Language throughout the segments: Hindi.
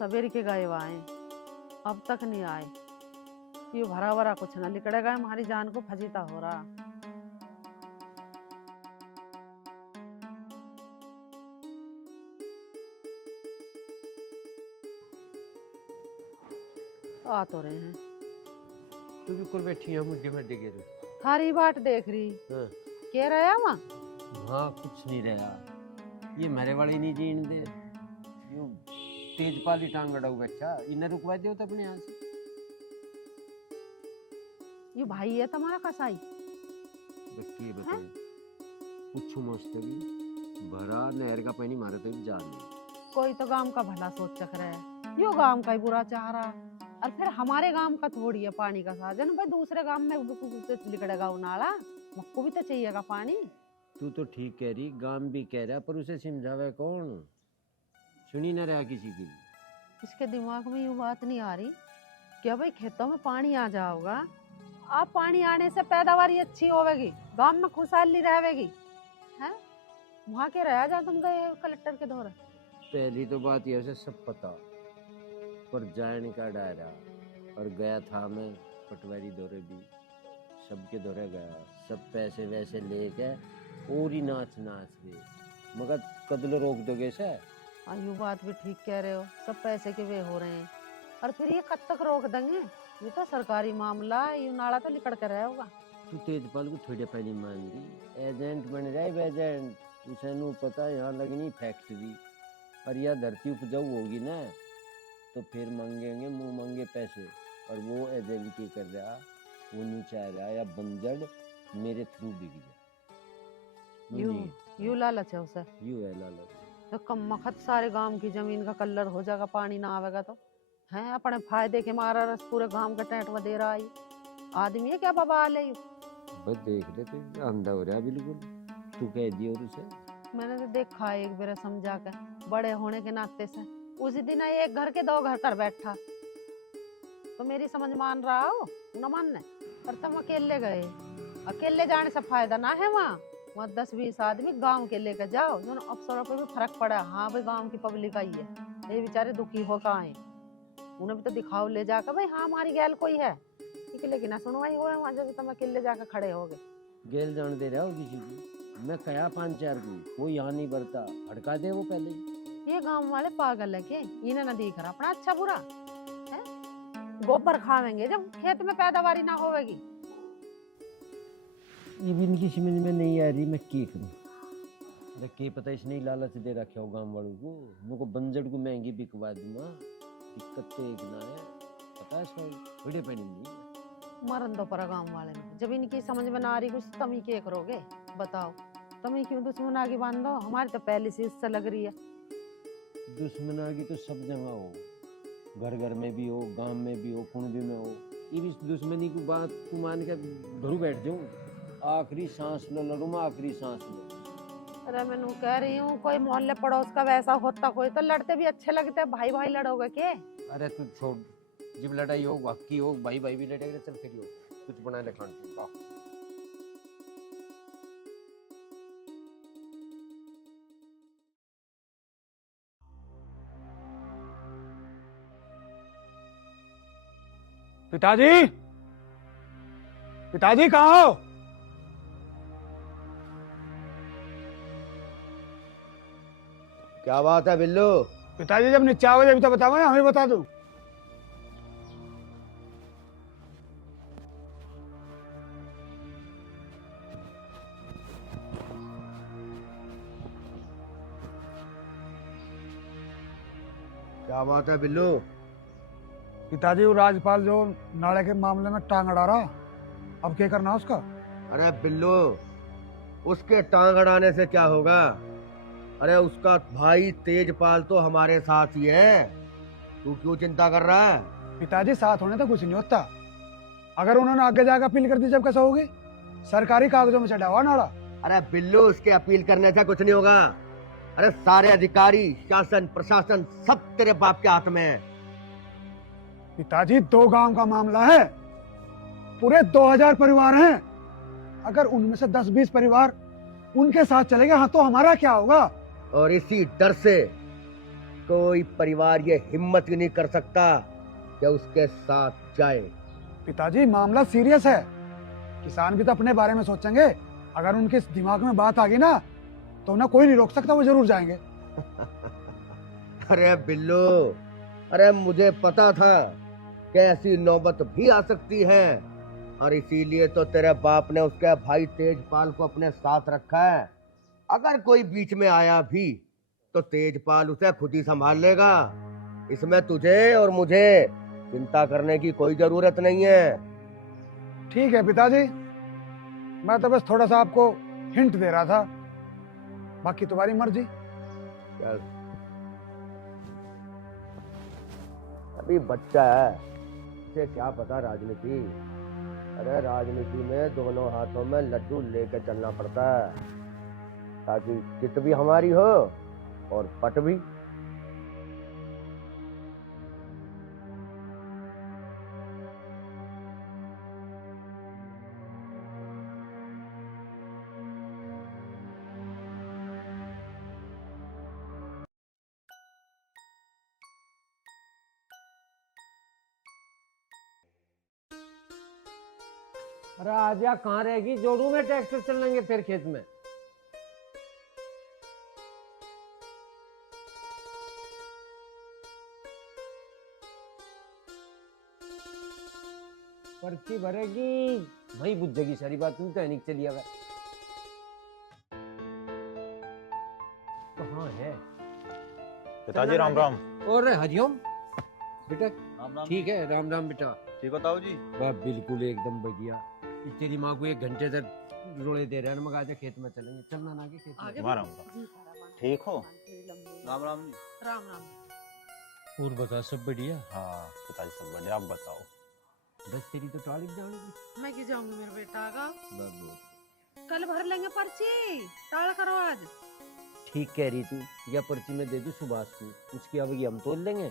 सवेर के गए आए, अब तक नहीं आए। ये भरा भरा कुछ ना निकलेगा, हमारी जान को फजीता हो रहा। आ तो रहे हैं। तू भी कुल बैठी है मुझे में डिगे रे। थारी बाट देख रही। हाँ। कह रहा वहाँ हाँ कुछ नहीं रहा, ये मेरे वाले नहीं जीन दे, यूं तेजपाल ही टांग अड़ा बैठा, इन्हें रुकवा दे तो अपने यहाँ से। ये भाई है तुम्हारा कसाई? बच्ची बताए पूछू मस्त भी भरा नहर का पानी मारे तो जान नहीं। कोई तो गांव का भला सोच चक रहा है, यो गांव का ही बुरा चाह रहा। और फिर हमारे गांव का थोड़ी है पानी का साधन, भाई दूसरे गांव में निकलेगा वो नाला, मुझको भी तो चाहिएगा पानी। तू तो ठीक कह रही, गांव भी कह रहा, पर उसे समझावे कौन? सुनी ना रहा किसी की। इसके दिमाग में यूँ बात नहीं आ रही क्या भाई खेतों में पानी आ जाओगा, आप पानी आने से पैदावारी अच्छी होगी, गांव में खुशहाली रहेगी। हैं वहाँ के रहा जा तुम गए कलेक्टर के दौरे? पहली तो बात यह उसे सब पता, पर जाने का डरा। और गया था मैं पटवारी दौरे भी, सबके दौरे गया, सब पैसे वैसे लेके और ही नाच गए, मगर कदलो रोक दोगे से? यू बात भी ठीक कह रहे हो, सब पैसे के वे हो रहे हैं। और फिर ये कब तक रोक देंगे? ये तो सरकारी मामला, ये नाला तो निकल कर रहा होगा। तू तेजपाल को थोड़े पहले मान दी, एजेंट बन जाए एजेंट, उसे नू पता यहाँ लगनी फैक्ट्री, और यह धरती उपजाऊ होगी ना तो फिर मांगेंगे मुंह मांगे पैसे। और वो एजेंट की कर रहा, वो नहीं चाह रहा या बंजर मेरे थ्रू बिक जाए। यू लालच है उसे, यू है लालच। तो कम मखत सारे गांव की जमीन का कलर हो जाएगा, पानी ना आवेगा तो हैं अपने फायदे के मारा रस पूरे गांव का टेंट में दे रहा है। आदमी है क्या बाबा ले? बस देख ले तो अंधा हो रहा बिल्कुल, तू कह दियो उसे। मैंने तो देखा एक बार समझा कर, बड़े होने के नाते से उसी दिन एक घर के दो घर कर बैठा, तो मेरी समझ मान रहा हो न मानने। पर तुम अकेले गए, अकेले जाने से फायदा ना है। वहाँ 10-20 आदमी गांव के लेकर जाओ, जो अफसरों पे भी फर्क पड़ा। हाँ भाई गांव की पब्लिक आई है, ये बेचारे दुखी हो कहाँ है, उन्हें भी तो दिखाओ ले जाकर भाई हाँ हमारी गैल कोई है। लेकिन ना सुनवाई हो वहाँ जब तुम अकेले जाकर खड़े हो गए। गैल जान दे रहा हो किसी की? मैं कहा 5-4 को, कोई यहाँ नहीं बढ़ता, हड़का दे वो पहले ही। ये गांव वाले पागल है के? इन्हें ना दिख रहा अपना अच्छा बुरा है? गोबर खावेंगे जब खेत में पैदावारी ना होगी। ये भी इनकी समझ में नहीं आ रही, मैं क्या करूं? अरे क्या पता इसने लालच दे रखा हो गांव वालों को, मुझको बंजर को महंगी बिकवा दूंगा। दिक्कत तो एक ना है, पता है सही बड़े पैनी नहीं मरन दो पर गांव वाले ने, जब इनकी समझ में ना आ रही कुछ तुम ही क्या करोगे बताओ? तुम ही क्यों दुश्मन आगे बांध दो? हमारी तो पहली से इससे लग रही है। दुश्मन आगे तो सब जगह हो, घर घर में भी हो, गांव में भी हो, कुंडी में हो। ये भी दुश्मनी की बात को मान के घरू बैठ जाऊं, आखिरी सांस लो लड़ूंगा, आखिरी सांस लो। अरे मैं नू कह रही हूँ कोई मोहल्ले पड़ोस का वैसा होता कोई तो लड़ते भी अच्छे लगते, भाई भाई लड़ोगे के? अरे तू छोड़, जब लड़ाई हो वाकई हो, भाई भाई भी लड़ेगा, चल फिर कुछ बना ले खाने को। पिताजी, पिताजी कहाँ हो? क्या बात है बिल्लू? पिताजी जब नीचे आओगे जब तो बताओ ना, हमें बता दो। क्या बात है बिल्लू? पिताजी वो राजपाल जो नाले के मामले में टांग अड़ा रहा, अब क्या करना उसका? अरे बिल्लू, उसके टांग अड़ाने से क्या होगा? अरे उसका भाई तेजपाल तो हमारे साथ ही है, तू क्यों चिंता कर रहा है? पिताजी साथ होने तो कुछ नहीं होता, अगर उन्होंने आगे जाकर अपील कर दी जब कैसा होगी? सरकारी कागजों में चढ़ा हुआ नाला। अरे बिल्लू, उसके अपील करने से कुछ नहीं होगा। अरे सारे अधिकारी, शासन, प्रशासन सब तेरे बाप के हाथ में है। पिताजी 2 गांव का मामला है, पूरे 2000 परिवार हैं, अगर उनमें से 10-20 परिवार उनके साथ चले गए हाँ तो हमारा क्या होगा? और इसी डर से कोई परिवार ये हिम्मत ही नहीं कर सकता कि उसके साथ जाए। पिताजी मामला सीरियस है, किसान भी तो अपने बारे में सोचेंगे। अगर उनके दिमाग में बात आ गई ना तो उन्हें कोई नहीं रोक सकता, वो जरूर जाएंगे। अरे बिल्लू, अरे मुझे पता था कि ऐसी नौबत भी आ सकती है, और इसीलिए तो तेरे बाप ने उसके भाई तेजपाल को अपने साथ रखा है। अगर कोई बीच में आया भी तो तेजपाल उसे खुद ही संभाल लेगा। इसमें तुझे और मुझे चिंता करने की कोई जरूरत नहीं है। ठीक है पिताजी, मैं तो बस थोड़ा सा आपको हिंट दे रहा था, बाकी तुम्हारी मर्जी। चल, अभी बच्चा है, इसे क्या पता राजनीति। अरे राजनीति में दोनों हाथों में लड्डू लेके चलना पड़ता है, ताकि चित भी हमारी हो और पट भी। अरे आजा कहाँ रहेगी, जोड़ू में ट्रैक्टर चल लेंगे फिर खेत में। पर्ची भरेगी वही बुझ जाएगी सारी बात। तुम तो नहीं चली आवे। कहाँ है पिताजी? राम राम। और हरिओम बेटा। राम राम। ठीक है, राम राम बेटा। ठीक हो ताऊ जी? वाह बिल्कुल एकदम बढ़िया। तेरी माँ को 1 घंटे तक रोड़े दे रहे हैं, मगर आजा खेत में चलेंगे। चलना ना के खेत में। मारा ठीक हो? राम राम जी। राम राम। और बता, सब बढ़िया? हाँ पिताजी सब बढ़िया, आप बताओ। बस तेरी तो टाली जाऊंगी। मैं की जाऊंगी मेरे बेटा का। बाबू कल भर लेंगे पर्ची, टाल करो आज। ठीक कह रही तू। या पर्ची में दे दू सुभाष को, उसकी अब हम तोल लेंगे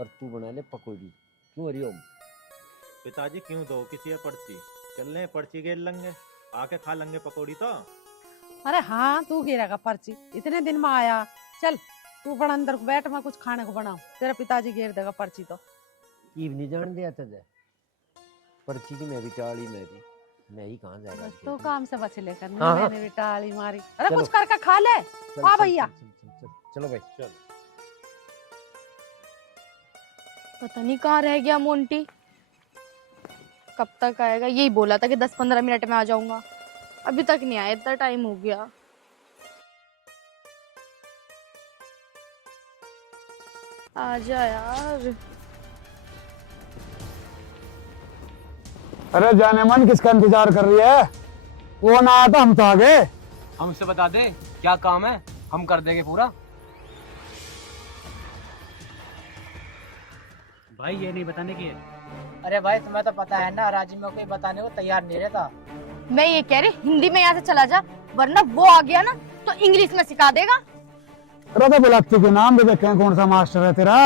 और तू बना ले पकौड़ी। क्यों हरिओम? पिताजी क्यों दो किसी पर्ची, चल ले पर्ची घेर लेंगे, आके खा लेंगे पकौड़ी तो। अरे हाँ, तू गिरेगा पर्ची, इतने दिन में आया। चल तू बड़ा अंदर को बैठ, मैं कुछ खाने को बनाऊं। तेरा पिताजी घेर देगा पर्ची तो। ईव नहीं जान दिया तुझे पर्ची की। मैं भी टाली मेरी, मैं ही कहाँ जा रहा बस तू काम से बच लेकर। हाँ, हाँ। मैंने भी टाली मारी। अरे चलो। कुछ करके खा ले। चल, हाँ चल, भैया। चल, चल, चल, चल, चलो भाई चल। पता नहीं कहाँ रह गया मोंटी, कब तक आएगा? यही बोला था कि 10-15 मिनट में आ जाऊंगा, अभी तक नहीं आया। इतना टाइम हो गया। आजा यार। अरे जाने मन किसका इंतजार कर रही है? वो ना आया तो हम तो आ गए। हमसे बता दे क्या काम है, हम कर देंगे पूरा। भाई ये नहीं बताने की है। अरे भाई तुम्हें तो पता है ना, राजी में कोई बताने को तैयार नहीं रहता। मैं ये कह रही, हिंदी में यहाँ से चला जा, वरना वो आ गया ना तो इंग्लिश में सिखा देगा। अरे तो बिलाती के नाम भी देखें, कौन सा मास्टर है तेरा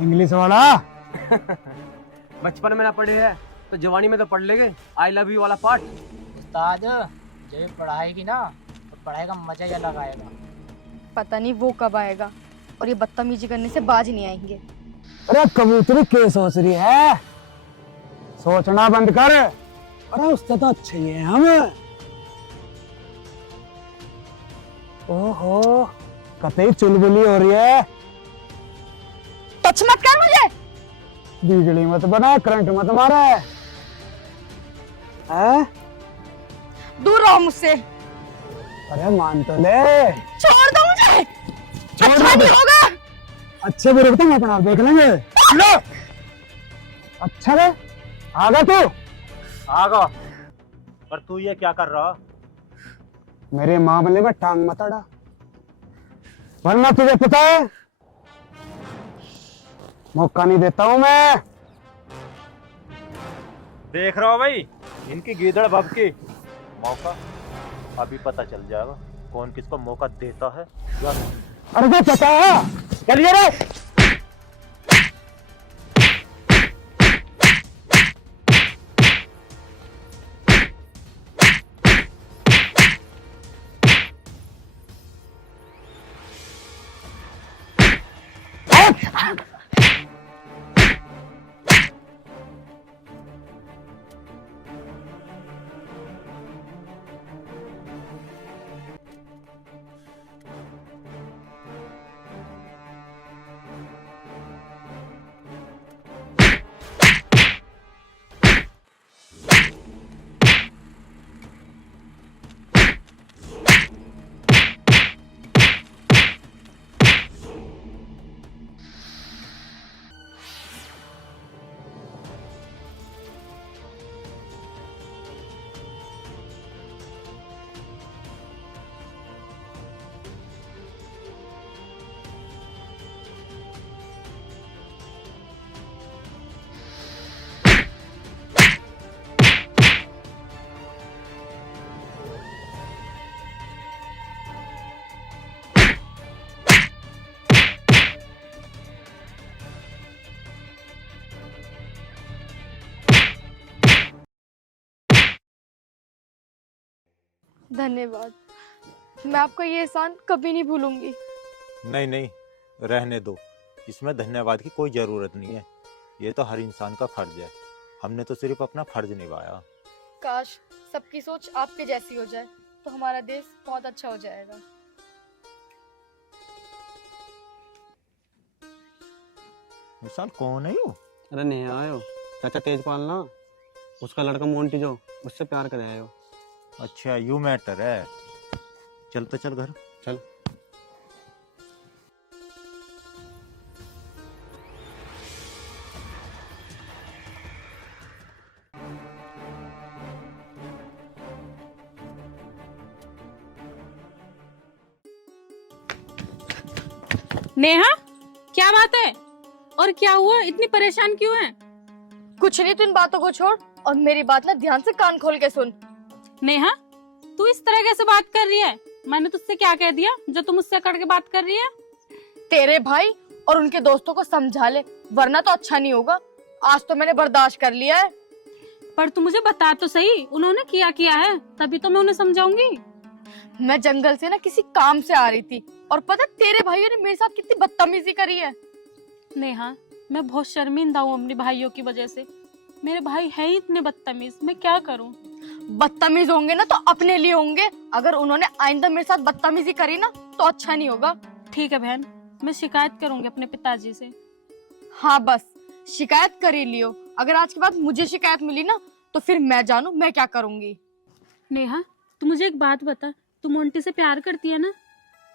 इंग्लिश वाला? बचपन में ना पढ़े हैं तो जवानी में तो पढ़ लेंगे आई लव यू वाला पाठ। उस्ताद जब पढ़ाएगी ना तो पढ़ाई का मजा ही अलग आएगा। पता नहीं वो कब आएगा, और ये बदतमीजी करने से बाज नहीं आएंगे। अरे कबूतरी क्या सोच रही है? सोचना बंद कर। अरे उससे तो अच्छे ही हैं हम। ओहो, कतई चुलबुली हो रही है। टच मत कर मुझे। बिजली मत बना, करंट मत मारे। हैं? दूर रहो मुझसे। अरे मान तो ले। छोड़ दो मुझे। छोड़ अच्छा दे। नहीं होगा। अच्छे बुरे तो अपना आप देख लेंगे। लो। अच्छा रे, आगा तू। आगा। पर तू ये क्या कर रहा? मेरे मामले में टांग मत अड़ा, वरना तुझे पता है मौका नहीं देता हूं मैं। देख रहा हो भाई, इनकी गीदड़ भभकी। मौका अभी पता चल जाएगा कौन किसको मौका देता है या नहीं। अरे तो पता है, चलिए रे। धन्यवाद, मैं आपका ये एहसान कभी नहीं भूलूंगी। नहीं नहीं, रहने दो, इसमें धन्यवाद की कोई ज़रूरत नहीं है। ये तो हर इंसान का फर्ज है, हमने तो सिर्फ अपना फर्ज निभाया। काश सबकी सोच आपके जैसी हो जाए तो हमारा देश बहुत अच्छा हो जाएगा। विशाल कौन है यू? अरे नहीं आयो, चाचा तेजपाल ना, उसका लड़का मोंटी जो, उससे प्यार कर आयो। अच्छा यू मैटर है, चल तो चल घर चल। नेहा, क्या बात है और क्या हुआ, इतनी परेशान क्यों है? कुछ नहीं, तू इन बातों को छोड़ और मेरी बात ना ध्यान से कान खोल के सुन। नेहा, तू इस तरह कैसे बात कर रही है? मैंने तुझसे क्या कह दिया जो तू मुझसे अकड़ के बात कर रही है? तेरे भाई और उनके दोस्तों को समझा ले, वरना तो अच्छा नहीं होगा। आज तो मैंने बर्दाश्त कर लिया है। पर तू मुझे बता तो सही, उन्होंने किया है, तभी तो मैं उन्हें समझाऊंगी। मैं जंगल से ना किसी काम से आ रही थी और पता तेरे भाइयों ने मेरे साथ कितनी बदतमीजी करी है। नेहा, मैं बहुत शर्मिंदा हूँ अपने भाइयों की वजह से। मेरे भाई है ही इतने बदतमीज, मैं क्या करूँ? बदतमीज होंगे ना तो अपने लिए होंगे, अगर उन्होंने आइंदा मेरे साथ बदतमीजी करी ना तो अच्छा नहीं होगा। ठीक है बहन, मैं शिकायत करूंगी अपने पिताजी से। हाँ बस शिकायत कर ही लियो, अगर आज के बाद मुझे शिकायत मिली ना तो फिर मैं जानू मैं क्या करूंगी। नेहा, तू मुझे एक बात बता, तू मोंटी से प्यार करती है ना,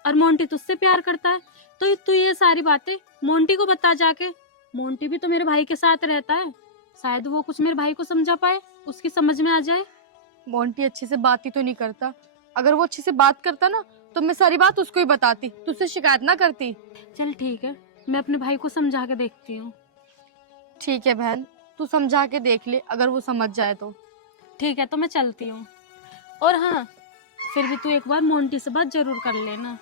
और मोंटी तुझसे प्यार करता है, तो तू ये सारी बातें मोंटी को बता जाके। मोंटी भी तो मेरे भाई के साथ रहता है, शायद वो कुछ मेरे भाई को समझा पाए, उसकी समझ में आ जाए। मोंटी अच्छे से बात ही तो नहीं करता, अगर वो अच्छे से बात करता ना तो मैं सारी बात उसको ही बताती, तुझसे शिकायत ना करती। चल ठीक है, मैं अपने भाई को समझा के देखती हूँ। ठीक है बहन, तू समझा के देख ले, अगर वो समझ जाए तो। ठीक है, तो मैं चलती हूँ। और हाँ, फिर भी तू एक बार मोंटी से बात जरूर कर लेना।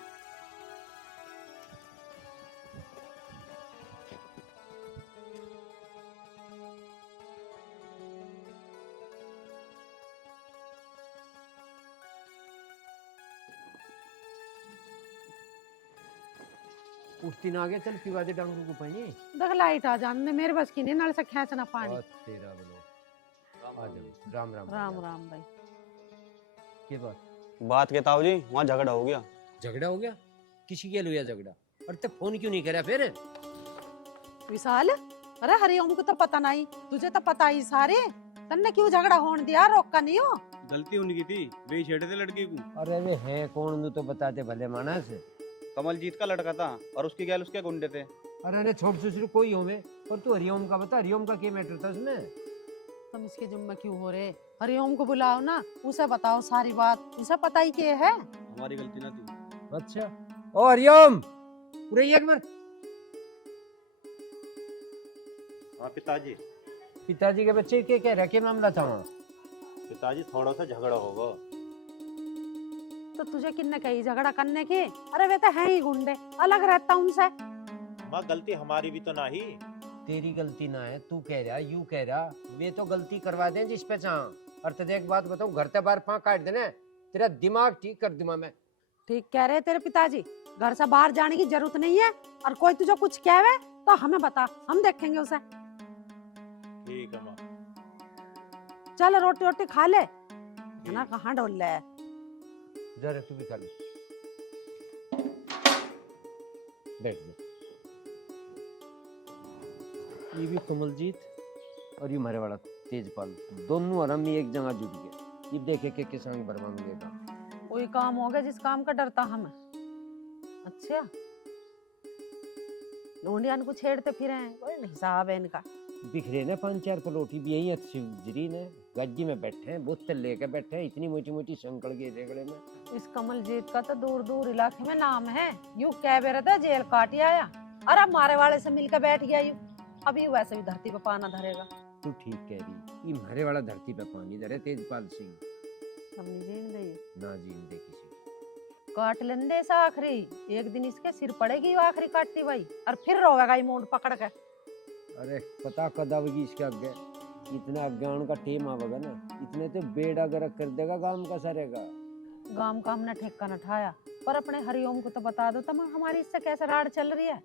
उठती ना आगे, चल पिवा दे डांगरू को पानी। देख लाइट आ जाने, मेरे बस की नहीं, नल से खींचना पानी। और तेरा बोलो, आ जाओ। राम राम। राम राम भाई। के बात? बात के ताऊ जी, वहाँ झगड़ा हो गया। झगड़ा हो गया? किसी के लिए झगड़ा? और ते फोन क्यों नहीं करा फिर? विशाल, अरे हरिओम को तो पता नहीं, तुझे तो पता ही सारे, तन्ने क्यों झगड़ा होने दिया? रोका नहीं हो? गलती उनकी थी, वे छेड़े थे लड़के को। अरे वे है कौन तो बताते भले मानस। कमलजीत का लड़का था और उसकी गैल उसके गुंडे थे। अरे छोट ससुर कोई हो में, पर तू हरिओम का बता, हरिओम का क्या मैटर था उसमें? तुम इसके जुम्मे क्यों हो रहे? हरिओम को बुलाओ ना, उसे बताओ सारी बात, उसे पता ही क्या है। हमारी गलती ना थी। अच्छा, ओ हरिओम, पूरे एक बार। हाँ पिताजी। पिताजी के बच्चे के क्या रखे मामला था वहाँ? पिताजी थोड़ा सा झगड़ा होगा। तो तुझे किन्ने कही झगड़ा करने की? अरे वे तो है ही गुंडे, अलग रहता उनसे। माँ गलती हमारी भी तो ना ही। तेरी गलती ना है, तू कह रहा यू कह रहा, वे तो गलती करवा दें जिस पे चाह। और तुझे एक बात बताऊं, घर से बाहर फांक काट देना, तेरा दिमाग ठीक कर दूंगा मैं। ठीक कह रहे तेरे पिताजी, घर से बाहर जाने की जरूरत नहीं है, और कोई तुझे कुछ कहे तो हमें बता, हम देखेंगे उसे। ठीक है माँ। चल रोटी रोटी खा ले, ना कहाँ डोल ले। जरा तू भी खा ले, बैठ जा। ये भी कमलजीत और ये हमारे वाला तेजपाल, दोनों आरामी एक जगह जुट गए। ये देखे के किसान भरवा मिलेगा। वही काम हो गया जिस काम का डरता हमें। अच्छा, लोंडियान को छेड़ते फिरे हैं, कोई हिसाब है इनका। बिखरे ना 5-4 पलोटी भी यही अच्छी गुजरी ने, गज्जी में बैठे हैं, बोतल लेके बैठे हैं, इतनी मोटी मोटी शंकड़ के रेगड़े में। इस कमलजीत का तो दूर दूर इलाके में नाम है, यूं कह बेरा था जेल काट आया, अरे मारे वाले से मिलकर बैठ गया यूं, अभी वैसे भी धरती पे पाना धरेगा। तू ठीक कह रही, ये हमारे वाला धरती पे पानी धरे तेजपाल सिंह। हमने जीन दे ना जीन दे किसी। काट लेंदे इसे आखिरी, एक दिन इसके सिर पड़ेगी वो आखिरी काटती भाई, और फिर रोवेगा ये मूंड पकड़ के। अरे पता कद आवेगी इसके आगे, इतना अज्ञान का टेम आवेगा ना, इतने तो बेड़ा गर्क कर देगा गांव का सारे का। गांव का हमने ठेका न ठाया, पर अपने हरिओम को तो बता दो तम हमारी इससे कैसे राड़ चल रही है।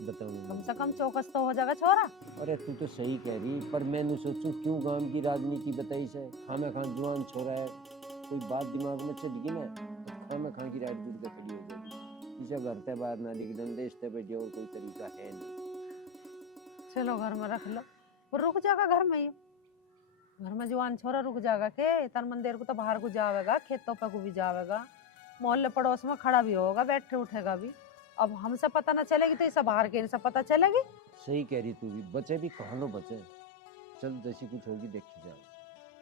बताओ कम से कम चौकस तो हो जाएगा छोरा। अरे तू तो सही कह रही, पर मैंने सोचूं क्यों गांव की राजनीति बताई से। खामे खां जवान छोरा है, कोई बात दिमाग में चढ़ गई ना तो खामे खां की रात जुड़ के खड़ी हो जाएगी। इसे घर से बाहर ना निकलने दे, इससे बैठे और कोई तरीका है नहीं। चलो घर में रख लो, पर रुक जाएगा घर में ही। घर में जवान छोरा रुक जाएगा के तन मंदिर को तो बाहर को जावेगा, खेतों पे को भी जावेगा, मोहल्ले पड़ोस में खड़ा भी होगा, बैठे उठेगा भी। अब हमसे पता ना चलेगी तो इसे बाहर के इनसे पता चलेगी। सही कह रही तू भी, बचे भी कहां बचे। चल जैसी कुछ होगी देखी जाए।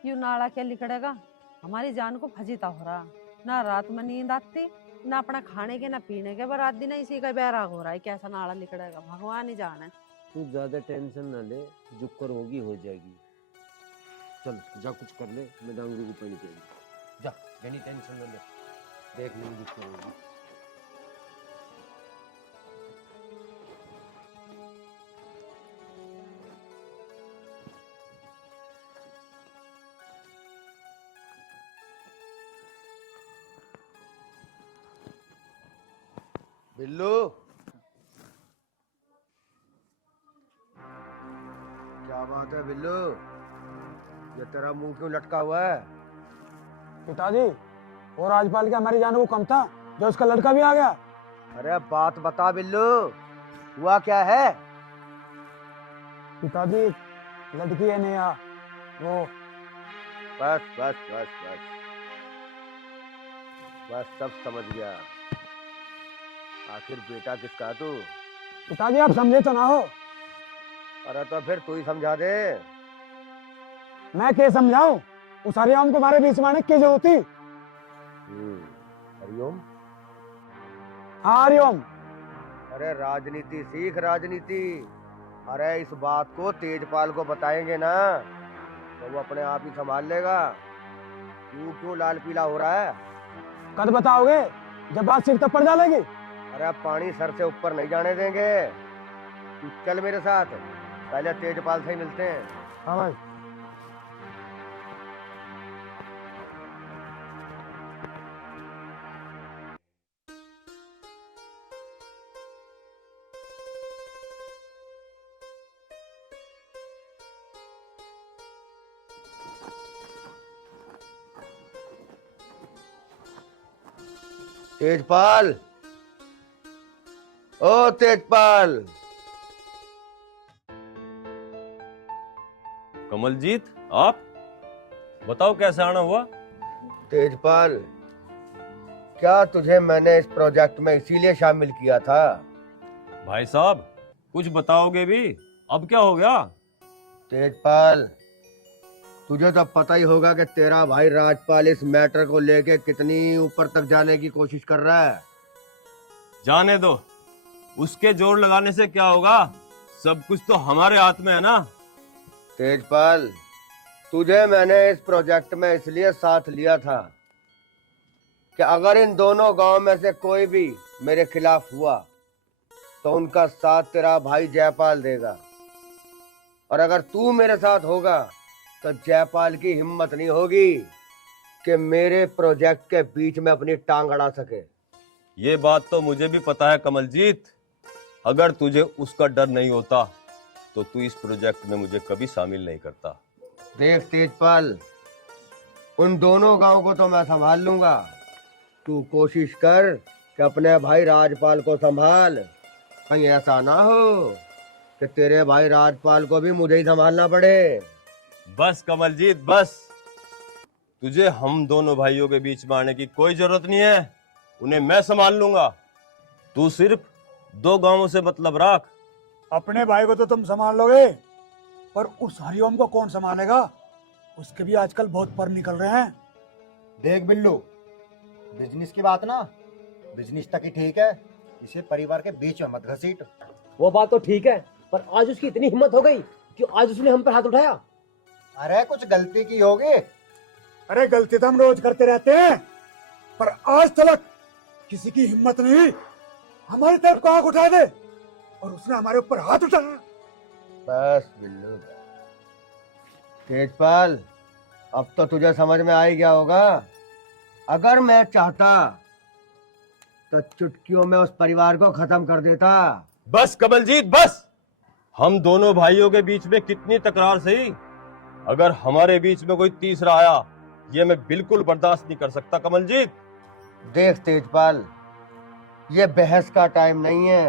यूं नाड़ा क्या लिखड़ेगा, हमारी जान को फजीता हो रहा। ना रात में नींद आती, ना अपना खाने के ना पीने के, रात दिन इसी का बैराग हो रहा है। कैसा नाड़ा लिखड़ेगा भगवान ही जाने। तू ज्यादा टेंशन ना ले, जो कर होगी हो जाएगी। चल जा कुछ कर ले, मैं डांगरू को पानी पिएगी। जा यानी टेंशन ना ले, देख लेंगे जो कर होगी। बिल्लू, क्या बात है बिल्लू, ये तेरा मुंह क्यों लटका हुआ है? पिताजी, और राजपाल के हमारी जान वो कम था जो उसका लड़का भी आ गया। अरे बात बता बिल्लू, हुआ क्या है? पिताजी, लड़की है नेहा, वो बस बस बस बस बस सब समझ गया। आखिर बेटा किसका है तू? पिताजी आप समझे तो ना हो। अरे तो फिर तू ही समझा दे। मैं क्या समझाऊं? उस हरिओम को हमारे बीच में आने की जरूरत थी। हरिओम? हाँ हरिओम। अरे राजनीति सीख, राजनीति। अरे इस बात को तेजपाल को बताएंगे ना तो वो अपने आप ही संभाल लेगा। तू क्यों लाल पीला हो रहा है? कद बताओगे जब बात सिर तक पड़ जाएगी। अरे पानी सर से ऊपर नहीं जाने देंगे। तू चल मेरे साथ, पहले तेजपाल से ही मिलते हैं। हाँ भाई। तेजपाल, ओ तेजपाल। कमलजीत, आप बताओ कैसे आना हुआ? तेजपाल, क्या तुझे मैंने इस प्रोजेक्ट में इसीलिए शामिल किया था? भाई साहब कुछ बताओगे भी, अब क्या हो गया? तेजपाल, तुझे तो पता ही होगा कि तेरा भाई राजपाल इस मैटर को लेके कितनी ऊपर तक जाने की कोशिश कर रहा है। जाने दो, उसके जोर लगाने से क्या होगा, सब कुछ तो हमारे हाथ में है ना। तेजपाल, तुझे मैंने इस प्रोजेक्ट में इसलिए साथ लिया था कि अगर इन दोनों गांव में से कोई भी मेरे खिलाफ हुआ तो उनका साथ तेरा भाई जयपाल देगा, और अगर तू मेरे साथ होगा तो जयपाल की हिम्मत नहीं होगी कि मेरे प्रोजेक्ट के बीच में अपनी टांग अड़ा सके। ये बात तो मुझे भी पता है कमलजीत, अगर तुझे उसका डर नहीं होता तो तू इस प्रोजेक्ट में मुझे कभी शामिल नहीं करता। देख तेजपाल, उन दोनों गांव को तो मैं संभाल लूंगा, तू कोशिश कर कि अपने भाई राजपाल को संभाल। कहीं ऐसा ना हो कि तेरे भाई राजपाल को भी मुझे ही संभालना पड़े। बस कमलजीत बस, तुझे हम दोनों भाइयों के बीच में आने की कोई जरूरत नहीं है, उन्हें मैं संभाल लूंगा। तू सिर्फ 2 गांवों से मतलब रख। अपने भाई को तो तुम संभाल लोगे, पर उस हरिओम को कौन संभालेगा? उसके भी आजकल बहुत पर निकल रहे हैं। देख बिल्लू, बिजनेस की बात ना बिजनेस तक ही ठीक है, इसे परिवार के बीच में मत घसीट। वो बात तो ठीक है, पर आज उसकी इतनी हिम्मत हो गई कि आज उसने हम पर हाथ उठाया। अरे कुछ गलती की होगी। अरे गलती तो हम रोज करते रहते हैं, पर आज तक किसी की हिम्मत नहीं हमारी तरफ को आंख उठा दे, और उसने हमारे ऊपर हाथ उठाया। बस बिल्लू, तेजपाल, अब तो तुझे समझ में आ ही गया होगा अगर मैं चाहता तो चुटकियों में उस परिवार को खत्म कर देता। बस कमलजीत बस। हम दोनों भाइयों के बीच में कितनी तकरार सही, अगर हमारे बीच में कोई तीसरा आया ये मैं बिल्कुल बर्दाश्त नहीं कर सकता कमलजीत। देख तेजपाल, ये बहस का टाइम नहीं है।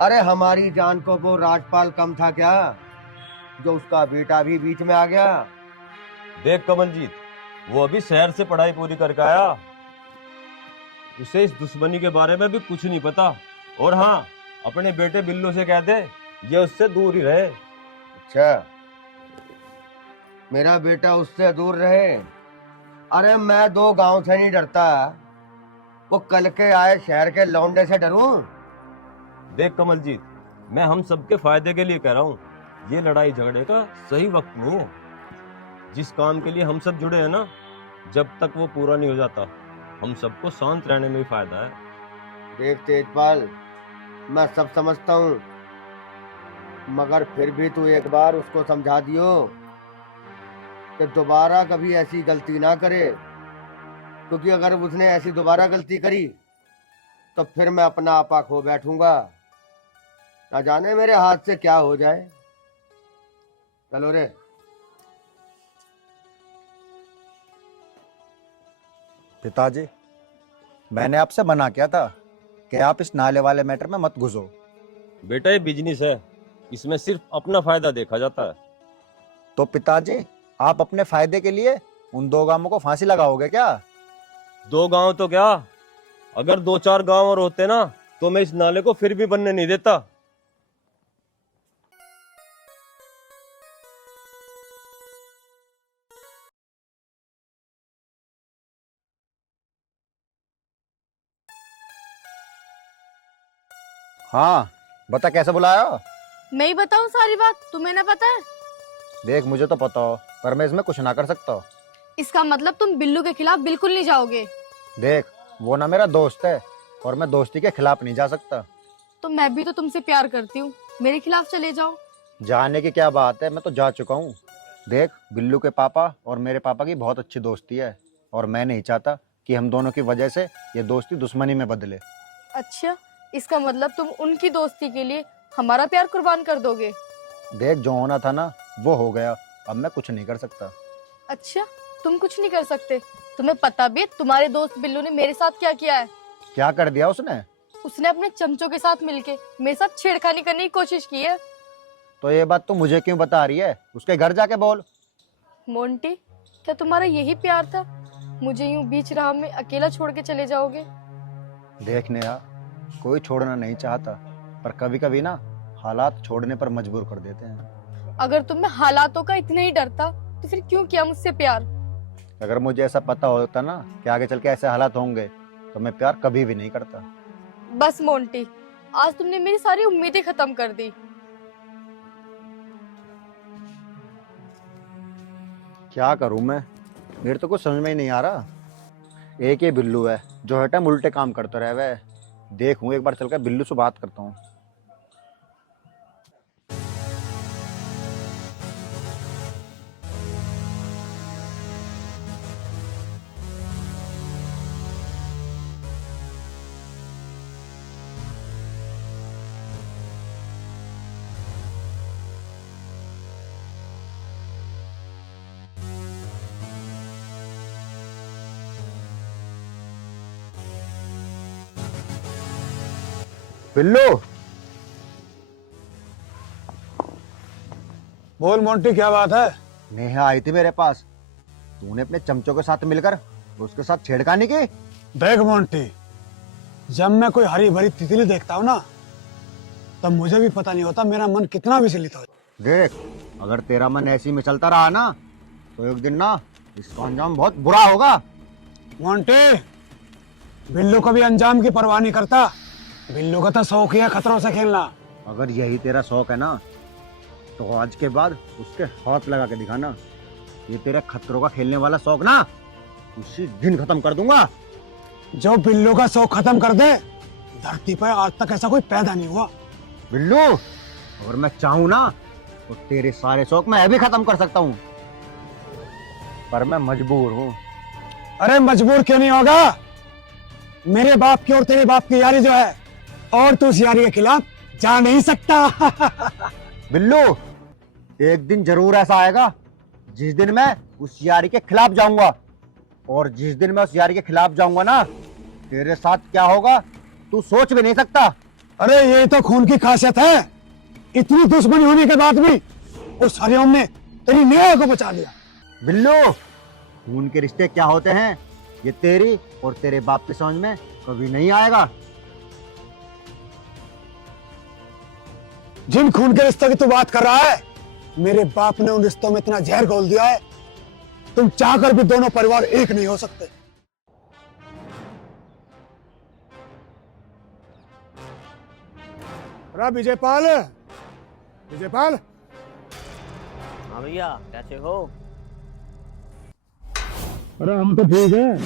अरे हमारी जान को वो राजपाल कम था क्या, जो उसका बेटा भी बीच में आ गया। देख कमलजीत, वो अभी शहर से पढ़ाई पूरी करके आया, उसे इस दुश्मनी के बारे में भी कुछ नहीं पता। और हाँ, अपने बेटे बिल्लू से कह दे ये उससे दूर ही रहे। अच्छा, मेरा बेटा उससे दूर रहे। अरे मैं 2 गांव से नहीं डरता, वो कल के आए शहर के लौंडे से डरूं। देख कमलजीत, मैं हम सबके फायदे के लिए कह रहा हूँ, ये लड़ाई झगड़े का सही वक्त नहीं है। जिस काम के लिए हम सब जुड़े हैं ना, जब तक वो पूरा नहीं हो जाता हम सबको शांत रहने में ही फायदा है। देख तेजपाल, मैं सब समझता हूँ, मगर फिर भी तू एक बार उसको समझा दियो कि दोबारा कभी ऐसी गलती ना करे, क्योंकि अगर उसने ऐसी दोबारा गलती करी तो फिर मैं अपना आपा खो बैठूंगा। ना जाने मेरे हाथ से क्या हो जाए। चलो रे। पिताजी, मैंने आपसे मना किया था कि आप इस नाले वाले मैटर में मत घुसो। बेटा ये बिजनेस है, इसमें सिर्फ अपना फायदा देखा जाता है। तो पिताजी, आप अपने फायदे के लिए उन 2 गांवों को फांसी लगाओगे क्या? 2 गांव तो क्या, अगर 2-4 गांव और होते ना तो मैं इस नाले को फिर भी बनने नहीं देता। हाँ, बता कैसे बुलाया? मैं ही बताऊं सारी बात, तुम्हें ना पता है? देख, मुझे तो पता हो, पर मैं इसमें कुछ ना कर सकता। इसका मतलब तुम बिल्लू के खिलाफ बिल्कुल नहीं जाओगे? देख, वो ना मेरा दोस्त है और मैं दोस्ती के खिलाफ नहीं जा सकता। तो मैं भी तो तुमसे प्यार करती हूँ, मेरे खिलाफ चले जाओ। जाने की क्या बात है, मैं तो जा चुका हूँ। देख, बिल्लू के पापा और मेरे पापा की बहुत अच्छी दोस्ती है और मैं नहीं चाहता कि हम दोनों की वजह से ये दोस्ती दुश्मनी में बदले। अच्छा, इसका मतलब तुम उनकी दोस्ती के लिए हमारा प्यार कुर्बान कर दोगे? देख, जो होना था ना वो हो गया, अब मैं कुछ नहीं कर सकता। अच्छा, तुम कुछ नहीं कर सकते? तुम्हें पता भी है तुम्हारे दोस्त बिल्लू ने मेरे साथ क्या किया है? क्या कर दिया उसने? उसने अपने चमचों के साथ मिलके मेरे साथ छेड़खानी करने की कोशिश की है। तो ये बात तू मुझे क्यों बता रही है? उसके घर जाके बोल। मोंटी, क्या तुम्हारा यही प्यार था? मुझे यूं बीच राह में अकेला छोड़ के चले जाओगे? देख नेहा, कोई छोड़ना नहीं चाहता, पर कभी कभी ना हालात छोड़ने पर मजबूर कर देते हैं। अगर तुम्हें हालातों का इतना ही डर था तो फिर क्यों किया मुझसे प्यार? अगर मुझे ऐसा पता होता ना कि आगे चल के ऐसे हालात होंगे तो मैं प्यार कभी भी नहीं करता। बस मोंटी, आज तुमने मेरी सारी उम्मीदें खत्म कर दी। क्या करूं मैं, मेरे तो कुछ समझ में ही नहीं आ रहा। एक ही बिल्लू है जो हर टाइम उल्टे काम करता रहे। वह देखूं, एक बार चलकर बिल्लू से बात करता हूँ। बिल्लू, बोल मोंटी, क्या बात है? नेहा आई थी मेरे पास, तूने अपने चमचों के साथ मिलकर उसके साथ छेड़खानी की। देख मोंटी, जब मैं कोई हरी भरी तितली देखता हूँ ना, तब मुझे भी पता नहीं होता मेरा मन कितना विचलित हो। देख, अगर तेरा मन ऐसी में चलता रहा ना तो एक दिन ना इसका अंजाम बहुत बुरा होगा। मोंटी, बिल्लू कभी अंजाम की परवाह नहीं करता। बिल्लू का तो शौक ही है खतरों से खेलना। अगर यही तेरा शौक है ना तो आज के बाद उसके हाथ लगा के दिखाना। ये तेरा खतरों का खेलने वाला शौक ना उसी दिन खत्म कर दूंगा। जो बिल्लू का शौक खत्म कर दे, धरती पर आज तक ऐसा कोई पैदा नहीं हुआ। बिल्लू, अगर मैं चाहूं ना तो तेरे सारे शौक मैं भी खत्म कर सकता हूं, पर मैं मजबूर हूं। अरे मजबूर क्यों नहीं होगा? मेरे बाप की और तेरे बाप की यारी जो है, और तू उस यारी के खिलाफ जा नहीं सकता। बिल्लू, एक दिन जरूर ऐसा आएगा जिस दिन मैं उस यारी के खिलाफ जाऊंगा, और जिस दिन मैं उस यारी के खिलाफ जाऊंगा ना, तेरे साथ क्या होगा तू सोच भी नहीं सकता। अरे ये तो खून की खासियत है, इतनी दुश्मनी होने के बाद भी उस हरिओम ने तेरी न्याय को बचा लिया। बिल्लू, खून के रिश्ते क्या होते हैं ये तेरी और तेरे बाप की समझ में कभी नहीं आएगा। जिन खून के रिश्तों की तू बात कर रहा है, मेरे बाप ने उन रिश्तों में इतना जहर घोल दिया है, तुम चाहकर भी दोनों परिवार एक नहीं हो सकते। अरे विजयपाल, विजयपाल। हाँ भैया, कैसे हो? अरे हम तो ठीक है।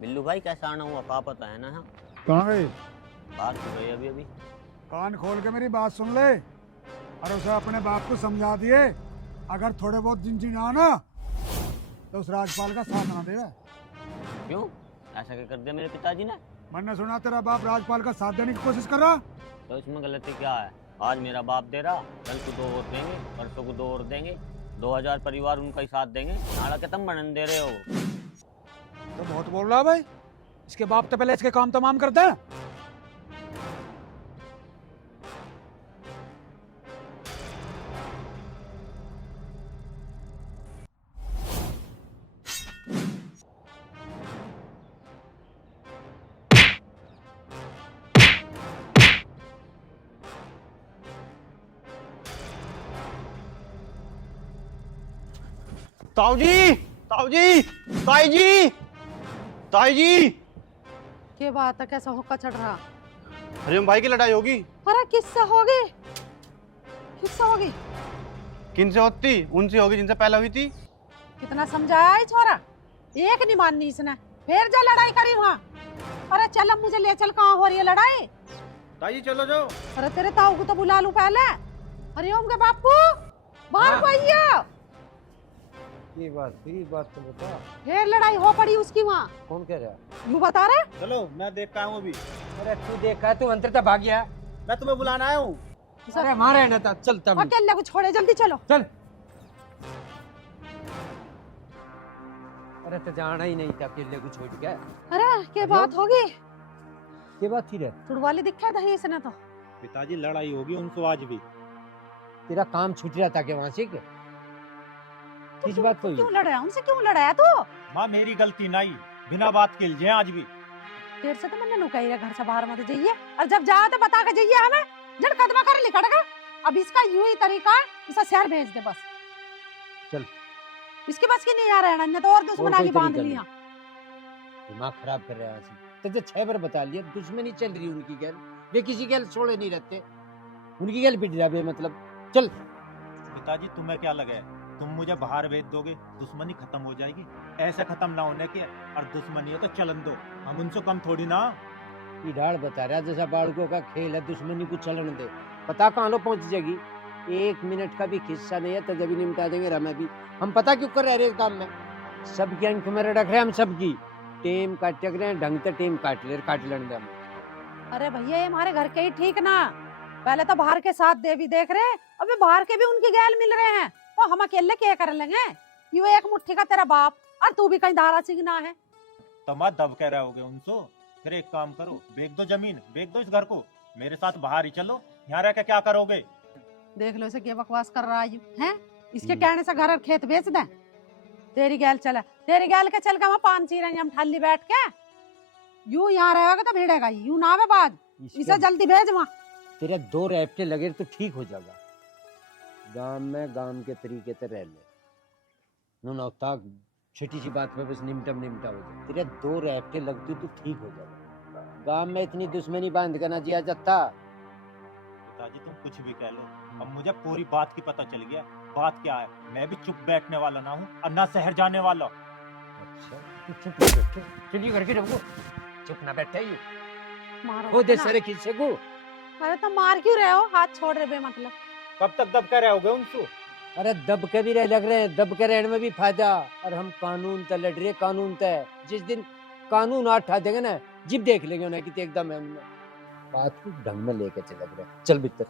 बिल्लू भाई कैसा आना हुआ, पापा तो है ना? हाँ, कहाँ है? बात हो गई अभी अभी। कान खोल के मेरी बात सुन ले, और उसे अपने बाप को समझा दिए, अगर थोड़े बहुत दिन जीना ना तो उस राजपाल का साथ ना देगा। क्यों, ऐसा क्या कर दिया मेरे पिताजी ने? मैंने सुना तेरा बाप राजपाल का साथ देने की कोशिश कर रहा। तो इसमें गलती क्या है? आज मेरा बाप दे रहा, कल को 2 और देंगे, परसों को 2 और देंगे, 2000 परिवार उनका ही साथ देंगे। नाड़ा के तुम बनन दे रहे हो। तो बहुत बोल रहा भाई, इसके बाप तो पहले इसके काम तमाम करते हैं। ताऊ जी, ताऊ जी, ताई जी, ताई जी। क्या बात है, कैसा होका चढ़ रहा? हरिओम भाई की लड़ाई होगी। अरे किससे होगी? किससे होगी? किनसे होती? उनसे होगी जिनसे पहले हुई थी। कितना समझाया है छोरा, एक नहीं माननी इसने, फिर जा लड़ाई करी वहाँ। अरे चल, अब मुझे ले चल, कहाँ हो रही है लड़ाई? ताई जी चलो जाओ। अरे तेरे ताऊ को तो बुला लूं पहले। हरिओम के बापू बाहर को आइए। ये बात तो बता। फिर लड़ाई हो पड़ी उसकी वहाँ। कौन कह रहा है? यू बता रहे? चलो, मैं देख का हूँ अभी। अरे तू देखा, तू अंतर तक भाग गया। मैं तुम्हें बुलाना आया हूँ। अरे हमारा है ना था, चल तब। अकेले को छोड़े, जल्दी चलो। चल। अरे तो जाना ही नहीं था, अकेले को छोड़ गया। अरे क्या बात होगी? ये बात थी रे। तुड़वाली दिखा था इसने तो। पिताजी लड़ाई होगी उनसे आज भी। तेरा काम छूट रहा था क्या वहाँ से? किस बात को? क्यों लड़ाया उनसे? क्यों लड़ाया तू? माँ मेरी गलती नहीं, बिना बात के इल्जाम आज भी। देर से तो मैंने नुकाई घर से बाहर मत जाइए, और जब जाओ तो बता के जाइए हमें। जड़ कदमा कर लिखड़गा। अब इसका यूं ही तरीका है, इसे शहर भेज दे बस। चल। इसकी बस की नहीं आ रहा है ना, तो और दुश्मना की बांध लिया। दिमाग खराब कर रहा है। तो 6 बार बता लिया, दुश्मनी चल रही उनकी गैल। वे किसी गैल छोड़े नहीं रहते, उनकी गैल पिट रहा। मतलब चल। पिताजी तुम्हें क्या लगा है, तुम मुझे बाहर भेज दोगे, दुश्मनी खत्म हो जाएगी? ऐसे खत्म ना होने के, और दुश्मनी है तो चलन दो, हम उनसे कम थोड़ी ना। ईडाड़ बता रहा जैसा बालकों का खेल है, दुश्मनी को चलन दे। पता कहाँ लो पहुंच जाएगी। 1 मिनट का भी खिस्सा नहीं है तो जब निपटा देंगे रमा भी। हम पता क्यों कर रहे हैं काम में? सबकी अंक में रख रहे हैं हम, सबकी टेम काट रहे हैं, ढंग से टेम काट लेंगे हम। अरे भैया, ये हमारे घर के ही ठीक ना, पहले तो बाहर के साथ दे भी देख रहे, अभी बाहर के भी उनकी गैल मिल रहे हैं, तो हम अकेले क्या कर लेंगे? यू एक मुट्ठी का तेरा बाप, और तू भी कहीं धारा सिंगना है। तो मत दब कह रहे होगे उनसे। फिर एक काम करो, बेच दो जमीन, बेच दो इस घर को, मेरे साथ बाहर ही चलो। यहाँ रह के क्या करोगे? देख लो इसे क्या बकवास कर रहा है? इसके कहने से घर और खेत बेच दे? तेरी गैल चला, तेरी गैल के चल के वहाँ 5 चीरेंगे हम थाली बैठ के। यूं यहाँ रहेगा तो भिड़ेगा, यूं ना बाज। इसे जल्दी भेज वहाँ। तेरे 2 रैपटे लगे तो ठीक हो जाएगा। गांव में गांव के तरीके से रह ले, नौता छोटी सी बात पे बस निमटा हो जाए। तेरे 2 रैपटे लगती तो ठीक हो जाएगा। गांव में इतनी दुश्मनी बांध कर ना जिया जाता। पिताजी तुम कुछ भी कह लो, अब मुझे पूरी बात की पता चल गया। बात क्या है, मैं भी चुप बैठने वाला ना हूँ और ना शहर जाने वाला। अच्छा, चुप बैठो, चलिए करके रखो। चुप ना बैठे मारो वो दे ना। सारे किस्से को। अरे तो मार क्यों रहे हो? हाथ छोड़ रहे बे मतलब। कब तक दब कर रहे होगे उनसे? अरे दब के भी लग रहे हैं, दब के रहने में भी फायदा। और हम कानून तय लड़ रहे, कानून तय। जिस दिन कानून हाथ उठा देंगे ना, जिब देख लेंगे उन्हें कि एकदम है उनमें। बात को ढंग में लेके चल रहे। चल भीतर।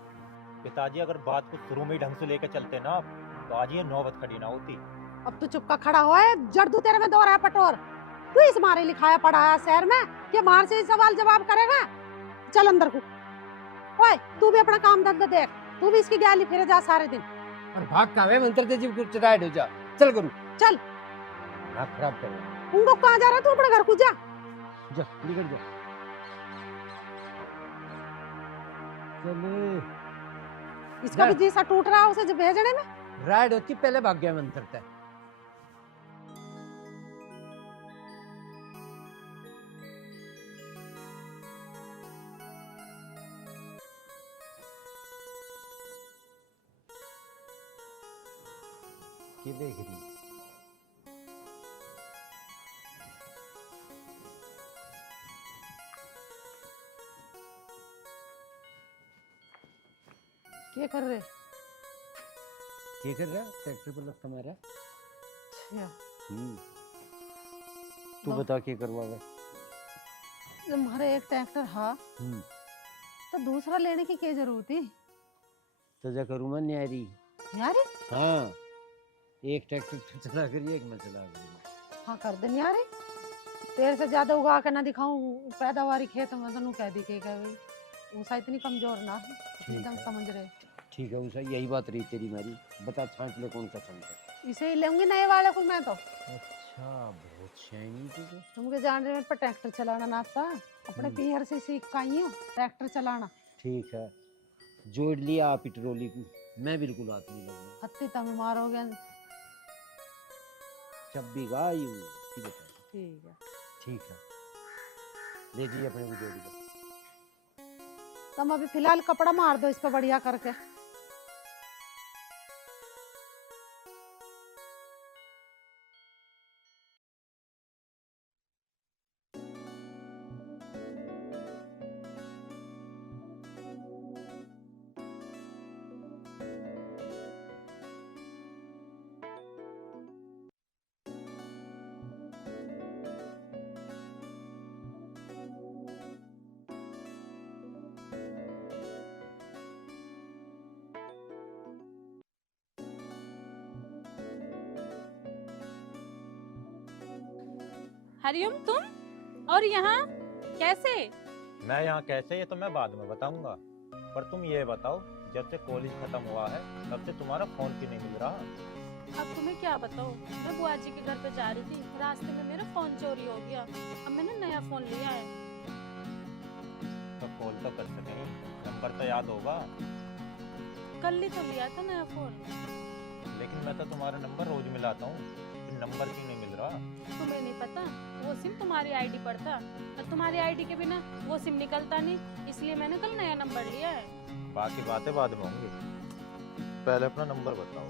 पिताजी अगर बात को शुरू में ही ढंग से लेके चलते ना, तो आज ये नौबत खड़ी ना होती। अब तू चुपका खड़ा हुआ है, जड़ दू तेरे में दो रहा है पटोर। तू इस मारे लिखाया पढ़ाया शहर में कि मार से ही सवाल जवाब करेगा। चल अंदर को। ओए तू भी अपना काम धंधा देख, तू भी इसकी गाली फिरे जा सारे दिन। और भाग का वे मंत्र दे जीव कुछ टाइट हो जा। चल गुरु चल। भाग खराब कर रहा है। उनको कहाँ जा रहा है तू? अपने घर को जा। जा निकल जा। चले। इसका भी जी सा टूट रहा है उसे जो भेजने में। राइड होती पहले भाग गया मंत्र तय। क्या देख रही? क्या कर रहे? क्या कर रहा है? ट्रैक्टर पर लगता मारा। अच्छा। तू बता क्या करवावे? तुम्हारे एक ट्रैक्टर हा, तो दूसरा लेने की क्या जरूरत है? तो जा करूँ मैं न्यारी। न्यारी? हाँ, एक ट्रैक्टर तो चला करिए, एक मैं चला करूँ। हाँ कर दे न्यारी। तेरे से ज्यादा उगा के ना दिखाऊं पैदावारी खेत में, तो कह दी के भाई उसा इतनी कमजोर ना है, एकदम समझ रहे। ठीक है उषा, यही बात रही तेरी मेरी। बता छांट ले कौन सा चमचा। इसे ही लेंगे नए वाले को मैं तो। अच्छा बहुत शाइनी तू तो। तुमके जान रहे मेरे पर ट्रैक्टर चलाना ना आता, अपने पीहर से सीख आई हूँ ट्रैक्टर चलाना। ठीक है, जोड़ लिया पेट्रोली को, मैं बिल्कुल हाथ नहीं लगूंगा। हत्ती तम मारोगे। चब्बी गाय ठीक है। ठीक है। ठीक है, ले जी अपने को जोड़ी का। तुम अभी फिलहाल कपड़ा मार दो इस पे बढ़िया करके। हरिओम तुम और यहाँ कैसे? मैं यहाँ कैसे, ये तो मैं बाद में बताऊंगा। पर तुम ये बताओ, जब से कॉलेज खत्म हुआ है तब से तुम्हारा फोन क्यों नहीं मिल रहा? अब तुम्हें क्या बताओ, मैं बुआ जी के घर पे जा रही थी, रास्ते में मेरा फोन चोरी हो गया। अब मैंने नया फोन लिया है। तो कॉल तो कर सके, नंबर तो याद होगा। कल ही तो लिया था नया फोन। लेकिन मैं तो तुम्हारा नंबर रोज मिलाता हूँ, नंबर क्यों नहीं मिल रहा? तुम्हें नहीं पता, वो सिम तुम्हारी आईडी पर था और तुम्हारी आईडी के बिना वो सिम निकलता नहीं, इसलिए मैंने कल नया नंबर लिया है। बाकी बातें बाद में होंगी, पहले अपना नंबर बताओ।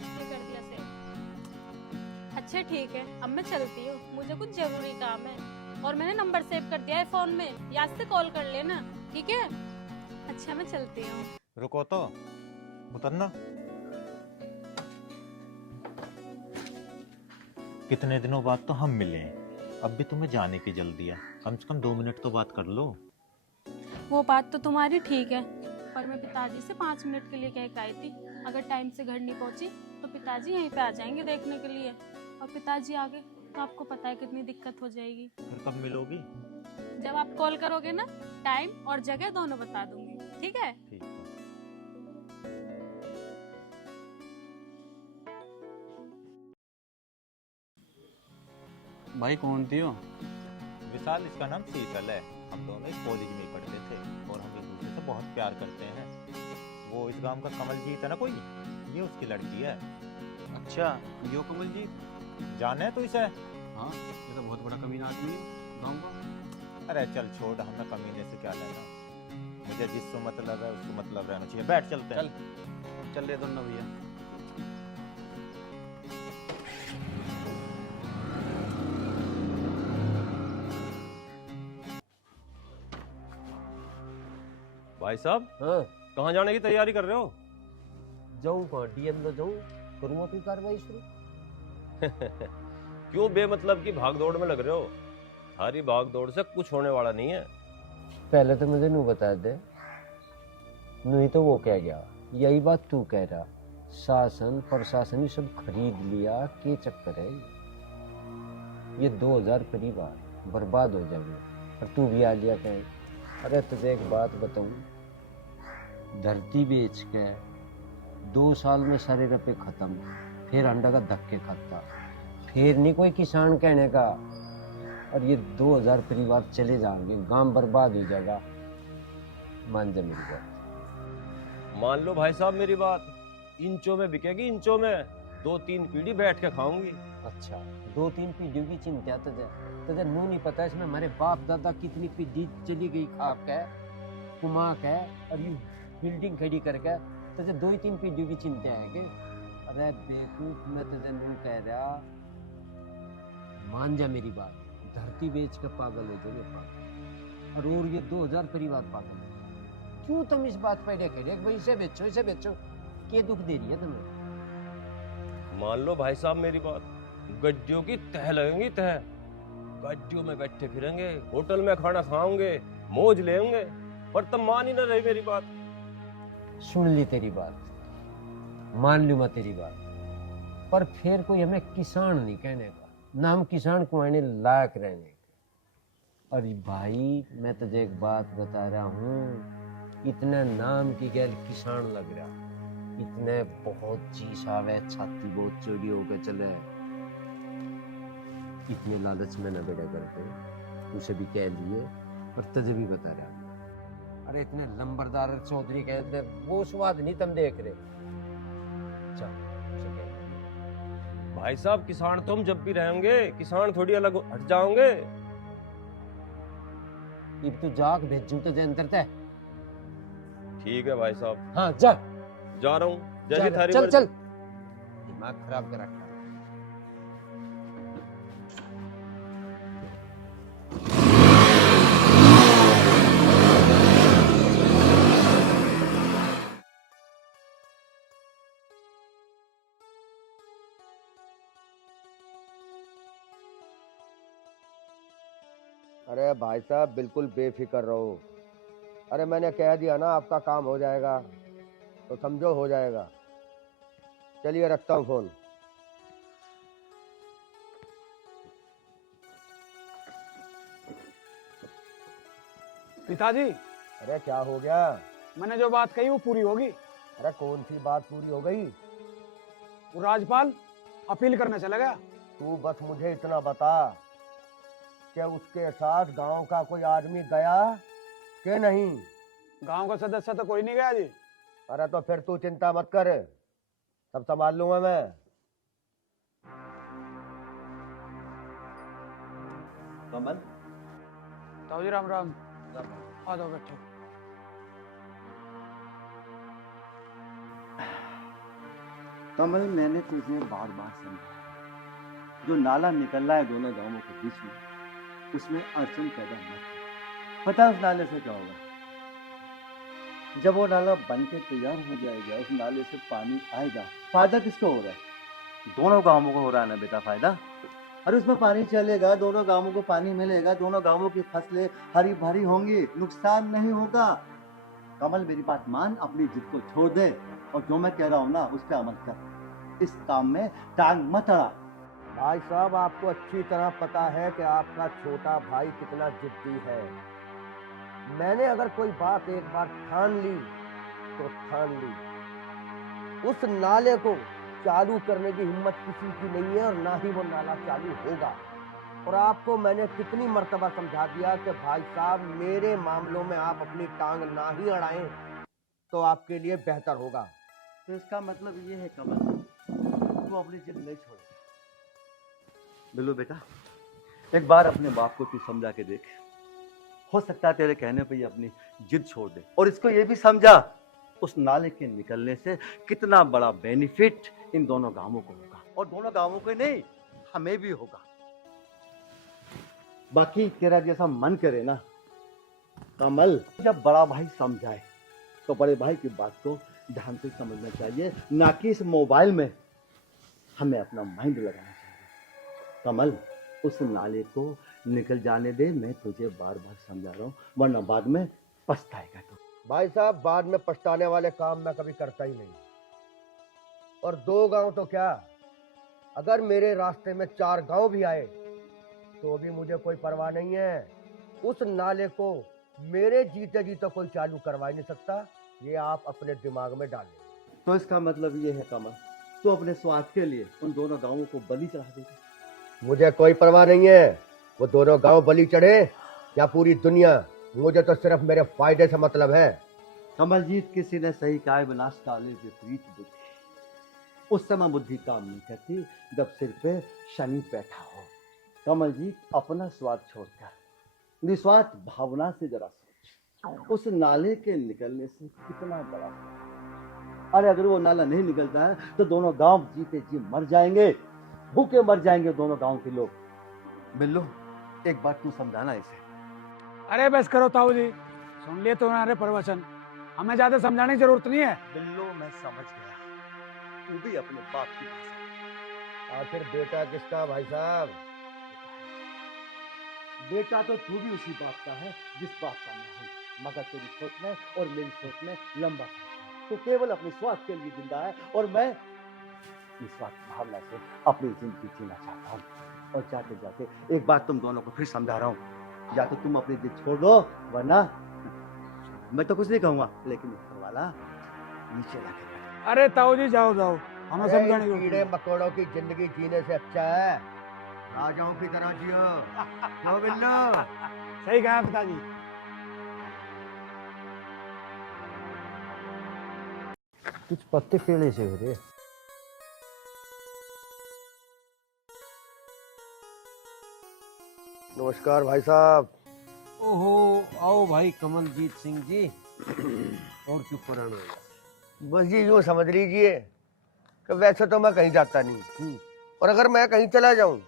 ये कर दिया सेव। अच्छा ठीक है, अब मैं चलती हूँ, मुझे कुछ जरूरी काम है। और मैंने नंबर सेव कर दिया है फोन में, याद से कॉल कर लेना, ठीक है? अच्छा मैं चलती हूँ। रुको तो, उतरना। कितने दिनों बाद तो हम मिले हैं, अब भी तुम्हें जाने की जल्दी है। कम से कम 2 मिनट तो बात कर लो। वो बात तो तुम्हारी ठीक है, पर मैं पिताजी से 5 मिनट के लिए कह के आई थी, अगर टाइम से घर नहीं पहुंची तो पिताजी यहीं पे आ जाएंगे देखने के लिए। और पिताजी आ गए तो आपको पता है कितनी दिक्कत हो जाएगी। फिर कब मिलोगी? जब आप कॉल करोगे ना, टाइम और जगह दोनों बता दूंगी, ठीक है? ठीक है। भाई कौन थी वो? विशाल, इसका नाम शीतल है। हम दोनों इस कॉलेज में ही पढ़ते थे और हम एक दूसरे से बहुत प्यार करते हैं। वो इस गांव का कमलजीत है ना कोई, ये उसकी लड़की है। अच्छा, यो कमलजीत जाने तो इसे? हाँ, ये तो बहुत बड़ा कमीना आदमी है गाँव का। अरे चल छोड़, हमें कमीने से क्या लेना। मुझे जिससे मतलब है उसको मतलब रहना चाहिए। बैठ चलते हैं। चल ले दोनों भैया। भाई साहब हाँ कहाँ जाने की तैयारी कर रहे हो? जाऊँ कहाँ डीएम लो जाऊँ, करूँगा कोई कार्रवाई शुरू। क्यों बेमतलब की भाग दौड़ में लग रहे हो? सारी भाग दौड़ से कुछ होने वाला नहीं है। पहले तो मुझे नू बता दे, नहीं तो वो कह गया, यही बात तू कह रहा, शासन प्रशासन ही सब खरीद लिया, के चक्कर है ये 2000 परिवार बर्बाद हो जाएंगे और तू भी आ लिया कहीं। अरे तुझे एक बात बताऊं, धरती बेच के 2 साल में सारे रुपए खत्म, फिर अंडा का धक्के खाता, फिर नहीं कोई किसान कहने का, और ये 2000 परिवार चले जाएंगे, गांव बर्बाद हो जाएगा। मान जा मेरी बात। मान लो भाई साहब मेरी बात, इंचों में बिकेगी, इंचों में 2-3 पीढ़ी बैठ के खाऊंगी। अच्छा 2-3 पीढ़ियों की चिंता तुझे नू नहीं पता इसमें हमारे बाप दादा कितनी पीढ़ी चली गई खा के कुमा के, और ये बिल्डिंग खड़ी करके तुझे 2-3 पीढ़ियों की चिंता है कि? अरे बेवकूफ, मैं तुझे नू कह रहा, मान जा मेरी बात, धरती बेच के पागल हो जाएंगे पागल, और ये 2000 परिवार पागल। क्यों तुम इस बात पर कह रहे भाई इसे बेचो, क्या दुख दे रही है तुम्हें? मान लो भाई साहब मेरी बात, गड्डियों की तह लगेंगी तह, गड्डियों में बैठे फिरेंगे, होटल में खाना खाओगे, मौज लेंगे, पर तुम मान ही ना रही मेरी बात। सुन ली तेरी बात, मान लूँ मैं तेरी बात, पर फिर कोई हमें किसान नहीं कहने का, ना हम किसान को आने लायक रहने का। और भाई मैं तुझे एक बात बता रहा हूँ, इतने नाम की गैल किसान लग रहा, इतने बहुत चीज आवे, छाती बहुत चौड़ी होकर चले, इतने लालच में न बेड़ा करते, उसे भी कह लिए, और तुझे भी बता रहा, अरे इतने लंबरदार चौधरी कहते वो स्वाद नहीं तुम देख रहे। चल उसे कह भाई साहब किसान तुम जब भी रहेंगे, किसान थोड़ी अलग हट जाओगे। अब तू जाग भेजू तो अंदर तय। ठीक है भाई साहब, हाँ जा जा रहा हूँ, जैसी थारी चल मर्जी। चल, दिमाग खराब कर रखा। अरे भाई साहब बिल्कुल बेफिक्र रहो। अरे मैंने कह दिया ना आपका काम हो जाएगा, तो समझो हो जाएगा। चलिए रखता हूँ फोन। पिताजी, अरे क्या हो गया? मैंने जो बात कही वो पूरी होगी। अरे कौन सी बात पूरी हो गई? वो राजपाल अपील करने चला गया। तू बस मुझे इतना बता कि उसके साथ गांव का कोई आदमी गया कि नहीं? गांव का सदस्य तो कोई नहीं गया जी। अरे तो फिर तू चिंता मत कर, सब संभाल लूंगा मैं। कमल, ताऊ जी राम राम। आ जाओ बैठो। कमल, मैंने तुझे बार बार समझाया, जो नाला निकल रहा है दोनों गांवों के बीच में, उसमें अड़चन पैदा मत कर। पता है उस नाले से क्या होगा? जब वो नाला बन के तैयार हो जाएगा, उस नाले से पानी आएगा, फायदा किसको हो रहा है? दोनों गांवों को हो रहा है ना बेटा फायदा। और उसमें पानी चलेगा, दोनों गांवों को पानी मिलेगा, दोनों गांवों की फसलें हरी भरी होंगी, नुकसान नहीं होगा। कमल मेरी बात मान, अपनी जिद को छोड़ दे और जो मैं कह रहा हूँ ना उस पर अमल कर। इस काम में टांग मत अड़ा। भाई साहब आपको अच्छी तरह पता है कि आपका छोटा भाई कितना जिद्दी है। मैंने अगर कोई बात एक बार ठान ली तो ठान ली। उस नाले को चालू करने की हिम्मत किसी की नहीं है और ना ही वो नाला चालू होगा। और आपको मैंने कितनी मर्तबा समझा दिया कि भाई साहब मेरे मामलों में आप अपनी टांग ना ही अड़ाएं तो आपके लिए बेहतर होगा। तो इसका मतलब ये है कमल, तू अपनी जिद नहीं छोड़ेगा। बिल्लू बेटा, एक बार अपने बाप को तू समझा के देख, हो सकता है तेरे कहने पे ये अपनी जिद छोड़ दे। और इसको ये भी समझा, उस नाले के निकलने से कितना बड़ा बेनिफिट इन दोनों गांवों को होगा, और दोनों गांवों को नहीं हमें भी होगा। बाकी तेरा जैसा मन करे ना कमल, जब बड़ा भाई समझाए तो बड़े भाई की बात को ध्यान से समझना चाहिए, ना कि इस मोबाइल में हमें अपना माइंड लगाना चाहिए। कमल, उस नाले को निकल जाने दे, मैं तुझे बार बार समझा रहा हूँ, वरना बाद में पछताएगा तू। भाई साहब, बाद में पछताने वाले काम मैं कभी करता ही नहीं। और 2 गांव तो क्या, अगर मेरे रास्ते में 4 गांव भी आए तो भी मुझे कोई परवाह नहीं है। उस नाले को मेरे जीते जी तो कोई चालू करवा ही नहीं सकता, ये आप अपने दिमाग में डालें। तो इसका मतलब ये है कमल, तू अपने स्वार्थ के लिए उन दोनों गांवों को बलि चढ़ा देगा। मुझे कोई परवाह नहीं है, वो दोनों गांव बलि चढ़े या पूरी दुनिया, मुझे तो सिर्फ मेरे फायदे से मतलब है। कमलजीत, किसी ने सही कहा है, विनाश काले विपरीत बुद्धि। उस समय बुद्धि काम नहीं करती जब सिर पे शनि बैठा हो। कमलजीत, अपना स्वार्थ छोड़कर निस्वार्थ भावना से जरा सोच, उस नाले के निकलने से कितना बड़ा है। अरे अगर वो नाला नहीं निकलता है तो दोनों गांव जीते जी मर जाएंगे, भूखे मर जाएंगे दोनों गांव के लोग। बिल्लू, एक बात तू समझाना इसे। अरे बस करो ताऊ जी, सुन लिए तो हमारे प्रवचन, हमें ज्यादा समझाने की जरूरत नहीं है। बिल्लू, मैं समझ गया, तू भी अपने बाप की भाषा। आखिर बेटा किसका भाई साहब? बेटा तो तू भी उसी बाप का है जिस बाप का मैं हूँ, मगर तेरी सोच में और मेरी सोच में लंबा फर्क है। तू केवल अपने स्वार्थ के लिए जिंदा है और मैं निस्वार्थ भावना से अपनी जिंदगी जीना चाहता हूँ। और जाते जाते एक बात तुम दोनों को फिर समझा रहा हूँ, या तो तुम अपनी जिद छोड़ दो, वरना मैं तो कुछ नहीं कहूंगा, लेकिन ऊपर वाला नीचे लाके। अरे ताऊ जी, जाओ जाओ, हमें अरे समझाने इन की कीड़े मकोड़ों की जिंदगी जीने से अच्छा है राजाओं की तरह जियो। क्यों बिल्लू? सही कहा पिताजी। कुछ पत्ते पेड़े से हो रहे। नमस्कार भाई साहब। ओहो, आओ भाई कमलजीत सिंह जी। और क्यों पुराना है? बस जी यूँ समझ लीजिए कि वैसे तो मैं कहीं जाता नहीं, और अगर मैं कहीं चला जाऊं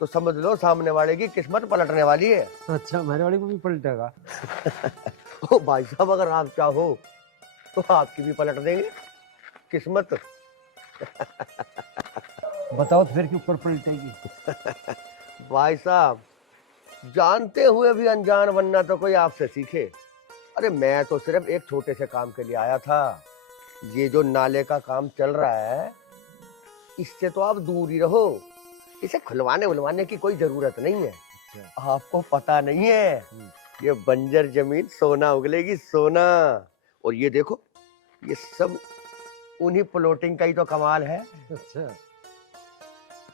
तो समझ लो सामने वाले की किस्मत पलटने वाली है। अच्छा, हमारे वाले को भी पलटेगा? ओ भाई साहब, अगर आप चाहो तो आपकी भी पलट देंगे किस्मत। बताओ फिर क्यों ऊपर पलटेगी? भाई साहब, जानते हुए भी अनजान बनना तो कोई आपसे सीखे। अरे मैं तो सिर्फ एक छोटे से काम के लिए आया था। ये जो नाले का काम चल रहा है, इससे तो आप दूर ही रहो, इसे खुलवाने उलवाने की कोई जरूरत नहीं है। आपको पता नहीं है, ये बंजर जमीन सोना उगलेगी, सोना। और ये देखो, ये सब उन्हीं प्लॉटिंग का ही तो कमाल है। अच्छा,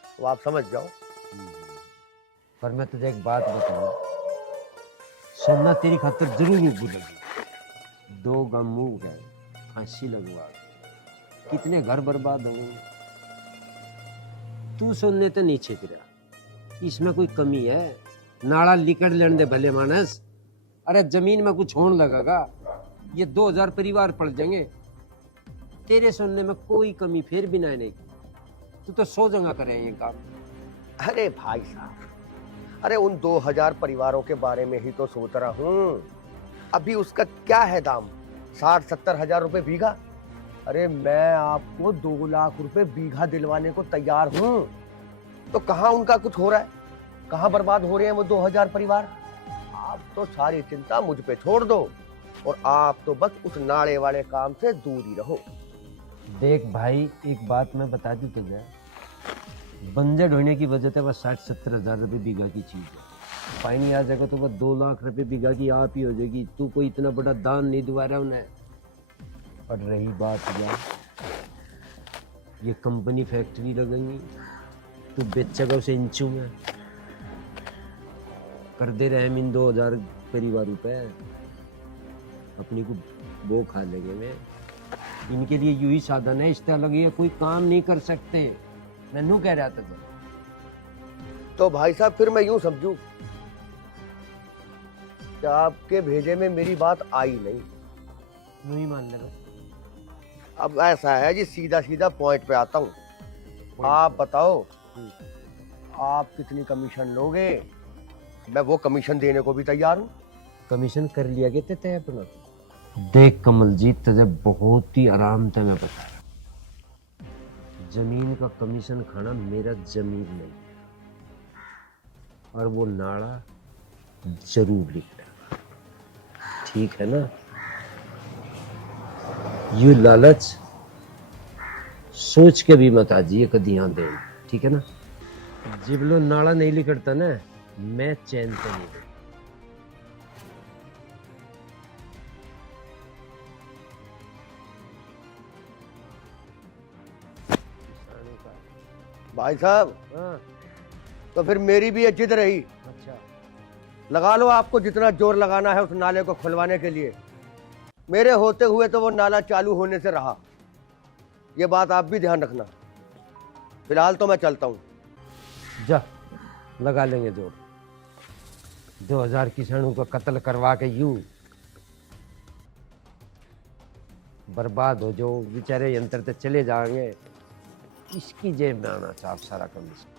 तो आप समझ जाओ। पर मैं तुझे एक बात बताऊं, सोना तेरी खातिर जरूर उगलेगी। 2 गम मुंह गए, फांसी लगवा, कितने घर बर्बाद हो गए। तू सुनने तो नीचे गिरा, इसमें कोई कमी है? नाड़ा लिकड़ लेने दे भले मानस। अरे जमीन में कुछ होने लगेगा, ये 2000 परिवार पड़ जाएंगे। तेरे सुनने में कोई कमी फिर भी नहीं की। तू तो सो जगह करे ये काम। अरे भाई साहब, अरे उन 2000 परिवारों के बारे में ही तो सोच रहा हूँ। अभी उसका क्या है दाम? 60-70 हजार रुपए बीघा। अरे मैं आपको 2 लाख रुपए बीघा दिलवाने को तैयार हूँ। तो कहाँ उनका कुछ हो रहा है, कहाँ बर्बाद हो रहे हैं वो 2000 परिवार? आप तो सारी चिंता मुझ पे छोड़ दो, और आप तो बस उस नाले वाले काम से दूर ही रहो। देख भाई, एक बात मैं बता दूं तुझे, बंजर होने की वजह से वह 60-70 हजार रुपये बीघा की चीज है। पानी आ जाएगा तो वह 2 लाख रुपए बीघा की आप ही हो जाएगी। तू कोई इतना बड़ा दान नहीं दुआ रहा उन्हें। और रही बात यार, ये कंपनी फैक्ट्री लगेंगी, तू बेचेगा उसे इंचू में, कर दे रहे हम इन 2000 परिवार रुपए, अपनी को वो खा लेंगे। मैं इनके लिए यू ही साधन है, इससे अलग ये कोई काम नहीं कर सकते। मैं नू कह रहा था तो भाई साहब, फिर मैं यूं समझूं कि आपके भेजे में मेरी बात आई नहीं? नू ही मान ले। अब ऐसा है जी, सीधा सीधा पॉइंट पे आता हूँ। आप बताओ, आप कितनी कमीशन लोगे? मैं वो कमीशन देने को भी तैयार हूँ। कमीशन कर लिया गया तय अपना। देख कमलजीत, तुझे बहुत ही आराम से मैं बता रहा हूं। जमीन का कमीशन खाना मेरा जमीन नहीं है, और वो नाड़ा जरूर लिखना, ठीक है ना? यू लालच सोच के भी मत आजिए कभी यहाँ दे, ठीक है ना? जब लो नाड़ा नहीं लिखता ना, मैं चैन से नहीं। भाई साहब, हाँ, तो फिर मेरी भी ये जिद रही। अच्छा, लगा लो आपको जितना जोर लगाना है उस नाले को खुलवाने के लिए। मेरे होते हुए तो वो नाला चालू होने से रहा, ये बात आप भी ध्यान रखना। फिलहाल तो मैं चलता हूँ। जा लगा लेंगे जोर। 2000 किसानों का कत्ल करवा के यूं बर्बाद हो जो बेचारे यंत्र तक चले जाएंगे, इसकी जेब में आना चाह सारा कमीशन।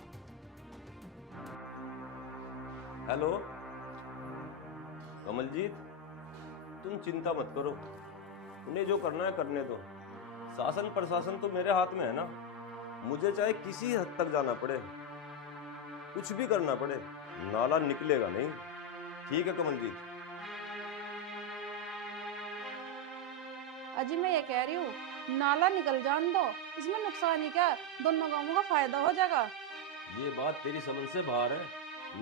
हेलो कमलजीत, तुम चिंता मत करो, उन्हें जो करना है करने दो। शासन प्रशासन तो मेरे हाथ में है ना, मुझे चाहे किसी हद तक जाना पड़े, कुछ भी करना पड़े, नाला निकलेगा नहीं। ठीक है कमलजीत। अजी मैं ये कह रही हूँ, नाला निकल जान दो, इसमें नुकसान ही क्या, दोनों गांवों का फायदा हो जाएगा। ये बात तेरी समझ से बाहर है,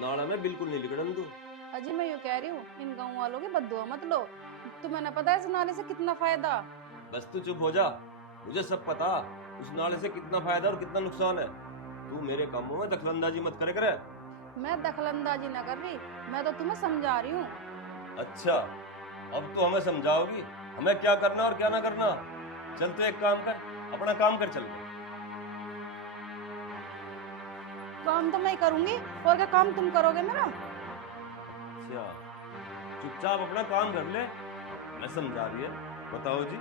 नाला में बिल्कुल नहीं निकलने दूं। अजी मैं यूँ कह रही हूँ, इन गाँव वालों की बद्दुआ मत लो, तुम्हें ना पता है इस नाले से कितना फायदा। बस तू चुप हो जा, मुझे सब पता, उस नाले से कितना फायदा और कितना नुकसान है। तू मेरे कामों में दखलंदाजी मत करे। मैं दखलंदाजी ना कर रही, मैं तो तुम्हें समझा रही हूँ। अच्छा, अब तो हमें समझाओगी हमें क्या करना और क्या ना करना। चल तो एक काम कर, अपना काम कर चल। काम तो मैं करूंगी, और क्या काम तुम करोगे मेरा? अच्छा, चुपचाप अपना काम कर ले, मैं समझा रही है। बताओ जी।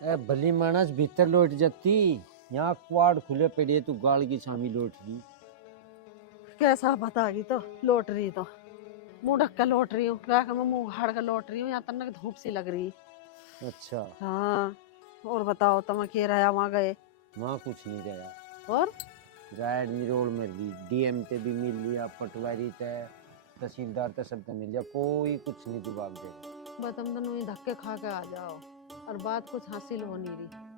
ए भली मानस भीतर लौट जाती, यहाँ क्वाड खुले पड़े, तू गाल की छामी लौट रही। कैसा बतागी तो लौट रही, तो मुंह ढक के लौट रही हूँ, मैं मुंह हाड़ के लौट रही हूँ, यहाँ तक धूप सी लग रही। अच्छा, हाँ, और बताओ तुम के रहा वहाँ गए? वहाँ कुछ नहीं गया, और गाइड निरोड़ में ली, डीएम ते भी मिल लिया, पटवारी ते, तहसीलदार ते सब ते मिल लिया, कोई कुछ नहीं जवाब दे। तुम तो धक्के खा के आ जाओ, और बात कुछ हासिल हो नहीं रही।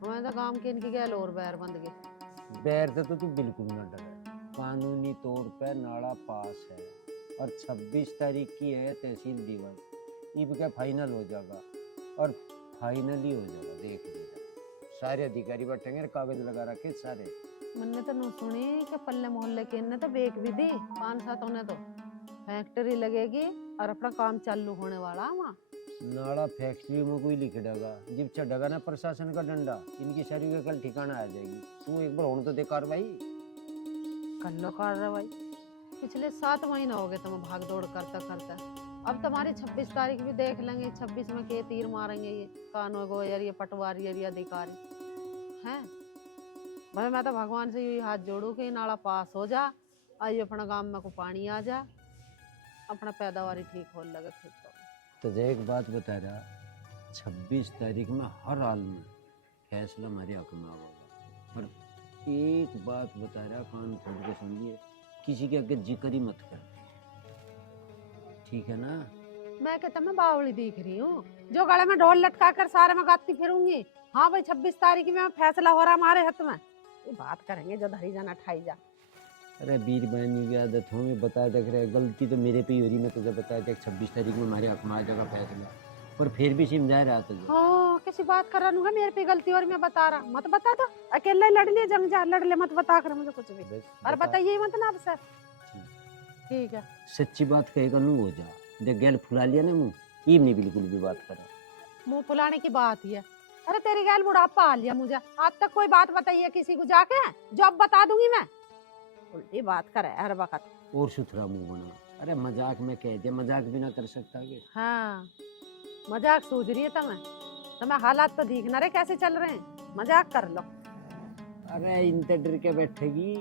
हमारे तो काम के इनकी गैल और बैर बंद गए। बैर से तो तू बिल्कुल ना डरे, कानूनी तौर पे नाड़ा पास है, और 26 तारीख की है तहसील दिवस, ये क्या फाइनल हो जाएगा, और फाइनली हो जाएगा, देख लीजिए। सारे अधिकारी बैठेंगे और कागज लगा रखे सारे। मैंने तो नहीं सुनी कि पल्ले मोहल्ले के इन्हें तो बेक भी दी 5-7 होने, तो फैक्ट्री लगेगी और अपना काम चालू होने वाला वहाँ। नाड़ा फैक्ट्री में कोई लिख डागा, जब चढ़ेगा ना प्रशासन का डंडा, इनकी सारी का कल ठिकाना आ जाएगी। तू एक बार होने तो दे कार्रवाई कर लो कार्रवाई। पिछले 7 महीना हो गए तुम्हें भाग दौड़ करता करता, अब तुम्हारी 26 तारीख भी देख लेंगे। 26 में के तीर मारेंगे ये कानून गोयर, ये पटवारी, ये अधिकारी हैं। भाई मैं तो भगवान से यही हाथ जोड़ू कि नाला पास हो जा, आई अपना गांव में को पानी आ जा, अपना पैदावारी ठीक हो लगे फिर तो एक बात बता रहा, 26 तारीख में हर हाल में फैसला हमारे हक में होगा। और एक बात बता रहा, कान खोल के समझिए, किसी के आगे जिक्र ही मत कर, ठीक है ना? मैं कहता मैं बावली दिख रही हूँ जो गले में ढोल लटका कर सारे में गाती फिरूंगी? हाँ भाई 26 तारीख में फैसला हो रहा हमारे हाथ में, ये बात करेंगे जो धरी जाना ठाई जा। अरे वीर बहनी की आदत हो, मैं बता देख रहे, गलती तो मेरे पे ही हो रही। मैं तुझे बताया था 26 तारीख में हमारे हक में आ जाएगा फैसला, पर फिर भी समझा रहा था। हाँ किसी बात कर रहा मेरे पे गलती और मैं बता रहा, मत बता तो अकेले लड़ ले, जंग जा लड़ ले, मत बता कर मुझे कुछ भी। और बताइए मत ना अब सर, ठीक है? सच्ची बात कहेगा नू हो जा, देख गैल फुला लिया ना मुँह, ये नहीं बिल्कुल भी बात करा। मुँह फुलाने की बात ही है। अरे तेरी गैल बुढ़ापा आ लिया मुझे, आज तक कोई बात बताइए किसी को जाके, जो अब बता दूंगी मैं। उल्टी बात करे हर वक्त, और सुथरा मुंह बना। अरे मजाक में कह दे, मजाक भी ना कर सकता के। हाँ मजाक सूझ रही है तुम्हें हालात तो दिखना रे कैसे चल रहे हैं। मजाक कर लो। अरे इनते डर के बैठेगी,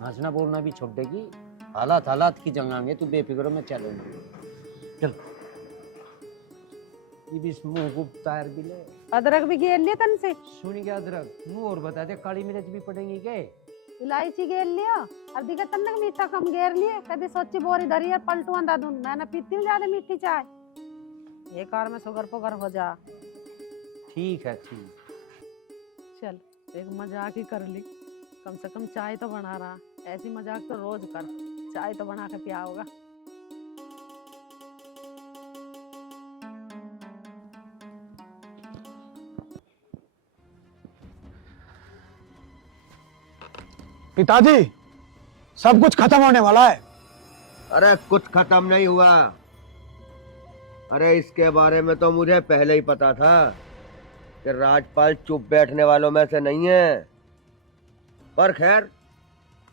हंसना बोलना भी छोड़ देगी। हालात हालात की जंगांगे, तू बेफिक्र में चलेंगे। चल ये भी मुंह को तार भी ले। अदरक भी घेर लिया तन से। सुन गया अदरक मुंह और बता दे, काली मिर्च भी पड़ेंगी के? इलायची घेर लिया और दिखा तन्ने मीठा कम घेर लिए। कभी सोची बोरी धरी है पलटुआ दादू, मैंने पीती हूँ ज्यादा मीठी चाय। एक और में शुगर पुगर हो जा। ठीक है ठीक। चल एक मजाक ही कर ली, कम से कम चाय तो बना रहा। ऐसी मजाक तो रोज कर, चाय तो बना के पिया होगा। पिताजी सब कुछ खत्म होने वाला है। अरे कुछ खत्म नहीं हुआ। अरे इसके बारे में तो मुझे पहले ही पता था कि राजपाल चुप बैठने वालों में से नहीं है। पर खैर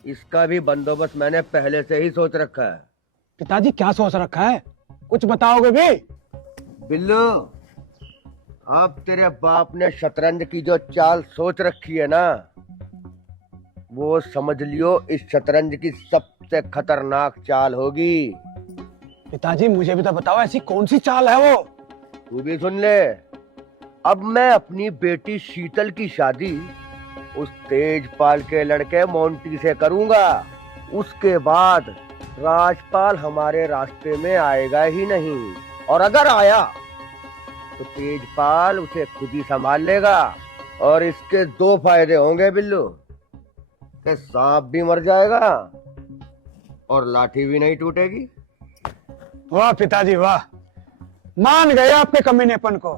इसका भी बंदोबस्त मैंने पहले से ही सोच रखा है। पिताजी क्या सोच रखा है, कुछ बताओगे भी? बिल्लू, अब तेरे बाप ने शतरंज की जो चाल सोच रखी है ना, वो समझ लियो इस शतरंज की सबसे खतरनाक चाल होगी। पिताजी मुझे भी तो बताओ, ऐसी कौन सी चाल है वो? तू भी सुन ले। अब मैं अपनी बेटी शीतल की शादी उस तेजपाल के लड़के मोंटी से करूंगा। उसके बाद राजपाल हमारे रास्ते में आएगा ही नहीं, और अगर आया तो तेजपाल उसे खुद ही संभाल लेगा। और इसके दो फायदे होंगे बिल्लू, कि सांप भी मर जाएगा और लाठी भी नहीं टूटेगी। वाह पिताजी वाह, मान गए आपके कमीनेपन को।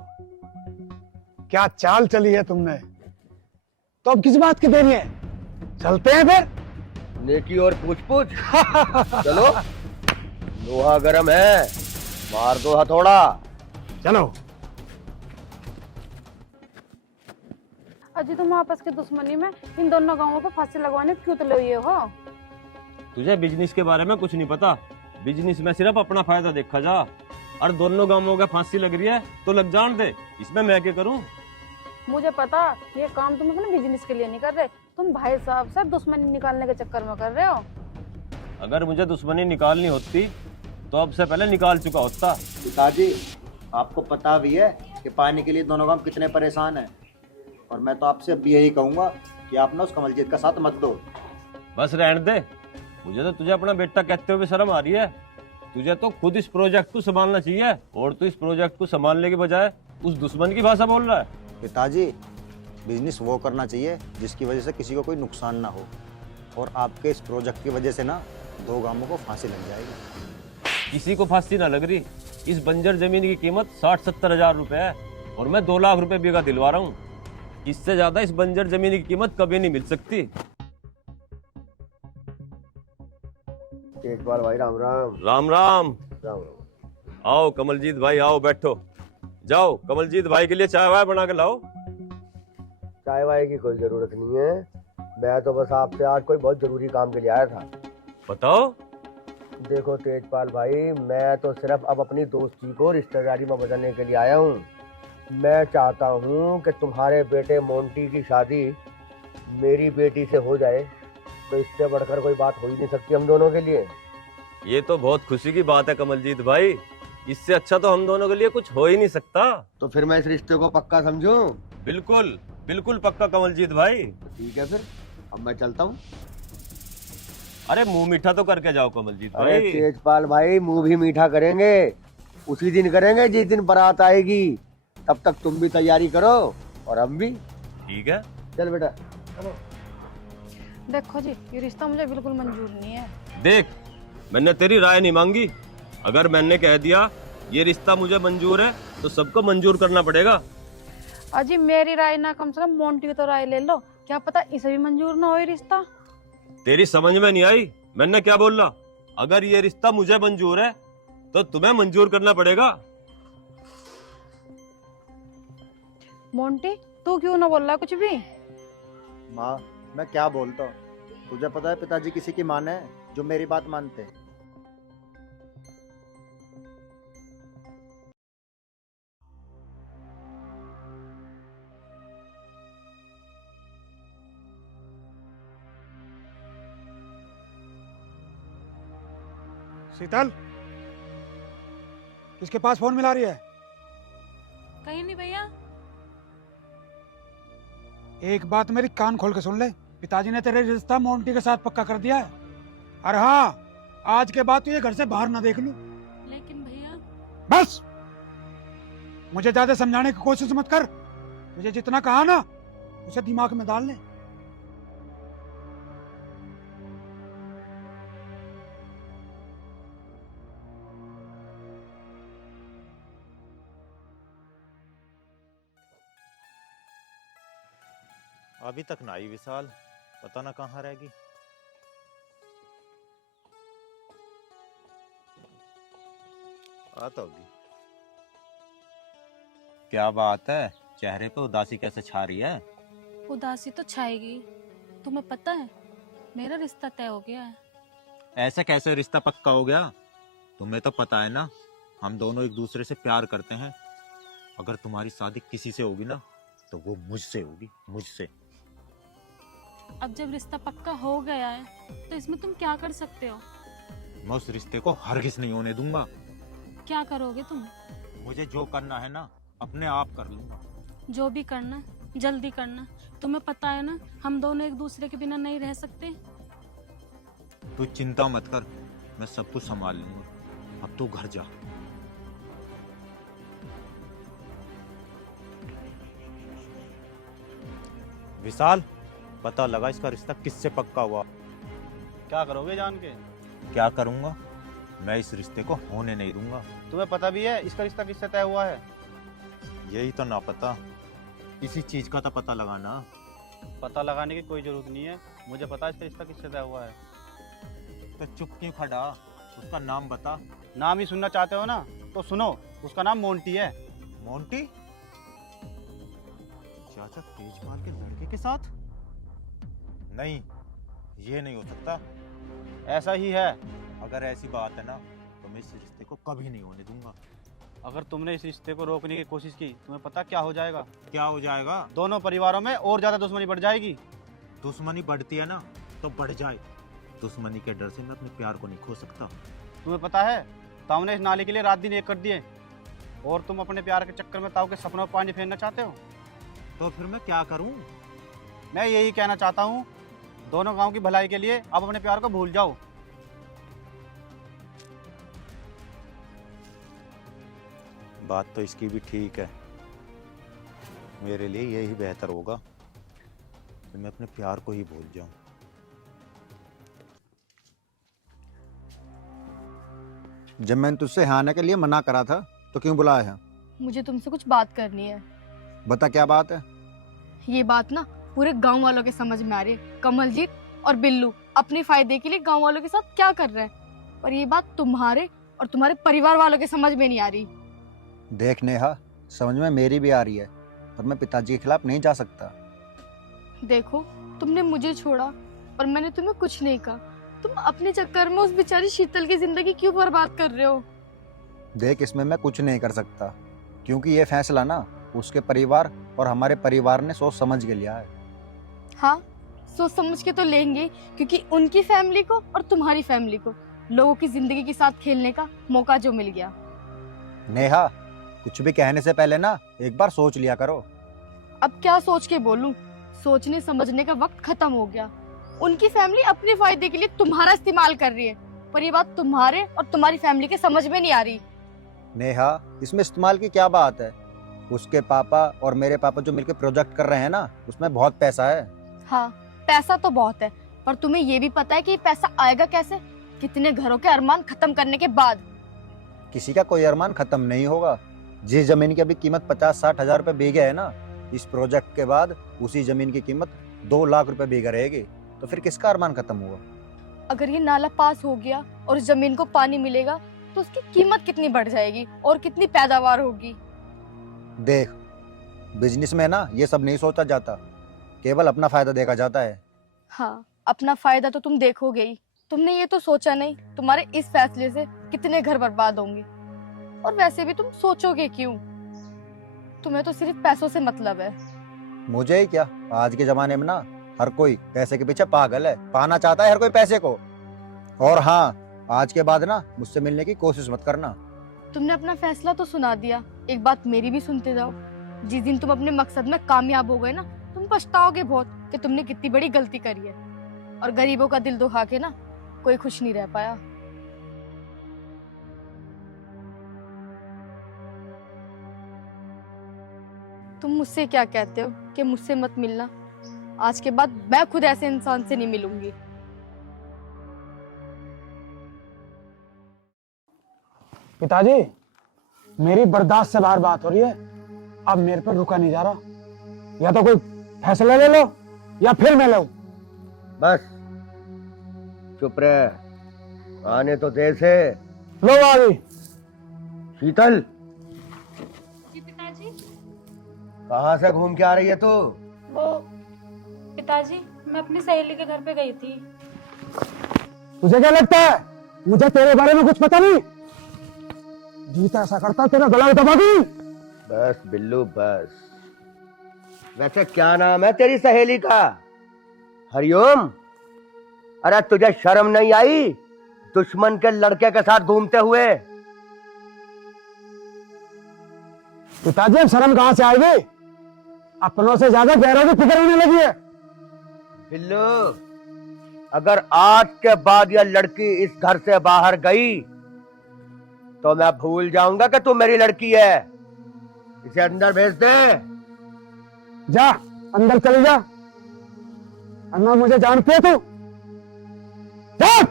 क्या चाल चली है तुमने। तो अब किस बात की देरी है, चलते हैं फिर। नेकी और पूछ पूछ। चलो, लोहा गरम है, मार दो हथौड़ा। चलो। अजी तुम आपस की दुश्मनी में इन दोनों गांवों पर फांसी लगवाने क्यों तो लिए हो? तुझे बिजनेस के बारे में कुछ नहीं पता। बिजनेस में सिर्फ अपना फायदा देखा जा। और दोनों गांवों का फांसी लग रही है तो लग जान दे, इसमें मैं क्या करूं? मुझे पता ये काम तुम अपने बिजनेस के लिए नहीं कर रहे, तुम भाई साहब से दुश्मनी निकालने के चक्कर में कर रहे हो। अगर मुझे दुश्मनी निकालनी होती तो अब से पहले निकाल चुका होता। पिताजी आपको पता भी है कि पानी के लिए दोनों गांव कितने परेशान हैं, और मैं तो आपसे अब यही कहूंगा कि आप ना उस कमलजीत का साथ मत दो। बस रहने दे, मुझे तो तुझे अपना बेटा कहते हुए शर्म आ रही है। तुझे तो खुद इस प्रोजेक्ट को संभालना चाहिए, और तू इस प्रोजेक्ट को संभालने के बजाय उस दुश्मन की भाषा बोल रहा है। पिताजी बिजनेस वो करना चाहिए जिसकी वजह से किसी को कोई नुकसान ना हो, और आपके इस प्रोजेक्ट की वजह से ना दो गांवों को फांसी लग जाएगी। किसी को फांसी ना लग रही। इस बंजर जमीन की कीमत 60-70 हजार रुपए है, और मैं 2 लाख रुपए बीघा दिलवा रहा हूँ। इससे ज्यादा इस बंजर जमीन की कीमत कभी नहीं मिल सकती। तेजपाल भाई राम राम। राम राम। राम राम। आओ कमलजीत भाई, आओ बैठो। जाओ कमलजीत भाई के लिए चाय वाय बना के लाओ। चाय वाय की कोई जरूरत नहीं है, मैं तो बस आपसे आज कोई बहुत जरूरी काम के लिए आया था। बताओ। देखो तेजपाल भाई, मैं तो सिर्फ अब अपनी दोस्ती को रिश्तेदारी में बदलने के लिए आया हूँ। मैं चाहता हूँ कि तुम्हारे बेटे मोंटी की शादी मेरी बेटी से हो जाए, तो इससे बढ़कर कोई बात हो ही नहीं सकती हम दोनों के लिए। ये तो बहुत खुशी की बात है कमलजीत भाई, इससे अच्छा तो हम दोनों के लिए कुछ हो ही नहीं सकता। तो फिर मैं इस रिश्ते को पक्का समझूं? बिल्कुल बिल्कुल पक्का कमलजीत भाई। ठीक है फिर, अब मैं चलता हूँ। अरे मुंह मीठा तो करके जाओ कमलजीत अरे भाई। तेजपाल भाई, मुंह भी मीठा करेंगे, उसी दिन करेंगे जिस दिन बारात आएगी। तब तक तुम भी तैयारी करो और हम भी। ठीक है, चल बेटा। देखो जी, ये रिश्ता मुझे बिल्कुल मंजूर नहीं है। देख मैंने तेरी राय नहीं मांगी। अगर मैंने कह दिया ये रिश्ता मुझे मंजूर है तो सबको मंजूर करना पड़ेगा। अजी मेरी राय ना, कम से कम मोंटी की तो राय ले लो, क्या पता इसे भी मंजूर ना हो ये रिश्ता। तेरी समझ में नहीं आई मैंने क्या बोला? अगर ये रिश्ता मुझे मंजूर है तो तुम्हें मंजूर करना पड़ेगा। मोंटी तू क्यों ना बोल रहा कुछ भी? माँ मैं क्या बोलता हूँ, तुझे पता है पिताजी किसी की मान है जो मेरी बात मानते हैं। शीतल, किसके पास फोन मिला रही है? कहीं नहीं भैया। एक बात मेरी कान खोल के सुन ले, पिताजी ने तेरे रिश्ता मोंटी के साथ पक्का कर दिया है। और हाँ, आज के बाद तू ये घर से बाहर ना देख लूं। लेकिन भैया। बस, मुझे ज्यादा समझाने की कोशिश मत कर। मुझे जितना कहा ना, उसे दिमाग में डाल ले। अभी तक ना आई विशाल, पता ना कहाँ रहेगी। आता होगी। क्या बात है, चेहरे पे उदासी कैसे छा रही है? उदासी तो छाएगी। तुम्हें पता है मेरा रिश्ता तय हो गया है। ऐसे कैसे रिश्ता पक्का हो गया? तुम्हें तो पता है ना, हम दोनों एक दूसरे से प्यार करते हैं। अगर तुम्हारी शादी किसी से होगी ना, तो वो मुझसे होगी, मुझसे। अब जब रिश्ता पक्का हो गया है तो इसमें तुम क्या कर सकते हो? मैं उस रिश्ते को हरगिज नहीं होने दूंगा। क्या करोगे तुम? मुझे जो करना है ना, अपने आप कर लूंगा। जो भी करना जल्दी करना। तुम्हें पता है ना, हम दोनों एक दूसरे के बिना नहीं रह सकते। तू चिंता मत कर, मैं सब कुछ संभाल लूंगा। अब तू घर जा। विशाल, पता लगा इसका रिश्ता किससे पक्का हुआ। क्या करोगे जान के? क्या करूंगा? मैं इस रिश्ते को होने नहीं दूंगा। तुम्हें पता भी है इसका रिश्ता किससे तय हुआ है? यही तो ना पता, इसी चीज का तो पता लगाना। पता लगाने की कोई जरूरत नहीं है, मुझे पता है इसका रिश्ता किससे तय हुआ है। तो चुप क्यों खड़ा? उसका नाम बता। नाम ही सुनना चाहते हो ना, तो सुनो, उसका नाम मोंटी है। मोंटी? चाचा तेजपाल के लड़के के साथ? नहीं, ये नहीं हो सकता। ऐसा ही है। अगर ऐसी बात है ना, तो मैं इस रिश्ते को कभी नहीं होने दूंगा। अगर तुमने इस रिश्ते को रोकने की कोशिश की, तुम्हें पता क्या हो जाएगा? क्या हो जाएगा? दोनों परिवारों में और ज्यादा दुश्मनी बढ़ जाएगी। दुश्मनी बढ़ती है ना, तो बढ़ जाए। दुश्मनी के डर से मैं अपने प्यार को नहीं खो सकता। तुम्हें पता है, ताऊ ने इस नाले के लिए रात दिन एक कर दिए, और तुम अपने प्यार के चक्कर में ताऊ के सपनों में पानी फेरना चाहते हो। तो फिर मैं क्या करूं? मैं यही कहना चाहता हूँ, दोनों गांव की भलाई के लिए अब अपने प्यार को भूल जाओ। बात तो इसकी भी ठीक है। मेरे लिए यही बेहतर होगा कि मैं अपने प्यार को ही भूल जाऊं। जब मैंने तुझसे यहाँ आने के लिए मना करा था तो क्यों बुलाया है? मुझे तुमसे कुछ बात करनी है। बता क्या बात है? ये बात ना पूरे गांव वालों के समझ में आ रही है। कमलजीत और बिल्लू अपने फायदे के लिए गांव वालों के साथ क्या कर रहे हैं, और ये बात तुम्हारे और तुम्हारे परिवार वालों के समझ में नहीं आ रही। देख नेहा, समझ में मेरी भी आ रही है, पर मैं पिताजी के खिलाफ नहीं जा सकता। देखो, तुमने मुझे छोड़ा और मैंने तुम्हें कुछ नहीं कहा। तुम अपने चक्कर में उस बेचारी शीतल की जिंदगी क्यों बर्बाद कर रहे हो? देख, इसमें मैं कुछ नहीं कर सकता, क्योंकि ये फैसला ना उसके परिवार और हमारे परिवार ने सोच समझ के लिया है। हाँ, सोच समझ के तो लेंगे, क्योंकि उनकी फैमिली को और तुम्हारी फैमिली को लोगों की जिंदगी के साथ खेलने का मौका जो मिल गया। नेहा, कुछ भी कहने से पहले ना एक बार सोच लिया करो। अब क्या सोच के बोलूं? सोचने समझने का वक्त खत्म हो गया। उनकी फैमिली अपने फायदे के लिए तुम्हारा इस्तेमाल कर रही है, पर ये बात तुम्हारे और तुम्हारी फैमिली के समझ में नहीं आ रही। नेहा, इसमें इस्तेमाल की क्या बात है? उसके पापा और मेरे पापा जो मिलकर प्रोजेक्ट कर रहे हैं ना, उसमें बहुत पैसा है। हाँ, पैसा तो बहुत है, पर तुम्हें ये भी पता है कि ये पैसा आएगा कैसे? कितने घरों के अरमान खत्म करने के बाद। किसी का कोई अरमान खत्म नहीं होगा। जिस जमीन की अभी कीमत 50-60 हजार रुपए बीघे है ना, इस प्रोजेक्ट के बाद उसी जमीन की कीमत 2 लाख रुपए बीघा रहेगी। तो फिर किसका अरमान खत्म हुआ? अगर ये नाला पास हो गया और इस जमीन को पानी मिलेगा, तो उसकी कीमत कितनी बढ़ जाएगी और कितनी पैदावार होगी। देख, बिजनेस में ना ये सब नहीं सोचा जाता, केवल अपना फायदा देखा जाता है। हाँ, अपना फायदा तो तुम देखोगे ही। तुमने ये तो सोचा नहीं तुम्हारे इस फैसले से कितने घर बर्बाद होंगे, और वैसे भी तुम सोचोगे क्यों? तुम्हें तो सिर्फ पैसों से मतलब है। मुझे ही क्या, आज के जमाने में ना हर कोई पैसे के पीछे पागल है, पाना चाहता है हर कोई पैसे को। और हाँ, आज के बाद ना मुझसे मिलने की कोशिश मत करना। तुमने अपना फैसला तो सुना दिया, एक बात मेरी भी सुनते जाओ। जिस दिन तुम अपने मकसद में कामयाब हो गए ना, तुम पछताओगे बहुत कि तुमने कितनी बड़ी गलती करी है। और गरीबों का दिल दुखा के ना कोई खुश नहीं रह पाया। तुम मुझसे क्या कहते हो कि मुझसे मत मिलना? आज के बाद मैं खुद ऐसे इंसान से नहीं मिलूंगी। पिताजी, मेरी बर्दाश्त से बाहर बात हो रही है। अब मेरे पर रुका नहीं जा रहा। या तो कोई फैसला ले लो या फिर मैं लूं। बस चुप रहे, आने तो दे से। लो आ गई। शीतल, जी पिताजी। कहाँ से घूम के आ रही है तू? वो पिताजी, मैं अपनी सहेली के घर पे गई थी। तुझे क्या लगता है मुझे तेरे बारे में कुछ पता नहीं? जीता ऐसा करता तेरा गला दबा दूं। बस बिल्लू बस। वैसे क्या नाम है तेरी सहेली का? हरिओम? अरे तुझे शर्म नहीं आई दुश्मन के लड़के के साथ घूमते हुए? पिताजी, अब शर्म कहां से आएगी? अपनों से ज्यादा गैरों की फिक्र होने लगी है। बिल्लू, अगर आज के बाद यह लड़की इस घर से बाहर गई तो मैं भूल जाऊंगा कि तू मेरी लड़की है। इसे अंदर भेज दे। जा, अंदर चली जा। अन्ना, मुझे जानती है तू? जा।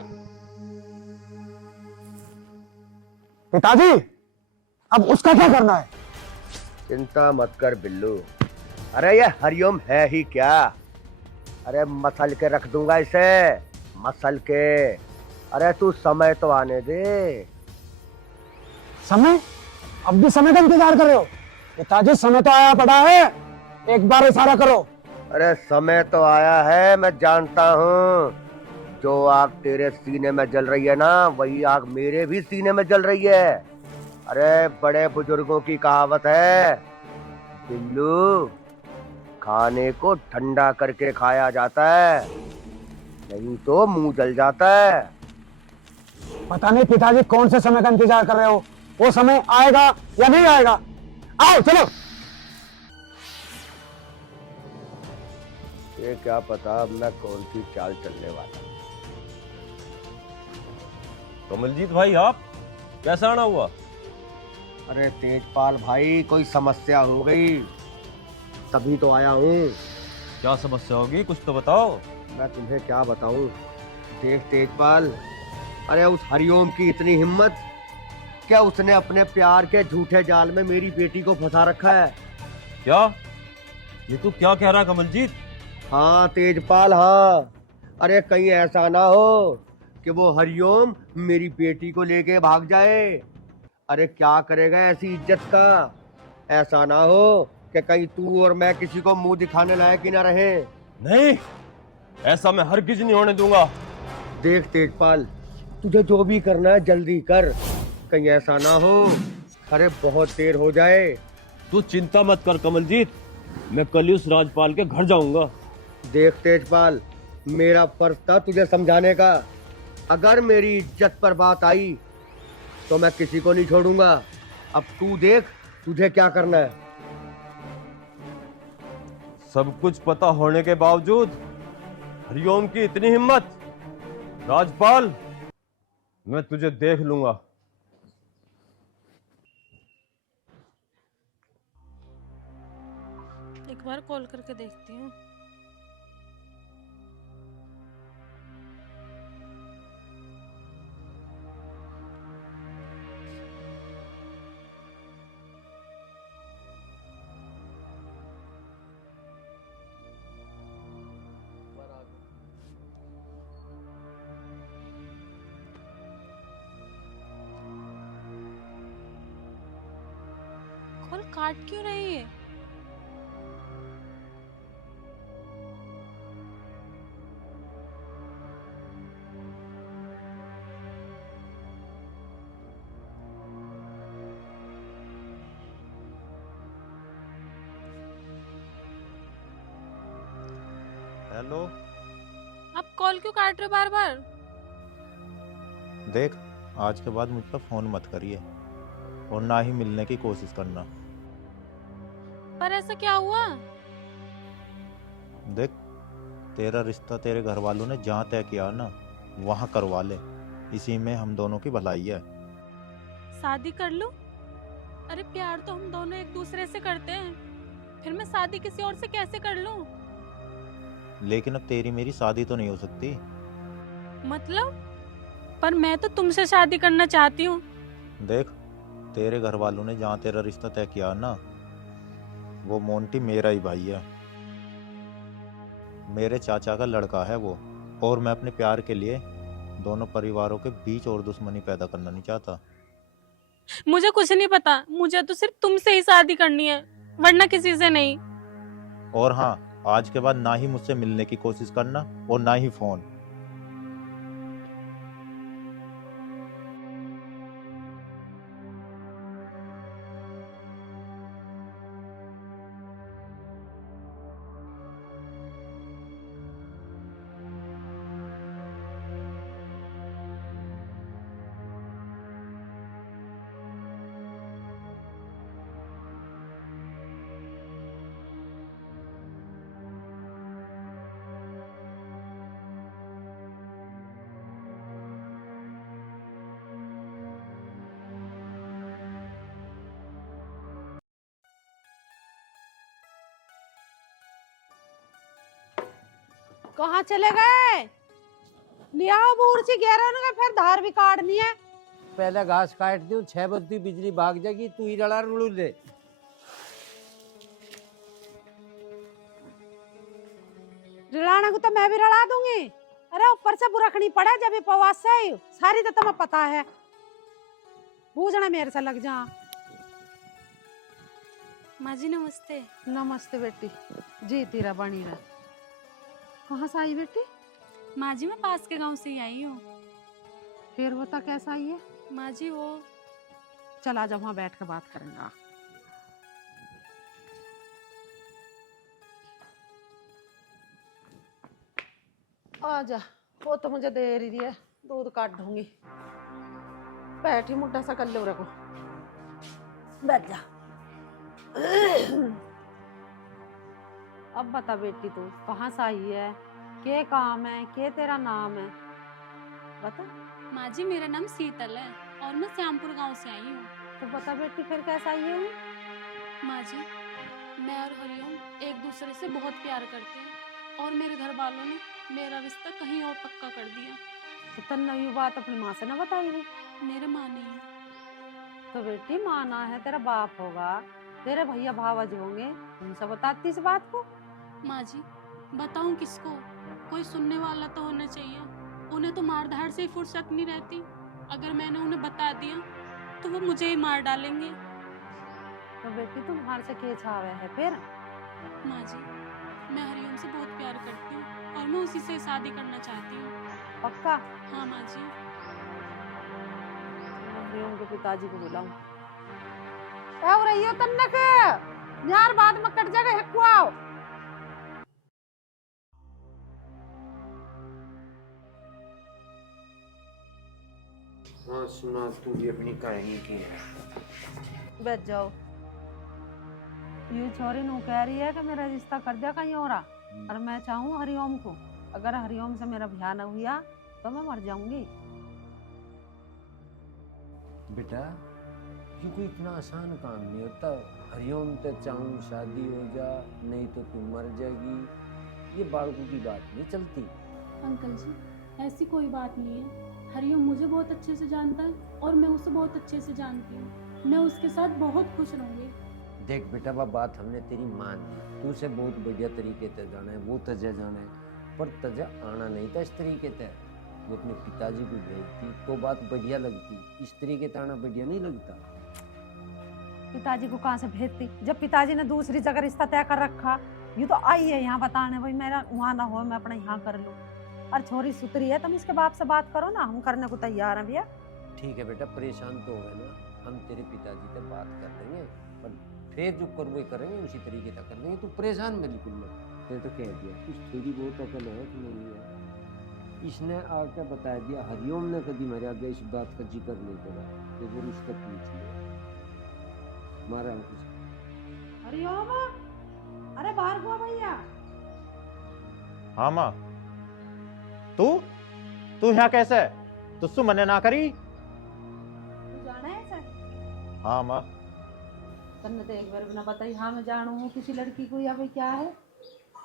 पिताजी, अब उसका क्या करना है? चिंता मत कर बिल्लू। अरे ये हरिओम है ही क्या? अरे मसल के रख दूंगा इसे, मसल के। अरे तू समय तो आने दे। समय? अब भी समय का इंतजार कर रहे हो? पिताजी, समय तो आया पड़ा है, एक बार इशारा करो। अरे समय तो आया है, मैं जानता हूँ। जो आग तेरे सीने में जल रही है ना, वही आग मेरे भी सीने में जल रही है। अरे बड़े बुजुर्गों की कहावत है बिल्लू, खाने को ठंडा करके खाया जाता है, नहीं तो मुंह जल जाता है। पता नहीं पिताजी कौन से समय का इंतजार कर रहे हो। वो समय आएगा या नहीं आएगा? आओ चलो। ये क्या पता अब मैं कौन सी चाल चलने वाला। कमलजीत भाई, आप कैसा आना हुआ? अरे तेजपाल भाई, कोई समस्या हो गई तभी तो आया हूँ। क्या समस्या होगी, कुछ तो बताओ। मैं तुम्हें क्या बताऊं। देख तेजपाल, अरे उस हरिओम की इतनी हिम्मत, क्या उसने अपने प्यार के झूठे जाल में मेरी बेटी को फंसा रखा है। क्या? ये तू क्या कह रहा है कमलजीत? हाँ तेजपाल, हाँ। अरे कहीं ऐसा ना हो कि वो हरिओम मेरी बेटी को लेके भाग जाए। अरे क्या करेगा ऐसी इज्जत का? ऐसा ना हो कि कहीं तू और मैं किसी को मुंह दिखाने लायक ही ना रहे। नहीं, ऐसा मैं हरगिज नहीं होने दूंगा। देख तेजपाल, तुझे जो भी करना है जल्दी कर, कहीं ऐसा ना हो अरे बहुत देर हो जाए। तू चिंता मत कर कमलजीत, मैं कल ही उस राजपाल के घर जाऊंगा। देख तेजपाल, मेरा फर्ज था तुझे समझाने का। अगर मेरी इज्जत पर बात आई तो मैं किसी को नहीं छोड़ूंगा। अब तू देख तुझे क्या करना है। सब कुछ पता होने के बावजूद हरिओम की इतनी हिम्मत। राजपाल, मैं तुझे देख लूंगा। एक बार कॉल करके देखती हूँ। कॉल काट क्यों रही है? हेलो, आप कॉल क्यों काट रहे हो बार बार? देख, आज के बाद मुझ पर फोन मत करिए और ना ही मिलने की कोशिश करना। पर ऐसा क्या हुआ? देख, तेरा रिश्ता तेरे घर वालों ने जहाँ तय किया ना वहाँ करवा ले, इसी में हम दोनों की भलाई है। शादी कर लूं? अरे प्यार तो हम दोनों एक दूसरे से करते हैं, फिर मैं शादी किसी और से कैसे कर लूं? लेकिन अब तेरी मेरी शादी तो नहीं हो सकती। मतलब? पर मैं तो तुमसे शादी करना चाहती हूँ। देख, तेरे घर वालों ने जहाँ तेरा रिश्ता तय किया ना वो मोंटी मेरा ही भाई है, मेरे चाचा का लड़का है वो, और मैं अपने प्यार के लिए दोनों परिवारों के बीच और दुश्मनी पैदा करना नहीं चाहता। मुझे कुछ नहीं पता, मुझे तो सिर्फ तुमसे ही शादी करनी है, वरना किसी से नहीं। और हाँ, आज के बाद ना ही मुझसे मिलने की कोशिश करना और ना ही फोन। कहाँ चले गए? लियाओ बूढ़ सी घेरा ना, फिर धार भी काटनी है। पहले घास काट दूं, 6 बजे बिजली भाग जाएगी, तू ही रड़ा रुड़ू ले। रिलाना को तो मैं भी रड़ा दूंगी। अरे ऊपर से बुरखनी पड़ा जब उपवास से, सारी तो तुम्हें पता है। बूझना मेरे से लग जा। माँ जी नमस्ते। नमस्ते बेटी, जी तेरा बनी रहा। कहाँ से आई बेटी? माँ जी मैं पास के गांव से ही आई हूँ। फिर बता कैसा आई है? माँ जी वो चला जा, वहां बैठ कर बात करेंगे। आजा, वो तो मुझे दे रही है, दूध काट दूंगी। बैठी मुड्ढा सा कर लो रखो, बैठ जा। अब बता बेटी, तू कहाँ से आई है? के काम है? के तेरा नाम है? बता। माँ जी मेरा नाम शीतल है और मैं श्यामपुर गांव से आई हूँ। तो बता बेटी, फिर कैसा आई है? माँ जी मैं और हरिओम एक दूसरे से बहुत प्यार करते हैं और मेरे घर वालों ने मेरा रिश्ता कहीं और पक्का कर दिया। तो तन्ने ये बात अपनी माँ से ना बताई हुई? मेरे माँ नहीं है। तो बेटी माना है, तेरा बाप होगा, तेरे भैया भावज होंगे, उनसे बताती इस बात को। माँ जी बताऊं किसको? कोई सुनने वाला तो होना चाहिए। उन्हें तो मार धाड़ से ही फुर्सत नहीं रहती। अगर मैंने उन्हें बता दिया तो वो मुझे ही मार डालेंगे। तो बेटी तुम्हारे से के छावे है फिर? माँ जी मैं हरिओम से बहुत प्यार करती हूँ और मैं उसी से शादी करना चाहती हूँ। पक्का? हाँ माँ जी। हरिओम के पिताजी को बुलाऊं। और रहियो तन्नक, यार बाद में कट जाएगा, हकुआओ। हाँ सुना, तू भी अपनी कहानी की है। बैठ जाओ। ये छोरी नू कह रही है कि मेरा रिश्ता कर दिया कहीं और, और मैं चाहूँ हरिओम को। अगर हरिओम से मेरा ब्याह न हुआ तो मैं मर जाऊंगी। बेटा ये कोई इतना आसान काम नहीं होता। हरिओम तो चाहूँ शादी हो जा, नहीं तो तू मर जाएगी, ये बालकों की बात नहीं चलती। अंकल जी ऐसी कोई बात नहीं है। हरिओम मुझे बहुत अच्छे से जानता है और मैं उसे बहुत अच्छे से जानती हूँ। मैं उसके साथ बहुत खुश रहूंगी। देख बेटा, वह बात हमने तेरी मान ली, तू से बहुत बढ़िया तरीके से जाना है, वो तजे जाना है, पर तजे आना नहीं था इस तरीके से। वो अपने पिताजी को भेजती तो बात बढ़िया लगती, इस तरीके से आना बढ़िया नहीं लगता। पिताजी को कहाँ से भेजती जब पिताजी ने दूसरी जगह रिश्ता तय कर रखा? ये तो आई है यहाँ बताने, भाई मेरा वहाँ ना हो, मैं अपना यहाँ कर लूँ। और छोरी सुतरी है, तुम इसके बाप से बात करो ना, हम करने को तैयार हैं भैया। ठीक है बेटा, परेशान तो हो ना, हम तेरे पिताजी से बात कर लेंगे, पर फिर जो कर वो करेंगे उसी तरीके से कर लेंगे। तू परेशान बिल्कुल मत। मैं तो कह दिया, कुछ थोड़ी बहुत अकल है तुम्हें। इसने आके बता दिया, हरिओम ने कभी मेरे आगे इस बात का जिक्र नहीं करा कि वो रिश्ता पूछ लिया हमारा कुछ। हरिओम, अरे बाहर को भैया। हाँ माँ, तू तू यहाँ कैसे है? तुझसे मने ना करी? तू जाना है सर? हाँ माँ। तन्ने तो एक बार बिना बताई हाँ मैं जानू हूँ किसी लड़की को या भाई क्या है?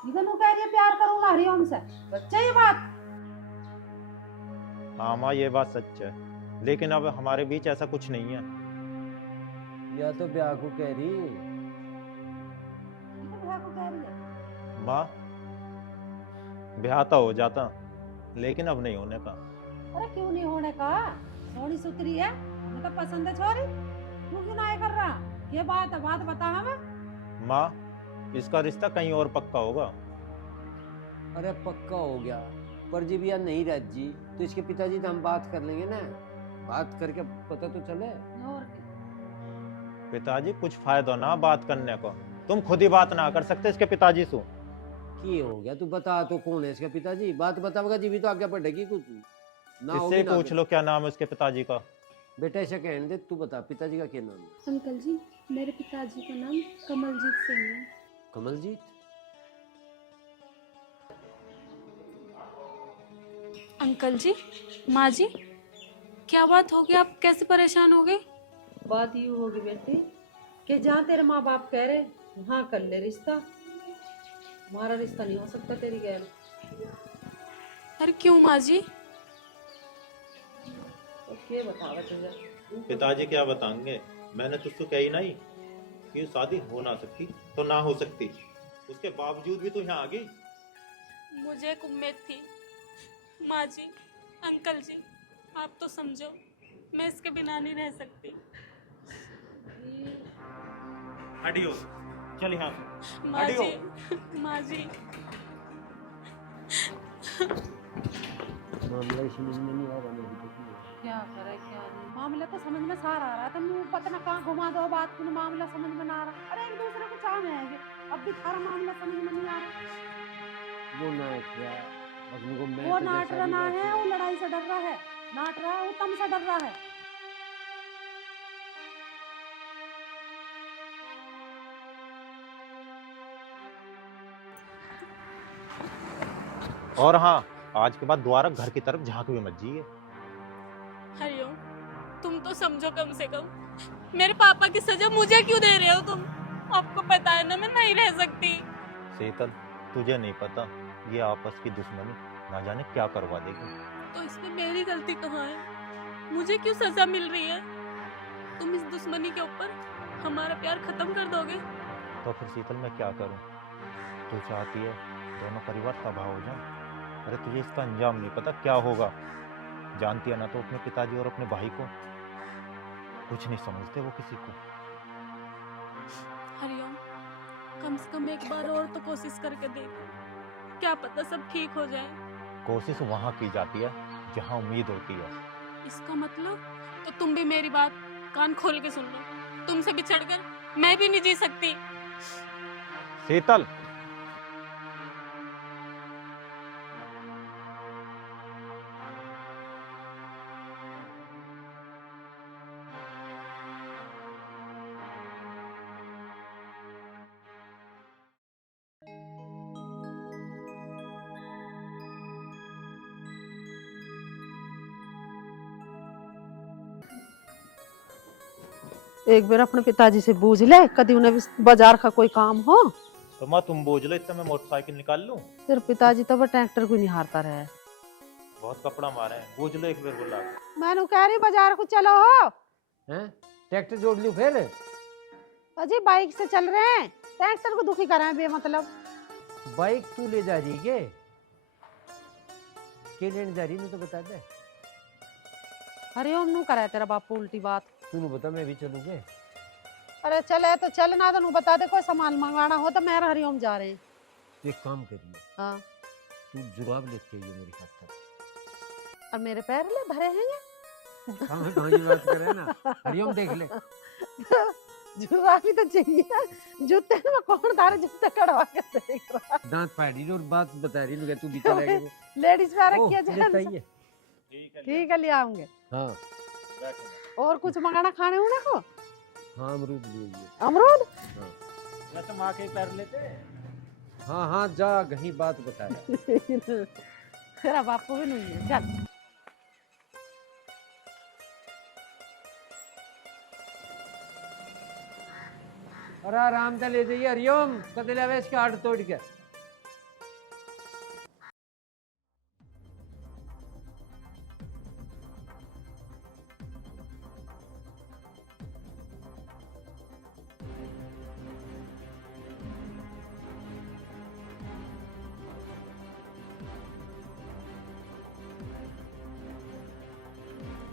इधर नु कह रही है प्यार करूंगा हरिओम से, सच्चा ये बात? हाँ माँ, ये बात सच है, लेकिन अब हमारे बीच ऐसा कुछ नहीं है। या तो ब्याह को कह रही। ये तो ब्याह को कह रही है। माँ, ब्याह तो हो जाता, लेकिन अब नहीं होने का। अरे क्यों नहीं होने का? सोनी सुतरी है, मुझे तो पसंद है छोरी, तू क्यों ना ये कर रहा? ये बात बता हमें। माँ, इसका रिश्ता कहीं और पक्का होगा। अरे पक्का हो गया, पर जी भैया नहीं रह जी तो इसके पिताजी से हम बात कर लेंगे ना, बात करके पता तो चले। और क्या? पिताजी कुछ फायदा ना बात करने को, तुम खुद ही बात ना कर सकते इसके पिताजी से? की हो गया तू बता तो कौन है इसका पिताजी, बात बताओगा जी भी तो आगे बढ़ेगी कुछ ना। इससे पूछ लो क्या नाम है उसके पिताजी का। बेटा ऐसा कहने दे, तू बता पिताजी का क्या नाम है? अंकल जी, मेरे पिताजी का नाम कमलजीत सिंह है। कमलजीत? अंकल जी, माँ जी, क्या बात हो गई? आप कैसे परेशान हो गए? बात यूँ होगी बेटी कि जहाँ तेरे माँ बाप कह रहे वहाँ कर ले रिश्ता, हमारा रिश्ता नहीं हो सकता तेरी गैर। अरे क्यों माँ जी? तो क्या बतावा तुझे? पिताजी क्या बताएंगे? मैंने तुझसे कही नहीं कि शादी हो ना सकती तो ना हो सकती, उसके बावजूद भी तू यहाँ आ गई। मुझे एक उम्मीद थी माँ जी। अंकल जी, आप तो समझो, मैं इसके बिना नहीं रह सकती। हटियो, चल यहाँ से। माँ जी, माँ जी। मामला ही समझ में नहीं आ रहा मेरी तो। क्या करे क्या नहीं, मामला तो समझ में सारा आ रहा था, मुँह पता ना कहाँ घुमा दो बात को, मामला समझ में ना आ रहा। अरे एक दूसरे को चाह में आएंगे, अब भी सारा मामला समझ में नहीं आ रहा। वो नाट रहा है, अब उनको मैं वो तो नाट जैसा भी रहा बात है, वो लड़ाई से डर रहा है, नाट रहा है, वो तम से डर रहा है। और हाँ, आज के बाद दोबारा घर की तरफ झांक भी मत जाइए। हरिओम, तुम तो समझो कम से कम, मेरे पापा की सजा मुझे क्यों दे रहे हो तुम? आपको पता है ना मैं नहीं रह सकती। शीतल, तुझे नहीं पता ये आपस की दुश्मनी ना जाने क्या करवा देगी। तो इसमें मेरी गलती कहाँ है? मुझे क्यों सजा मिल रही है? तुम इस दुश्मनी के ऊपर हमारा प्यार खत्म कर दोगे? तो फिर शीतल मैं क्या करूं? तू चाहती है दोनों परिवार तबाह हो जाए? अरे तुझे इसका अंजाम नहीं पता क्या होगा। जानती है ना तो अपने पिताजी और अपने भाई को, कुछ नहीं समझते वो किसी को। हरिओम, कम से कम एक बार और तो कोशिश करके देखो, क्या पता सब ठीक हो जाए। कोशिश वहां की जाती है जहां उम्मीद होती है। इसका मतलब तो तुम भी मेरी बात कान खोल के सुन लो, तुमसे बिछड़कर मैं भी नहीं जी सकती। शीतल, एक बार अपने पिताजी से पूछ ले, कभी उन्हें भी बाजार का कोई काम हो। तो माँ तुम बोझ लो, इतना मैं मोटरसाइकिल निकाल लूं। तेरे पिताजी तो वो ट्रैक्टर को नहीं हारता रहे। बहुत कपड़ा मारे हैं, बोझ लो एक बार बुला। मैंने कह रही बाजार को चलो हो। हैं? ट्रैक्टर जोड़ लूं फिर? अजी बाइक से चल रहे हैं, ट्रैक्टर को दुखी कर रहे हैं बेमतलब। बाइक तू ले जा रही है के लेने जा रही है? तो बता दे। हरिओम नु करे तेरा बापू उल्टी बात। तू बता, मैं भी चलूंगे। अरे चले तो चल, ना तो बता दे कोई सामान मंगाना हो तो मैं हरिओम जा रहे हैं। एक काम करिए, हाँ, तू जुराब लेके आइए मेरी खातिर। और मेरे पैर ले भरे हैं ये। हाँ, बात करे ना, हरिओम देख ले। जुड़ा भी तो चाहिए ना, जूते में कौन तारे जूते कड़वा के देख रहा। दांत फाड़ी रही और बात बता रही है, तू भी चला गया। लेडीज में ओह, किया लेता ही जाए। है। ठीक है, ले आऊंगे। हाँ और कुछ मंगाना खाने होने को? हाँ, अमरूद लीजिए। अमरूद? मैं तो माँ के ही पैर लेते। हाँ हाँ, जा कहीं बात बताया। तेरा बापू भी नहीं है, चल। अरे आराम से ले जाइए। हरिओम, कदले वेश के हाथ तोड़ के।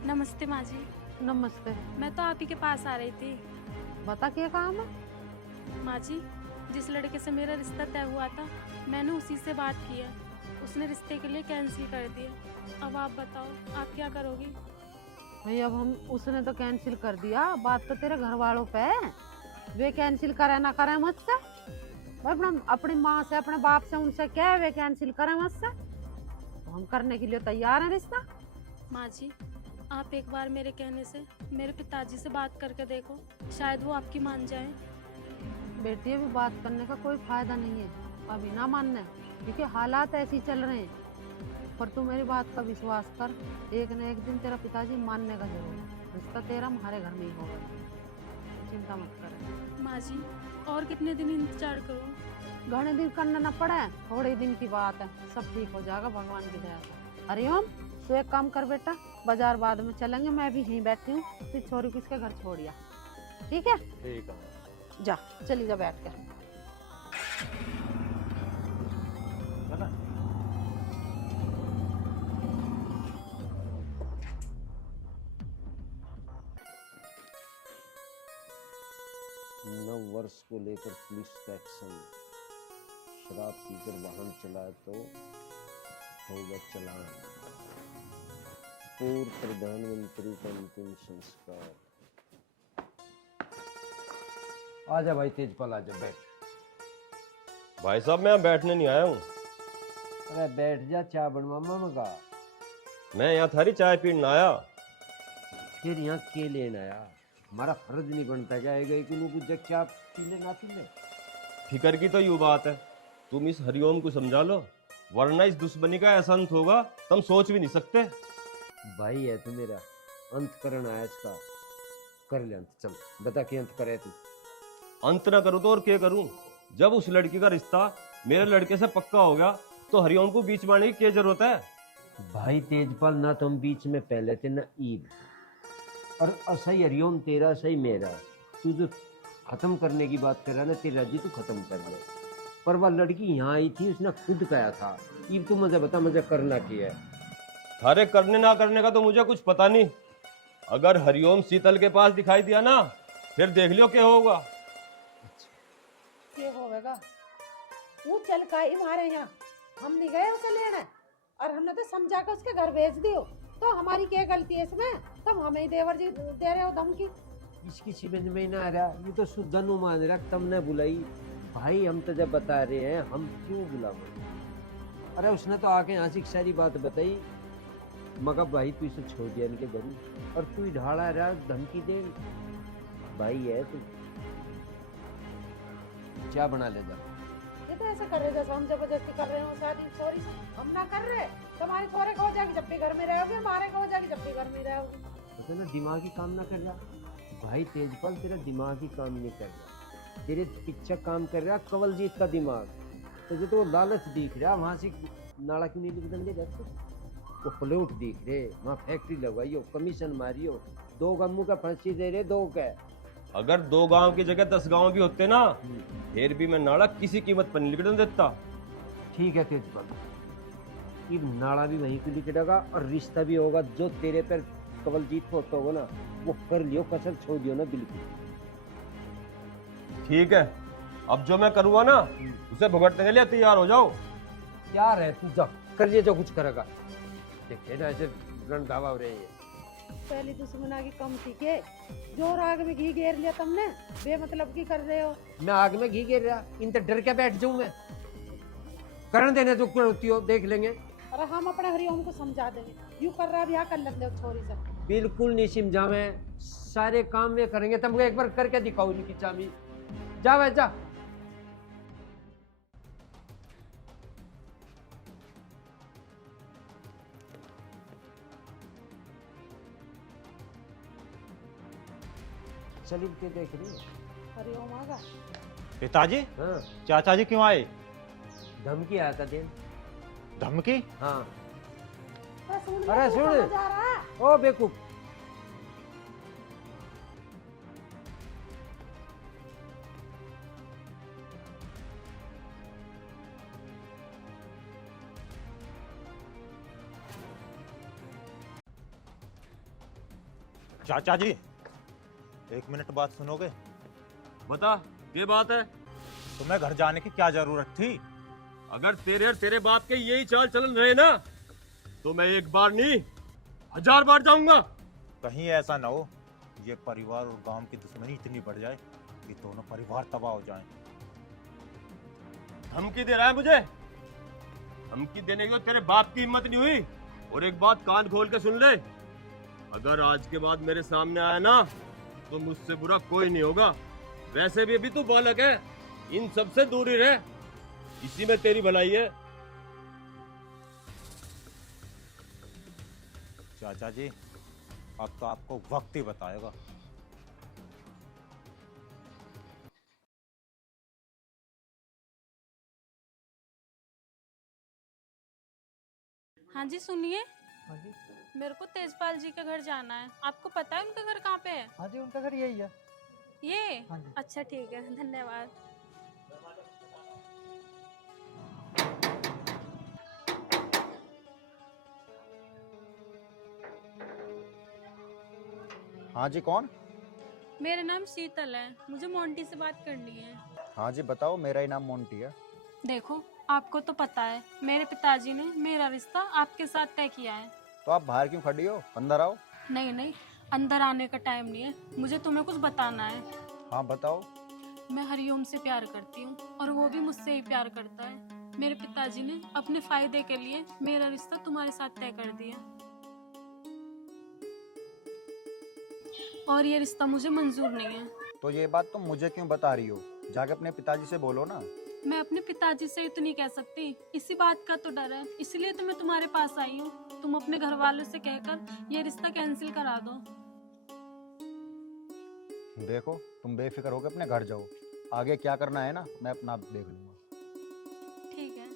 नमस्ते माँ जी। नमस्ते। मैं तो आप ही के पास आ रही थी। बता क्या काम है? माँ जी, जिस लड़के से मेरा रिश्ता तय हुआ था, मैंने उसी से बात की है। उसने रिश्ते के लिए कैंसिल कर दिया। अब आप बताओ, आप क्या करोगी? भाई अब हम, उसने तो कैंसिल कर दिया, बात तो तेरे घर वालों पे है। वे कैंसिल करे ना करे मुझसे। भाई अपनी माँ से, अपने बाप से, उनसे क्या है, वे कैंसिल करे मुझसे। तो हम करने के लिए तैयार हैं रिश्ता। माँ जी, आप एक बार मेरे कहने से मेरे पिताजी से बात करके देखो, शायद वो आपकी मान जाए। बेटी अभी बात करने का कोई फायदा नहीं है, अभी ना मानना है, क्योंकि हालात ऐसे ही चल रहे हैं। पर तू मेरी बात का विश्वास कर, एक न एक दिन तेरा पिताजी मानने का जरूर है। रिश्ता तेरा हमारे घर में ही होगा, चिंता मत कर। माँ जी, और कितने दिन इंतजार करूँ? घने दिन करना ना पड़े, थोड़े दिन की बात है, सब ठीक हो जाएगा भगवान की दया से। हरिओम, तो एक काम कर बेटा, बाजार बाद में चलेंगे, मैं भी यहीं बैठी हूँ, फिर छोरी को इसके घर छोड़िया, ठीक है? ठीक है। जा, चली जा बैठ कर। नव वर्ष को लेकर पुलिस का एक्शन। शराब पीकर वाहन चलाए तो होगा चालान। पूर्व प्रधानमंत्री का अंतिम संस्कार। आजा भाई तेजपाल, आजा बैठ। भाई साहब मैं यहाँ बैठने नहीं आया हूँ। अरे बैठ जा, चाय बनवा मगा। मैं यहाँ थारी चाय पीने आया। फिर यहाँ के लेना आया? हमारा फर्ज नहीं बनता जाएगा कि लोग जग चाय पी ले ना पी ले। फिकर की तो यूँ बात है, तुम इस हरिओम को समझा लो, वरना इस दुश्मनी का ऐसा अंत होगा तुम सोच भी नहीं सकते। भाई है तू मेरा, अंत करना है इसका, कर ले अंत। चल बता कि अंत करे तू। अंत ना करूँ तो और क्या करूँ? जब उस लड़की का रिश्ता मेरे लड़के से पक्का हो गया तो हरिओम को बीच में आने की क्या जरूरत है? भाई तेजपाल, ना तुम बीच में पहले थे ना ईद, और सही हरिओम तेरा, सही मेरा। तू जो खत्म करने की बात कर रहा है ना, तेरा जी तू खत्म कर ले। पर वह लड़की यहाँ आई थी, उसने खुद कहा था। ईब तू मुझे बता, मुझे करना क्या है? थारे करने ना करने का तो मुझे कुछ पता नहीं। अगर हरिओम शीतल के पास दिखाई दिया ना, फिर देख लियो क्या होगा। क्या होगा? वो चल का ही मारे यहाँ, हम नहीं गए उसे लेने, और हमने तो समझा कर उसके घर भेज दियो। तो हमारी क्या गलती है इसमें? तुम हमें ही देवर जी दे रहे हो धमकी। इसकी समझ में ना आ रहा, ये तो शुद्ध अनुमान रहा, तुमने बुलाई। भाई हम तो जब बता रहे हैं, हम क्यों बुलावे? अरे उसने तो आके यहाँ से सारी बात बताई, मगर भाई तू इसे छोड़ दिया इनके घर, और तू ढाड़ा रहा धमकी दे। भाई है तू, क्या बना ले जा। ये तो ऐसा कर रहे जैसे हम जबरदस्ती कर रहे हो शादी। सॉरी, हम ना कर रहे। तुम्हारी छोरे को हो जाएगी जब भी घर में रहोगे, हमारे को हो जाएगी जब भी घर में रहोगे। पता ना दिमाग ही काम ना कर रहा। भाई तेजपाल, तेरा दिमाग ही काम नहीं कर रहा, तेरे पीछे काम कर रहा कंवलजीत का दिमाग। तुझे तो लालच दिख रहा, वहां से नाला क्यों नहीं निकल के जाते? वो प्लॉट दिख रहे, वहाँ फैक्ट्री लगवाई हो, कमीशन मारी हो, 2 गम्मू का फांसी दे रहे, 2 का। अगर 2 गांव की जगह 10 गांव भी होते ना, फिर भी मैं नाला किसी कीमत पर नहीं लिखने देता। ठीक है तेजपाल, ये नाला भी वहीं पे लिखेगा और रिश्ता भी होगा। जो तेरे पर कंवलजीत को होता होगा ना, वो कर लियो, कसर छोड़ दियो ना बिल्कुल। ठीक है, अब जो मैं करूँगा ना, उसे भुगतने के लिए तैयार हो जाओ। क्या रहे तू, जा कर लिए जो कुछ करेगा। देखे ना ऐसे रण धावा हो रहे हैं। पहली दुश्मना की कम थी के जो राग में घी घेर लिया तुमने, बेमतलब की कर रहे हो। मैं आग में घी गिर रहा, इन तो डर के बैठ जाऊं मैं। करण देने जो करती हो देख लेंगे। अरे हम अपने हरिओम को समझा देंगे, यूं कर रहा ब्याह कर लेते हो छोरी से। बिल्कुल नहीं समझा, मैं सारे काम में करेंगे, तुमको एक बार करके दिखाओ इनकी चाबी। जा भाई जा। चलिए के देख रही है। हरिओम आगा। पिताजी, हाँ, चाचा जी क्यों आए? धमकी आया था दिन। धमकी? हाँ। अरे सुन जा रहा है। ओ बेवकूफ, चाचा जी, एक मिनट बात सुनोगे? बता, ये बात है? तुम्हें घर जाने की क्या जरूरत थी? अगर तेरे और तेरे बाप के यही चाल चलन रहे ना, तो मैं एक बार नहीं 1000 बार जाऊंगा। कहीं ऐसा ना हो ये परिवार और गांव की दुश्मनी इतनी बढ़ जाए कि दोनों परिवार तबाह हो जाएं। धमकी दे रहा है मुझे? धमकी देने की तो तेरे बाप की हिम्मत नहीं हुई। और एक बात कान खोल के सुन ले, अगर आज के बाद मेरे सामने आया ना, तो मुझसे बुरा कोई नहीं होगा। वैसे भी अभी तू बालक है, इन सब से दूर ही रह, इसी में तेरी भलाई है। चाचा जी, अब तो आपको वक्त ही बताएगा। हाँ जी सुनिए। मेरे को तेजपाल जी के घर जाना है, आपको पता है उनका घर कहाँ पे है? हाँ जी, उनका घर यही है। ये? हाँ जी। अच्छा ठीक है, धन्यवाद। हाँ जी, कौन? मेरा नाम शीतल है, मुझे मोंटी से बात करनी है। हाँ जी बताओ, मेरा ही नाम मोंटी है। देखो, आपको तो पता है मेरे पिताजी ने मेरा रिश्ता आपके साथ तय किया है। तो आप बाहर क्यों खड़ी हो? अंदर आओ। नहीं नहीं, अंदर आने का टाइम नहीं है, मुझे तुम्हें कुछ बताना है। हाँ बताओ। मैं हरिओम से प्यार करती हूँ और वो भी मुझसे ही प्यार करता है। मेरे पिताजी ने अपने फायदे के लिए मेरा रिश्ता तुम्हारे साथ तय कर दिया और ये रिश्ता मुझे मंजूर नहीं है। तो ये बात तुम मुझे क्यों बता रही हो? जाके अपने पिताजी से बोलो ना। मैं अपने पिताजी से तो नहीं कह सकती, इसी बात का तो डर है, इसलिए तो मैं तुम्हारे पास आई हूँ। तुम अपने घर वालों से कहकर ये रिश्ता कैंसिल करा दो। देखो, तुम बेफिक्र होकर अपने घर जाओ, आगे क्या करना है ना मैं अपना आप देख लूंगा। ठीक है।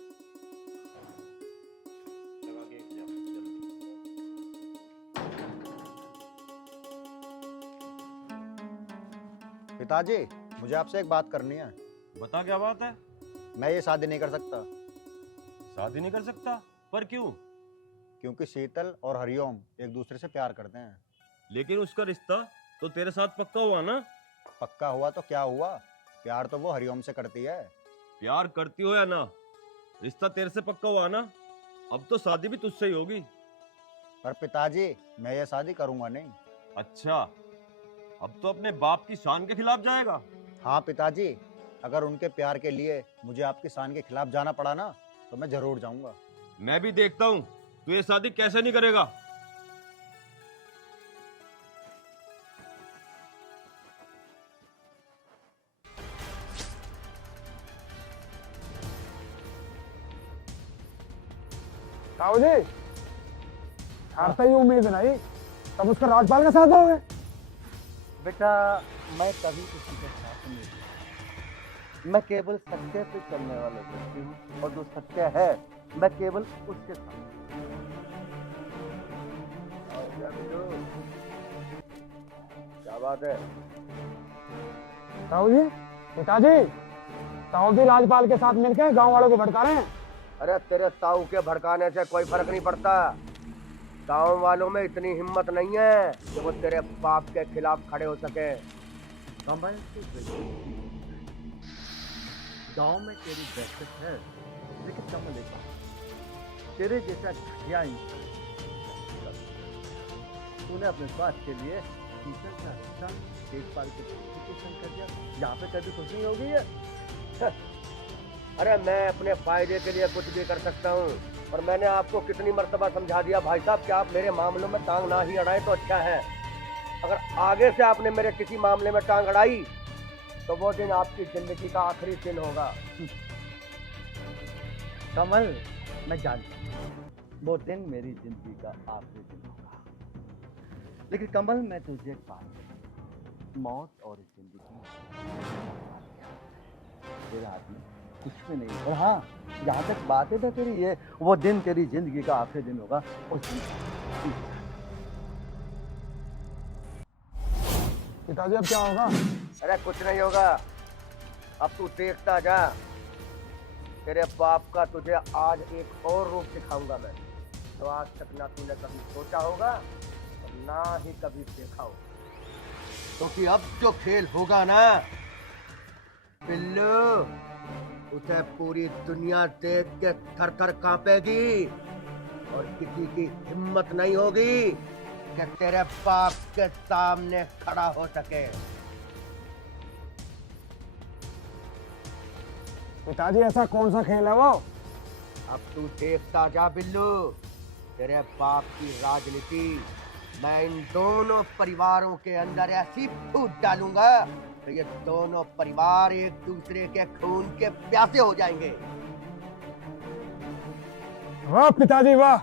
पिताजी, मुझे आपसे एक बात करनी है। बता, क्या बात है? मैं ये शादी नहीं कर सकता। शादी नहीं कर सकता? पर क्यों? क्योंकि शीतल और हरिओम एक दूसरे से प्यार करते हैं। लेकिन उसका रिश्ता तो तेरे साथ पक्का हुआ ना? पक्का हुआ तो क्या हुआ, प्यार तो वो हरिओम से करती है। प्यार करती हो या ना, रिश्ता तेरे से पक्का हुआ ना, अब तो शादी भी तुझसे ही होगी। पर पिताजी, मैं ये शादी करूंगा नहीं। अच्छा, अब तो अपने बाप की शान के खिलाफ जाएगा? हाँ पिताजी, अगर उनके प्यार के लिए मुझे आपकी शान के खिलाफ जाना पड़ा ना, तो मैं जरूर जाऊंगा। मैं भी देखता हूँ तू ये शादी कैसे नहीं करेगा। ताऊ जी, हार से ही उम्मीद नहीं, तब उसका राजपाल के साथ होगे? बेटा, मैं कभी किसी के साथ नहीं, मैं केवल सत्य पे चलने वाले व्यक्ति हूँ, और जो सत्य है मैं केवल उसके साथ। क्या बात है? ताऊ जी, पिताजी, ताऊ जी राजपाल के साथ मिलकर गांव वालों को भड़का रहे हैं। अरे तेरे ताऊ के भड़काने से कोई फर्क नहीं पड़ता। गांव वालों में इतनी हिम्मत नहीं है कि वो तेरे बाप के खिलाफ खड़े हो सके। गांव में तेरी दहशत है, लेकिन समझ लेगा तेरे जैसा घटिया तूने अपने स्वास्थ्य के लिए शीशम का हिस्सा देखभाल के पसंद कर दिया। यहाँ पे कभी खुश नहीं होगी ये। अरे मैं अपने फायदे के लिए कुछ भी कर सकता हूँ, और मैंने आपको कितनी मर्तबा समझा दिया भाई साहब कि आप मेरे मामलों में टांग ना ही अड़ाएं तो अच्छा है। अगर आगे से आपने मेरे किसी मामले में टांग अड़ाई तो वो दिन आपकी जिंदगी का आखिरी दिन होगा। कमल, मैं जानता हूँ वो दिन मेरी जिंदगी का आखिरी दिन होगा, लेकिन कमल मैं तुझे एक बात कहूं, मौत और इस जिंदगी तेरे हाथ में कुछ भी नहीं। और हाँ, जहाँ तक बात है ना तेरी, ये वो दिन तेरी जिंदगी का आखिरी दिन होगा। उस दिन पिताजी अब क्या होगा? अरे कुछ नहीं होगा, अब तू देखता जा। तेरे बाप का तुझे आज एक और रूप दिखाऊंगा मैं, तो आज तक ना तूने कभी सोचा होगा और ना ही कभी देखा होगा। क्योंकि अब जो खेल होगा ना बिल्लू, उसे पूरी दुनिया देख के थर थर कांपेगी, और किसी की हिम्मत नहीं होगी कि तेरे बाप के सामने खड़ा हो सके। पिताजी ऐसा कौन सा खेल है वो? अब तू देखता जा बिल्लू, तेरे बाप की राजनीति मैं इन दोनों परिवारों के अंदर ऐसी फूट डालूंगा तो ये दोनों परिवार एक दूसरे के खून के प्यासे हो जाएंगे। वाह पिताजी वाह,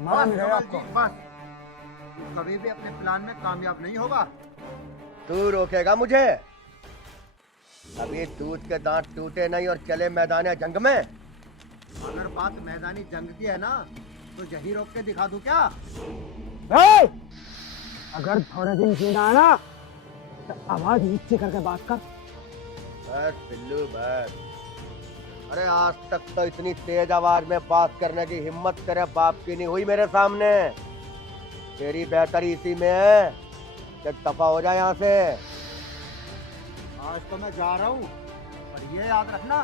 मान बस गए कमल आपको। जी, बस तू कभी भी अपने प्लान में कामयाब नहीं होगा। तू रोकेगा मुझे? अभी दूध के दांत टूटे नहीं और चले मैदान जंग में। अगर बात मैदानी जंग की है ना, तो यही रोक के दिखा दूं क्या? अगर थोड़े दिन जीना है ना तो आवाज नीचे करके बात कर। बस बिल्लू बस। अरे आज तक तो इतनी तेज आवाज में बात करने की हिम्मत तेरे बाप की नहीं हुई मेरे सामने। तेरी बेहतरी इसी में है कि दफा हो जाए यहाँ से। आज तो मैं जा रहा हूँ, पर ये याद रखना,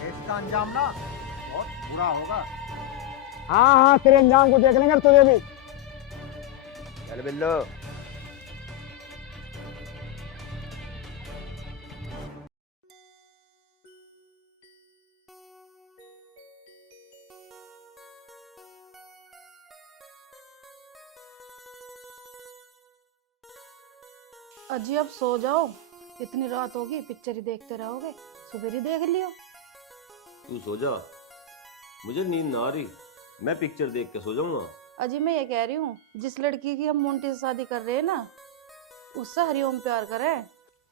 इसका अंजाम ना बहुत बुरा होगा। हाँ हाँ, तेरे अंजाम को देख लेंगे तुझे भी। चल बिल्लू। अजी अब सो जाओ, इतनी रात होगी, पिक्चर ही देखते रहोगे, सुबह ही देख लियो। तू सो जा, मुझे नींद ना आ रही, मैं पिक्चर देख के सो जाऊंगा। अजी मैं ये कह रही हूँ, जिस लड़की की हम मोंटी से शादी कर रहे हैं ना, उससे हरिओम प्यार करें।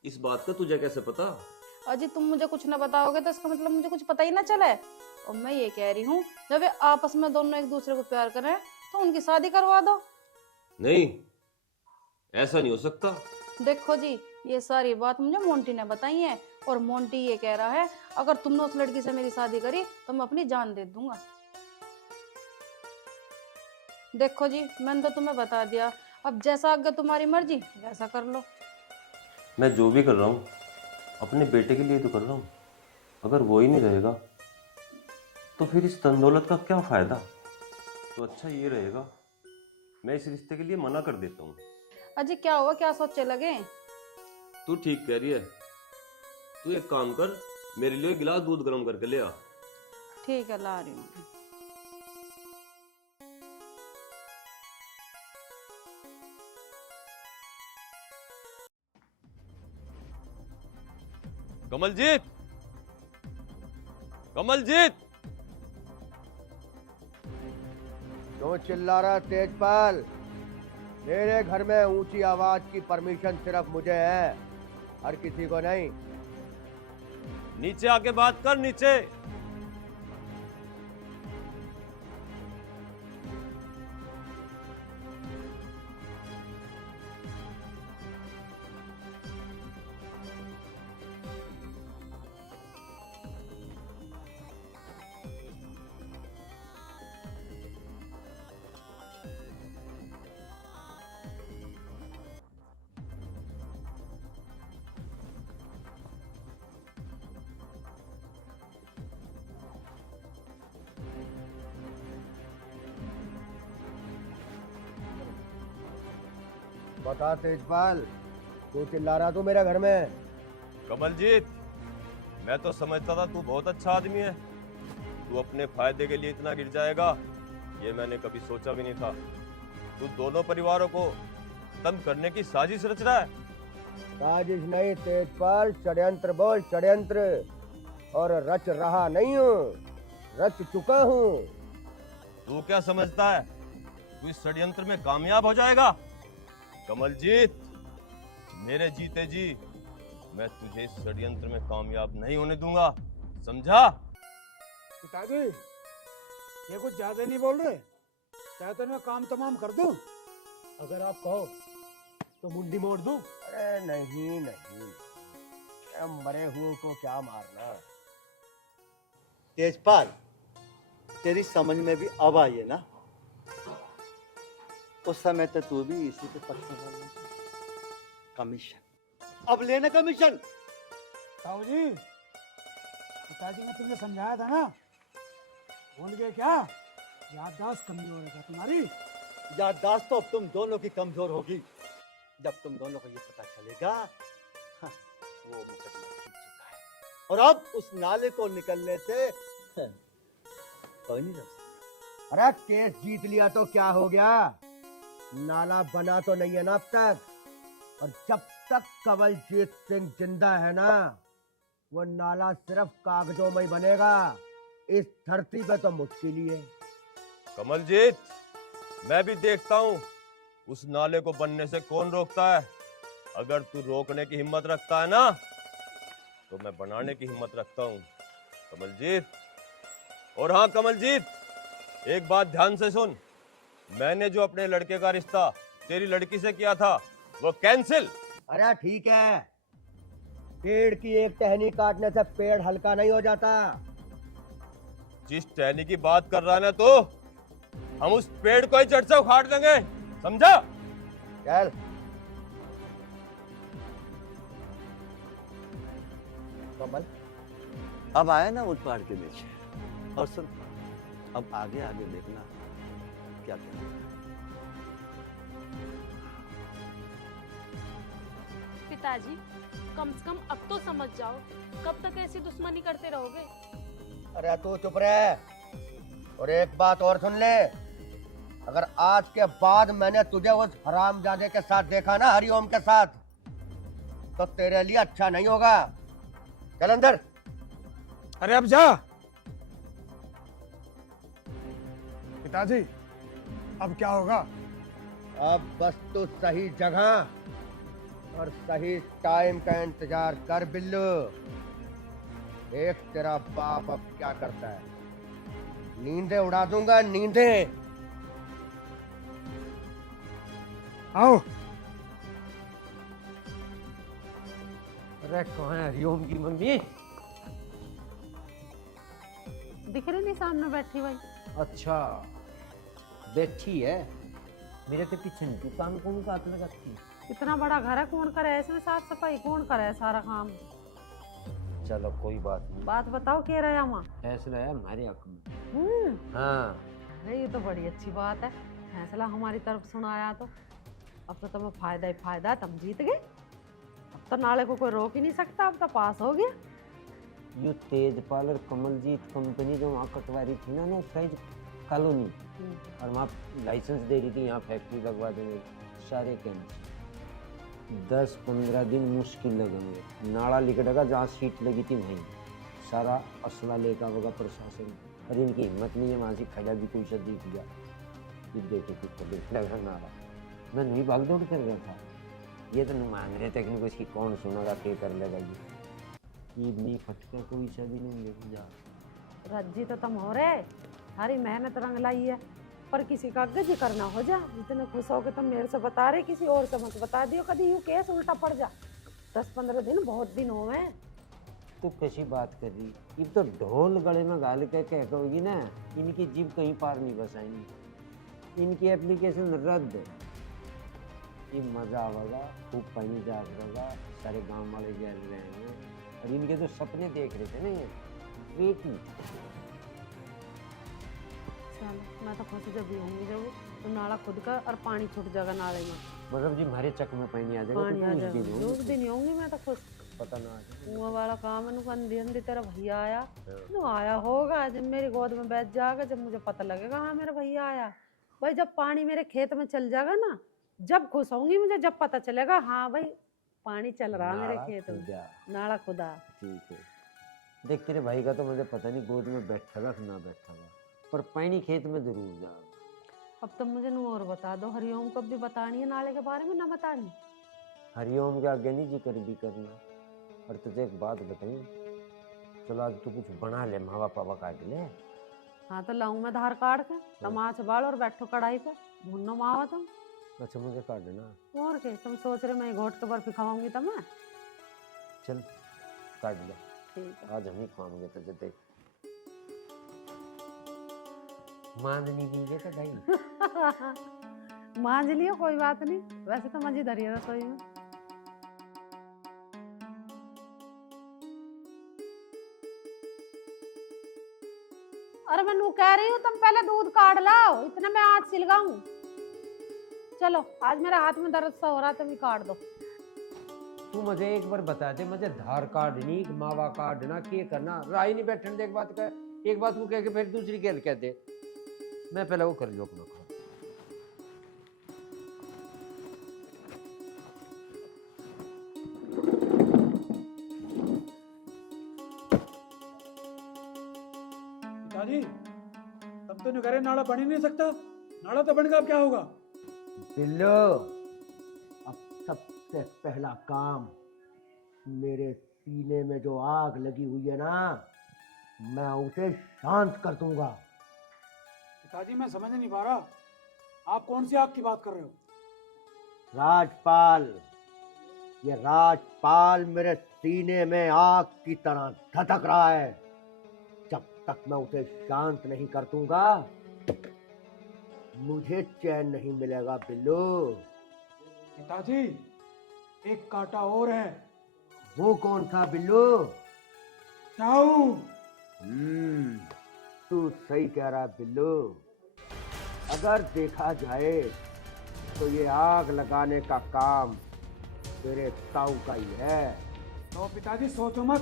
इस बात का तुझे कैसे पता? अजी तुम मुझे कुछ ना बताओगे तो इसका मतलब मुझे कुछ पता ही ना चले। और मैं ये कह रही हूँ, जब ये आपस में दोनों एक दूसरे को प्यार करें तो उनकी शादी करवा दो। नहीं, ऐसा नहीं हो सकता। देखो जी, ये सारी बात मुझे मोंटी ने बताई है, और मोंटी ये कह रहा है अगर तुमने उस लड़की से मेरी शादी करी तो मैं अपनी जान दे दूंगा। देखो जी, मैंने तो तुम्हें बता दिया, अब जैसा आगे तुम्हारी मर्जी वैसा कर लो। मैं जो भी कर रहा हूँ अपने बेटे के लिए तो कर रहा हूँ। अगर वो ही नहीं रहेगा तो फिर इस धन दौलत का क्या फायदा? तो अच्छा ये रहेगा मैं इस रिश्ते के लिए मना कर देता हूँ। अजी क्या हुआ, क्या सोचे लगे? तू ठीक कह रही है। तू एक काम कर, मेरे लिए एक गिलास दूध गर्म करके ले आ। ठीक है, ला रही हूँ। कमलजीत, कमलजीत! क्यों चिल्ला रहा तेजपाल? मेरे घर में ऊंची आवाज की परमिशन सिर्फ मुझे है, हर किसी को नहीं। नीचे आके बात कर, नीचे। बता तेजपाल, तू चिल्ला रहा तू मेरे घर में? कमलजीत, मैं तो समझता था तू बहुत अच्छा आदमी है। तू अपने फायदे के लिए इतना गिर जाएगा ये मैंने कभी सोचा भी नहीं था। तू दोनों परिवारों को खत्म करने की साजिश रच रहा है। साजिश नहीं तेजपाल, षड्यंत्र बोल, षड्यंत्र। और रच रहा नहीं हूँ, रच चुका हूँ। तू क्या समझता है तू इस षड्यंत्र में कामयाब हो जाएगा? कमलजीत, मेरे जीते जी मैं तुझे इस षड्यंत्र में कामयाब नहीं होने दूंगा, समझा? पिताजी, ये कुछ ज्यादा नहीं बोल रहे? चाहे तो मैं काम तमाम कर दूं? अगर आप कहो तो मुंडी मोड़ दूं? अरे नहीं नहीं, मरे हुए को क्या मारना। तेजपाल, तेरी समझ में भी अब आई है ना? उस समय तो तू भी इसी के पक्ष में बोल रहा था। कमीशन अब लेना, कमीशन। ताऊ जी, पिताजी ने तुम्हें समझाया था ना, भूल गए क्या? याददाश्त कमजोर है क्या तुम्हारी? याददाश्त तो अब तुम दोनों की कमजोर होगी जब तुम दोनों को ये पता चलेगा हाँ, वो मुकदमा जीत चुका है और अब उस नाले को निकलने से कोई नहीं रोक सकता। अरे केस जीत लिया तो क्या हो गया? नाला बना तो नहीं है ना अब तक। और जब तक कमलजीत सिंह जिंदा है ना, वो नाला सिर्फ कागजों में ही बनेगा। इस धरती पे तो मुश्किल ही है। कमलजीत, मैं भी देखता हूँ उस नाले को बनने से कौन रोकता है। अगर तू रोकने की हिम्मत रखता है ना, तो मैं बनाने की हिम्मत रखता हूँ कमलजीत। और हाँ कमलजीत, एक बात ध्यान से सुन, मैंने जो अपने लड़के का रिश्ता तेरी लड़की से किया था वो कैंसिल। अरे ठीक है, पेड़ की एक टहनी काटने से पेड़ हल्का नहीं हो जाता। जिस टहनी की बात कर रहा है ना तो हम उस पेड़ को ही जड़ से उखाड़ देंगे, समझा? चल। कमल, अब आया ना उस पहाड़ के नीचे, और सुन, अब आगे आगे देखना क्या क्या होगा। पिताजी, कम से कम अब तो समझ जाओ, कब तक ऐसी दुश्मनी करते रहोगे? अरे तू चुप रहे। और एक बात और सुन ले, अगर आज के बाद मैंने तुझे उस हरामजादे के साथ देखा ना, हरिओम के साथ, तो तेरे लिए अच्छा नहीं होगा। चल अंदर। अरे अब जा। पिताजी, अब क्या होगा? अब बस तू सही जगह और सही टाइम का इंतजार कर बिल्लू। देख तेरा बाप अब क्या करता है। नींदें उड़ा दूंगा, नींदें। आओ। अरे कहाँ है हरिओम की मम्मी? दिख रही नहीं सामने बैठी भाई? अच्छा, बैठी है। मेरे तो पीछे दुकान कौन का हाथ लगाती? इतना बड़ा घर है, कौन करे ऐसे साफ सफाई? कौन करे सारा काम? चलो कोई बात नहीं। बात बताओ, क्या रहा माँ? फैसला है हमारे हक में। हाँ। अरे ये तो बड़ी अच्छी बात है, फैसला हमारी तरफ सुनाया तो। अब तो तुम्हें फायदा ही फायदा, तुम जीत गए। अब तो नाले को कोई रोक ही नहीं सकता, अब तो पास हो गया। यो तेजपाल और कमलजीत कंपनी जो वहाँ कटवा रही थी ना साइज कॉलोनी, और वहाँ लाइसेंस दे रही थी यहाँ फैक्ट्री लगवा देंगे, सारे कैंसिल। 10-15 दिन मुश्किल लगेंगे। नाला लिकड़ेगा जहाँ सीट लगी थी वहीं, सारा असला लेकर होगा प्रशासन। और इनकी हिम्मत नहीं है वहाँ से खड़ा भी कोई सा दिख गया कि देखो कितना लगा नाला। मैं नहीं भाग दौड़ कर रहा था, ये तो नहीं मान रहे थे कि उसकी कौन सुनेगा, क्या कर लेगा। ये नहीं फटका कोई सा भी नहीं लेके जा। रज्जी तो तुम हो रहे, सारी मेहनत रंग लाई है, पर किसी का गज करना हो जा। जितने खुश हो के तुम मेरे से बता रहे, किसी और से मत बता दियो, कभी यूं केस उल्टा पड़ जा। 10-15 दिन बहुत दिन हो गए। तो कैसी बात कर रही? ये तो ढोल गले में गाल के कह कहोगी ना, इनकी जीभ कहीं पार नहीं बसाएंगी। इनकी एप्लीकेशन रद्द। ये मजा आवेगा, खूब पानी जाएगा, सारे गांव वाले जल रहे हैं। और इनके तो सपने देख रहे थे ना ये बेटी। चलो, मैं तो खुश जब भी होंगी जब तो नाला खुद का और पानी छूट जाएगा नाले में। मतलब जी हमारे चक में पानी आ जाएगा पानी आ तो जाएगा, कुछ दिन उस दिन ही होंगी मैं तो खुश। पता ना आ जाए। वो वाला काम है, अंधी अंधी तेरा भैया आया, नु आया होगा जब मेरी गोद में बैठ जाएगा, जब मुझे पता लगेगा हाँ मेरा भैया आया। भाई जब पानी मेरे खेत में चल जाएगा ना, जब खुश होंगी मुझे, जब पता चलेगा हाँ भाई पानी चल रहा है मेरे खेत में, नाला खुदा। ठीक है, देख तेरे भाई का तो मुझे पता नहीं गोद में बैठा कि ना बैठा, पर पानी खेत में जरूर जा। अब तो मुझे नू और बता दो, हरिओम को भी बतानी है नाले के बारे में, ना बतानी? हरिओम के आगे नहीं जिक्र भी करना, और तुझे एक बात बताऊं, चलो आज तू कुछ बना ले, मावा पावा काट ले। हाँ तो लाऊं मैं धार काट के, टमाच बाल और बैठो कढ़ाई पे भुनो मावा तुम। अच्छा मुझे काट देना। और क्या तुम सोच रहे मैं घोट के बर्फी खाऊंगी तो मैं? चल काट ले, ठीक है। आज हम ही खाएंगे तुझे, देख मांझनी भी है भाई। मांझ लियो कोई बात नहीं, वैसे तो मजी धरी है रसोई में। अरे मैं नू कह रही हूँ तुम पहले दूध काट लाओ, इतना मैं आज सिलगाऊं। चलो आज मेरे हाथ में दर्द सा हो रहा, तुम ही काट दो। तू मुझे एक बार बता दे, मुझे धार काटनी मावा काटना क्या करना, राय नहीं बैठने दे। एक बात कह, एक बात को कह के फिर दूसरी कह दे, मैं पहले वो कर लियो अपना काम। पिताजी तब तो करे नाला बन ही नहीं सकता, नाला तो बन गया, अब क्या होगा? बिल्लो, अब सबसे पहला काम, मेरे सीने में जो आग लगी हुई है ना, मैं उसे शांत कर दूंगा। पिताजी मैं समझ नहीं पा रहा, आप कौन सी आग की बात कर रहे हो? राजपाल, ये राजपाल मेरे सीने में आग की तरह धधक रहा है। जब तक मैं उसे शांत नहीं कर दूंगा, मुझे चैन नहीं मिलेगा बिल्लू। पिताजी एक कांटा और है। वो कौन सा बिल्लू? ताऊ। तू सही कह रहा बिल्लू। अगर देखा जाए तो ये आग लगाने का काम तेरे ताऊ का ही है। तो पिताजी सोचो मत,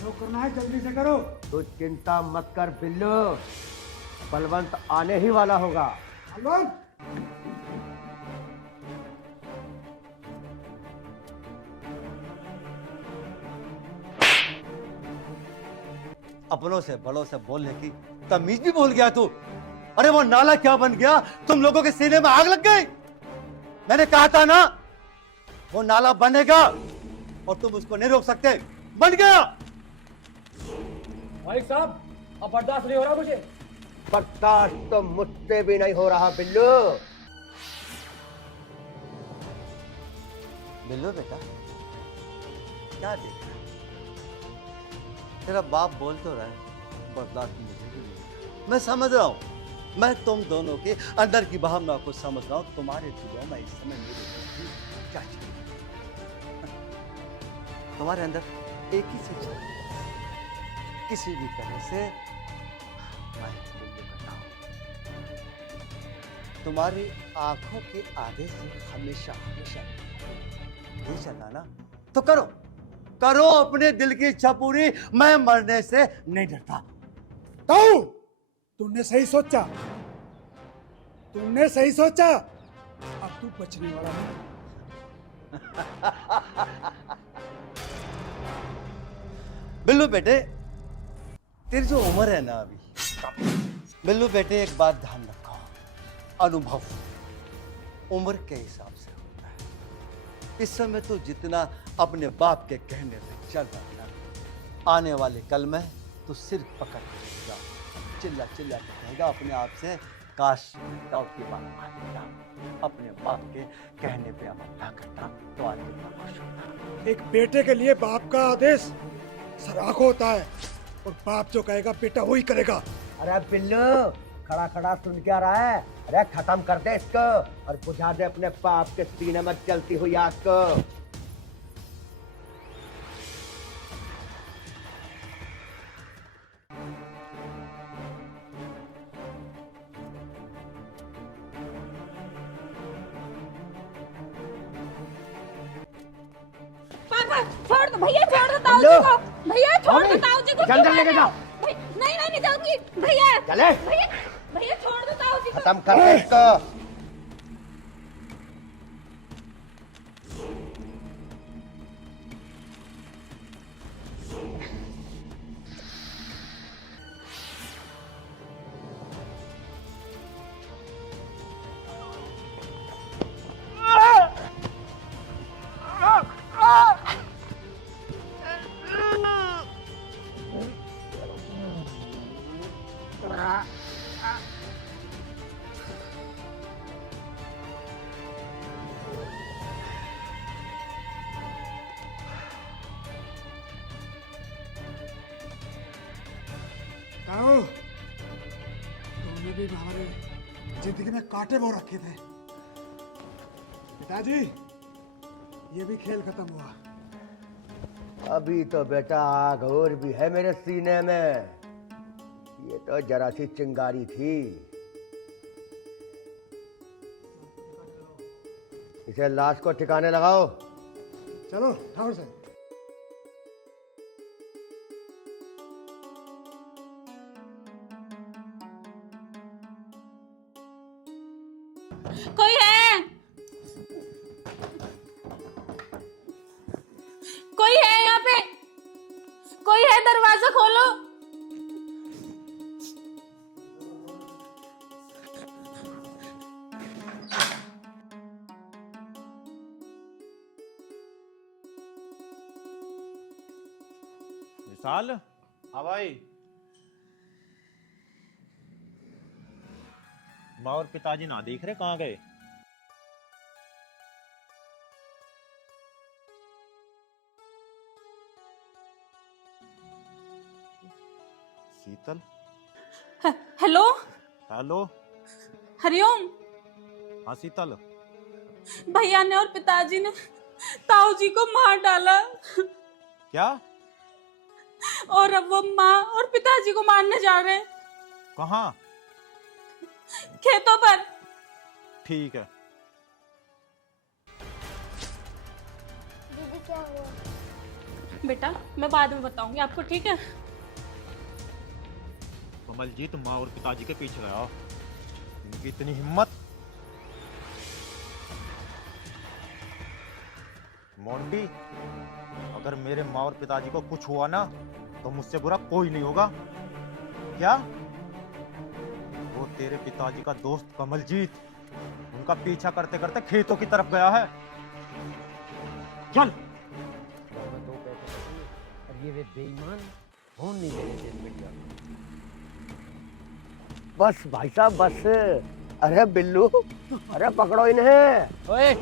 जो करना है जल्दी से करो। तो चिंता मत कर बिल्लू, बलवंत आने ही वाला होगा। बलवंत! अपनों से बड़ों से बोलने की तमीज भी भूल गया तू। अरे वो नाला क्या बन गया, तुम लोगों के सीने में आग लग गई। मैंने कहा था ना वो नाला बनेगा और तुम उसको नहीं रोक सकते, बन गया। भाई साहब अब बर्दाश्त नहीं हो रहा मुझे। बर्दाश्त तो मुझसे भी नहीं हो रहा बिल्लू। बिल्लू बेटा क्या देख रहा है? तेरा बाप बोल तो रहा है बर्दाश्त मुझे भी नहीं। मैं समझ रहा हूँ, मैं तुम दोनों के अंदर की भावना को समझ रहा हूँ। तुम्हारे दिलों में इस समय मेरे प्रति क्या चाहिए? तुम्हारे अंदर एक ही चीज चाहिए, किसी भी तरह से मैं बिल्लू बताऊं। तुम्हारी आंखों के आगे से हमेशा हमेशा नहीं चलना ना, तो करो करो अपने दिल की इच्छा पूरी। मैं मरने से नहीं डरता। ताऊ, तुमने सही सोचा, तुमने सही सोचा। अब तू बचने वाला नहीं। बिल्लू बेटे, तेरी जो उम्र है ना अभी, बिल्लू बेटे एक बात ध्यान रखो, अनुभव उम्र के हिसाब से होता है। इस समय तो जितना अपने बाप के कहने पे चल रहा है ना, आने वाले कल में तो सिर पकड़ के रहेगा, चिल्ला चिल्ला के कहेगा अपने आप से, काश ताऊ की बात मान लेता, अपने बाप के कहने पे अमल ना करता तो आज इतना खुश होता। एक बेटे के लिए बाप का आदेश सराख होता है, और बाप जो कहेगा बेटा वही करेगा। अरे बिल्लू खड़ा खड़ा सुन क्या रहा है? अरे खत्म कर दे इसको और बुझा दे अपने बाप के सीने में जलती हुई आग को। छोड़ दो भैया, छोड़ दो ताऊ जी को। भैया छोड़ दो ताऊ जी को। जल्दी लेके जाओ। नहीं नहीं जाऊंगी भैया। चले। भैया भैया छोड़ दो ताऊ जी को। खत्म कर दे इसको। ताऊ, तुमने भी हमारी जिंदगी में कांटे बो रखे थे। पिताजी, ये भी खेल खत्म हुआ। अभी तो बेटा आग और भी है मेरे सीने में। ये तो जरा सी चिंगारी थी। इसे लाश को ठिकाने लगाओ। चलो ठाकुर साहब। कोई है? कोई है यहाँ पे? कोई है? दरवाजा खोलो। विशाल, हाँ भाई। माँ और पिताजी ना देख रहे, कहाँ गए? शीतल। Hello hello. हरिओम। हाँ शीतल। भैया ने और पिताजी ने ताऊ जी को मार डाला। क्या? और अब वो माँ और पिताजी को मारने जा रहे हैं। कहाँ? खेतों पर। ठीक है। दीदी क्या हुआ? बेटा मैं बाद में बताऊंगी आपको, ठीक है? कमलजीत माँ और पिताजी के पीछे गया। इनकी इतनी हिम्मत। मोंटी, अगर मेरे माँ और पिताजी को कुछ हुआ ना तो मुझसे बुरा कोई नहीं होगा। क्या? वो तेरे पिताजी का दोस्त कमलजीत उनका पीछा करते करते खेतों की तरफ गया है। चल। और ये वे बेईमान होने नहीं देने थे बेटा। बस भाई साहब बस। अरे बिल्लू, अरे पकड़ो इन्हें। ओए,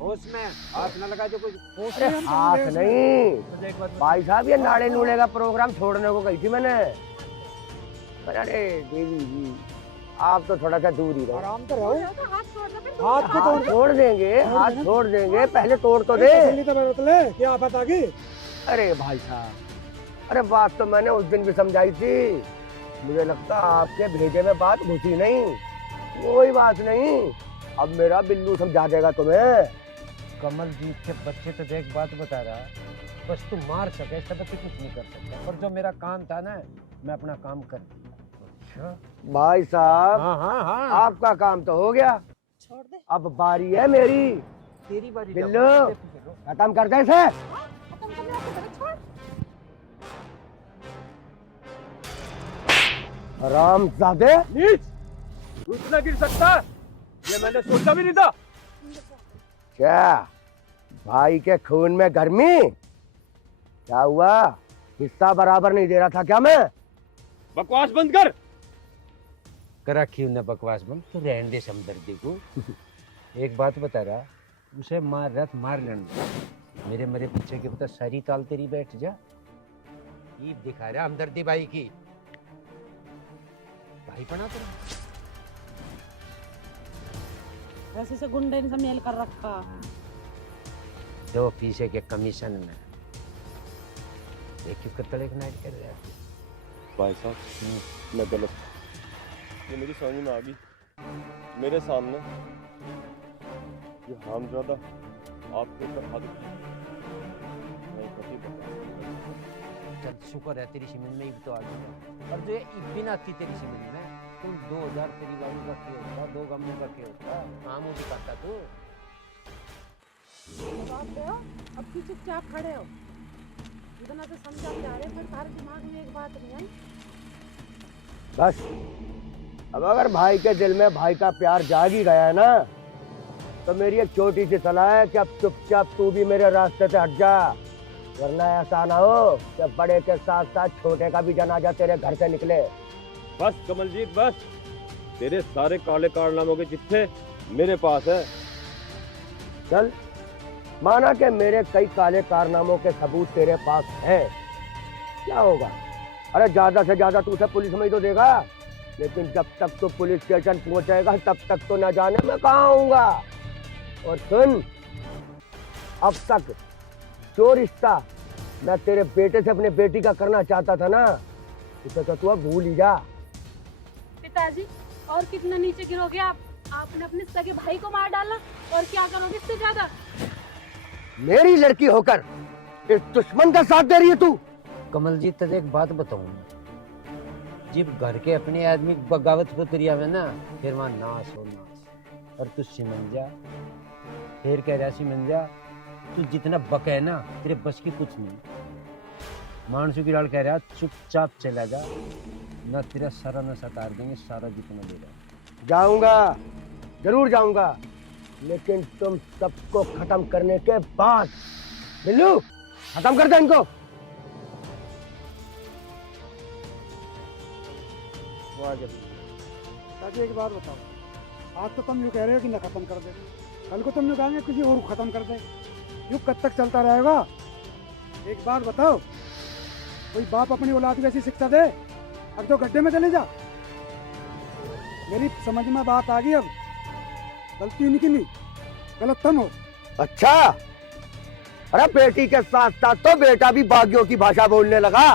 होश में हाथ न लगा जो कुछ। अरे हाथ नहीं भाई साहब, ये नाड़े नूड़े का प्रोग्राम छोड़ने को कही थी मैंने। पर अरे देवी जी, आप तो थोड़ा सा दूर ही रहो। आराम तो रहो। हाथ को छोड़ देंगे, हाथ छोड़ देंगे, पहले तोड़ तो दे। क्या आफत आ गई? अरे भाई साहब, अरे बात तो मैंने उस दिन भी समझाई थी। मुझे लगता आपके भेजे में बात घुसी नहीं। कोई बात नहीं, अब मेरा बिल्लू समझा देगा तुम्हें। कमलजीत के बच्चे तो देख बात बता रहा, बस तू मार सके सब कुछ नहीं कर सकता, पर जो मेरा काम था ना मैं अपना काम कर दिया। अच्छा भाई साहब, हाँ हाँ हाँ, आपका काम तो हो गया, छोड़ दे। अब बारी है मेरी। तेरी बारी। बिल्लू, खत्म कर दे इसे। हरामजादे। नीच, कुछ ना गिर सकता, ये मैंने सोचा भी नहीं था। क्या भाई के खून में गर्मी? क्या हुआ, हिस्सा बराबर नहीं दे रहा था क्या मैं? बकवास बंद कर। करा क्यों ना बकवास बंद, तो रहने दे समदर्दी को। एक बात बता रहा, उसे मार रथ मार लेना, मेरे मरे पीछे के पता सारी ताल तेरी बैठ जा। ये दिखा रहा हमदर्दी भाई की, भाई बना तेरा। वैसे से गुंडे ने मेल कर रखा। दो पीछे के कमीशन में देखिए कत्ल एक नाइट कर रहा है। भाई साहब, मैं गलत था, ये मेरी समझ में आ गई। मेरे सामने ये हामजादा आपके ऊपर हाथ उठाया। कभी बता। चल शुक्र है तेरी समझ में तो आ गया। और जो ये इब भी ना आती तेरी समझ में, तुम 2000 तेरी बाबू का क्या होता, 2 गमले का क्या होता, आम भी करता तू। जवाब दो, अब क्यों चुपचाप खड़े हो? इतना तो समझा जा रहे, फिर तुम्हारे दिमाग में एक बात नहीं आई? बस अब अगर भाई के दिल में भाई का प्यार जाग ही गया है ना, तो मेरी एक छोटी सी सलाह है कि अब चुपचाप तू भी मेरे रास्ते से हट जा, वरना ऐसा ना हो कि बड़े के साथ साथ छोटे का भी जनाजा तेरे घर से निकले। बस कमलजीत बस, तेरे सारे काले कारनामों के चिट्ठे मेरे पास है। चल माना कि मेरे कई काले कारनामों के सबूत तेरे पास हैं, क्या होगा? अरे ज्यादा से ज्यादा तू उसे पुलिस में ही तो देगा, लेकिन जब तक तू पुलिस स्टेशन पहुंचेगा तब तक तो न जाने मैं कहाँ आऊंगा। और सुन, अब तक जो रिश्ता मैं तेरे बेटे से अपने बेटी का करना चाहता था ना, उसे तो तू अब भूल ही जा। पिताजी और कितना नीचे गिरोगे आप? आपने अपने सगे भाई को मार डाला, और क्या करोगे इससे ज्यादा? मेरी लड़की होकर इस दुश्मन का साथ दे रही है तू? कमलजीत तुझे एक बात बताऊं, जब घर के अपने आदमी बगावत को तुरिया में ना, फिर वहां नाश हो नाश। और तू सिमंजा फिर कह रहा सिमंजा, तू जितना बके ना तेरे बस की कुछ नहीं। मानसू की लाल कह रहा चुपचाप चला जा, ना तेरा सारा न सतार देंगे, सारा जितना दे रहा। जाऊंगा, जरूर जाऊंगा, लेकिन तुम सबको खत्म करने के बाद। बिल्लू खत्म कर दे इनको। ताकि एक बात बताओ, आज तो तुम यूँ कह रहे हो कि न खत्म कर दे, कल को तुम यूँ कहेंगे किसी और को खत्म कर दे। यूँ कब तक चलता रहेगा? एक बात बताओ, कोई बाप अपनी औलाद को ऐसी शिक्षा दे अब तो गड्ढे में चले जा? मेरी समझ में बात आ गई अब, गलती उनकी नहीं, गलत तुम हो। अच्छा, अरे बेटी के साथ साथ तो बेटा भी बागियों की भाषा बोलने लगा।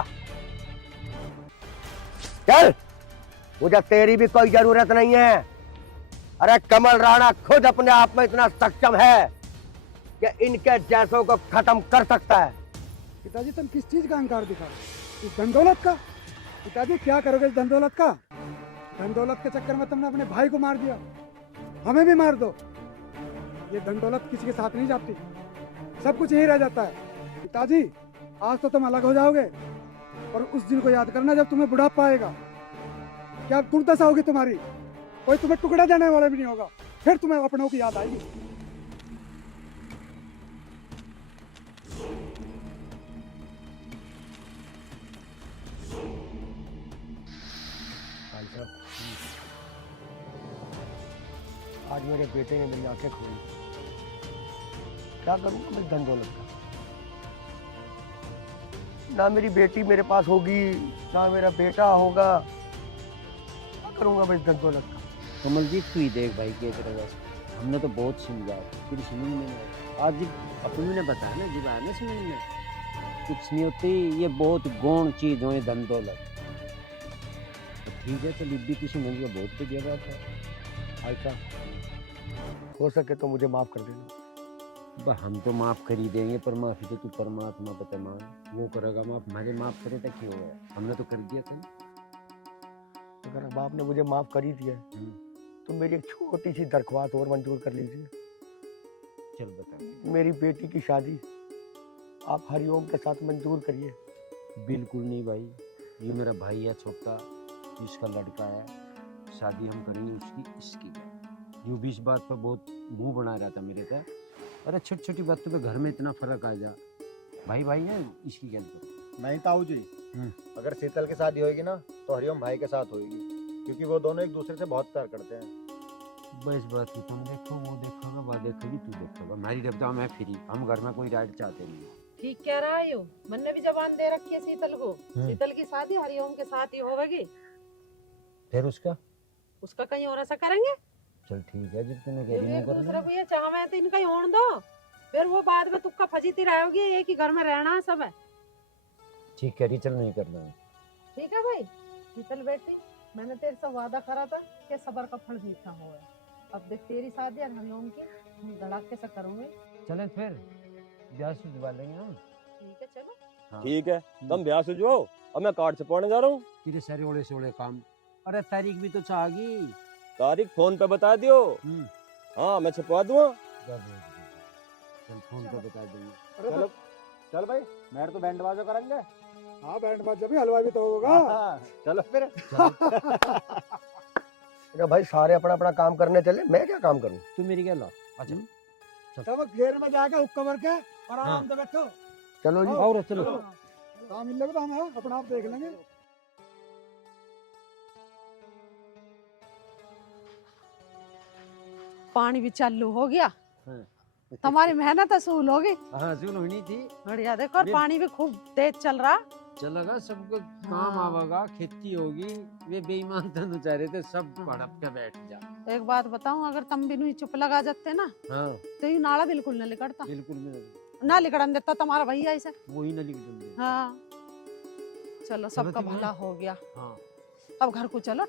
चल, मुझे तेरी भी कोई जरूरत नहीं है। अरे कमल राणा खुद अपने आप में इतना सक्षम है कि इनके जैसों को खत्म कर सकता है। पिताजी तुम किस चीज का अहंकार दिखा रहे हो? इस धन दौलत का? पिताजी क्या करोगे इस धन दौलत का? धन दौलत के चक्कर में तुमने अपने भाई को मार दिया, हमें भी मार दो। ये धन दौलत किसी के साथ नहीं जाती, सब कुछ यही रह जाता है। पिताजी आज तो तुम अलग हो जाओगे, और उस दिन को याद करना जब तुम्हें बुढ़ापा आएगा, क्या दुर्दशा होगी तुम्हारी, कोई तुम्हें टुकड़ा देने वाला भी नहीं होगा, फिर तुम्हें अपनों की याद आएगी। आज मेरे बेटे ने मेरी आंखें खोली, क्या करूंगा मैं धन दौलत का? ना मेरी बेटी मेरे पास होगी, ना मेरा बेटा होगा, क्या करूंगा मैं धन दौलत का? कमलजीत तू ही देख भाई क्या करेगा। हमने तो बहुत समझा, तेरी समझ में नहीं आया। आज जब अपनी ने बताया ना, जब आया ना समझ में, कुछ नहीं होती, ये बहुत गौण चीज हो ये धन दौलत। तो ठीक है, तो लिब्बी की समझ में बहुत बढ़िया बात है। ऐसा हो सके तो मुझे माफ कर देना। हम तो माफ कर ही देंगे, पर माफी तो तू परमात्मा पता मान, वो करेगा माफ। हमारे माफ करे तक क्यों है, हमने तो कर दिया था। अगर बाप ने मुझे माफ कर ही दिया है, तो मेरी एक छोटी सी दरख्वास्त और मंजूर कर लीजिए। चल बता। मेरी बेटी की शादी आप हरिओम के साथ मंजूर करिए। बिल्कुल नहीं भाई, ये मेरा भाई है छोटा, इसका लड़का है, शादी हम करेंगे उसकी इसकी। जो भी इस बात पर बहुत मुंह बना रहा था मेरे का, अरे छोटी छोटी बातों पे घर में इतना फर्क आ जा। भाई भाई है इसकी क्या तो नहीं ताऊ जी, अगर शीतल की शादी होगी ना तो हरिओम भाई के साथ होगी, क्योंकि वो दोनों एक दूसरे से बहुत प्यार करते हैं। बस बात ही, तुम देखो, वो देखोगा, वो देखोगी, तू देखोगा। हमारी रब्ता मैं फ्री, हम घर में कोई राइट चाहते नहीं। ठीक कह रहा है, मैंने भी जबान दे रखी है शीतल को, शीतल की शादी हरिओम के साथ ही होगी। फिर उसका कहीं और ऐसा करेंगे? चल ठीक है, जब तुम्हें कह रही दूसरे को ये चाहवे तो इनका ही होने दो, फिर वो बाद में तुक्का फजीती रहेगी, एक ही घर में रहना है सब है। ठीक कह रही, चल नहीं करना है। ठीक है भाई। शीतल बेटी, मैंने तेरे से वादा करा था कि सबर का फल मीठा होगा। अब देख तेरी शादी और हरिओम की हम धड़ाके से करूंगे। चले फिर ब्याह से दिवा लेंगे हम। ठीक है चलो। हाँ। ठीक है, तुम ब्याह सुझवाओ और मैं कार्ड छपवाने जा रहा हूँ। तेरे सारे ओले सोले काम। अरे तारीख भी तो चाह गई। तारीख फोन पे बता दियो। हाँ मैं छपवा दूंगा। चल फोन पे बता देंगे। चलो चल भाई, मैं तो बैंड बाजा करेंगे। हाँ बैंड बाजा भी, हलवा भी तो होगा। चलो फिर। अरे भाई सारे अपना अपना काम करने चले, मैं क्या काम करूं? तू मेरी क्या ला। अच्छा सब घेर में जाके हुक्का भर के और आराम से बैठो। चलो जी। और चलो। काम मिल लेगा तो हम अपना आप देख लेंगे। पानी भी चालू हो गया। हाँ। तुम्हारी मेहनत असूल होगी। हाँ सुन होनी थी। बढ़िया देखो, और पानी भी खूब तेज चल रहा। चलेगा सबको काम आवेगा, खेती होगी। वे बेईमान तो नुचा रहे थे, सब भड़प के बैठ जा। एक बात बताऊं, अगर तुम भी नहीं चुप लगा जाते ना हाँ तो ये नाला बिल्कुल न लिकड़ता। बिल्कुल मैं ना लिकड़न देता तुम्हारा भैया ऐसे। वही ना लिख दूंगी। हाँ चलो, सबका ठीक है। भला हो गया। हाँ अब घर को चलो।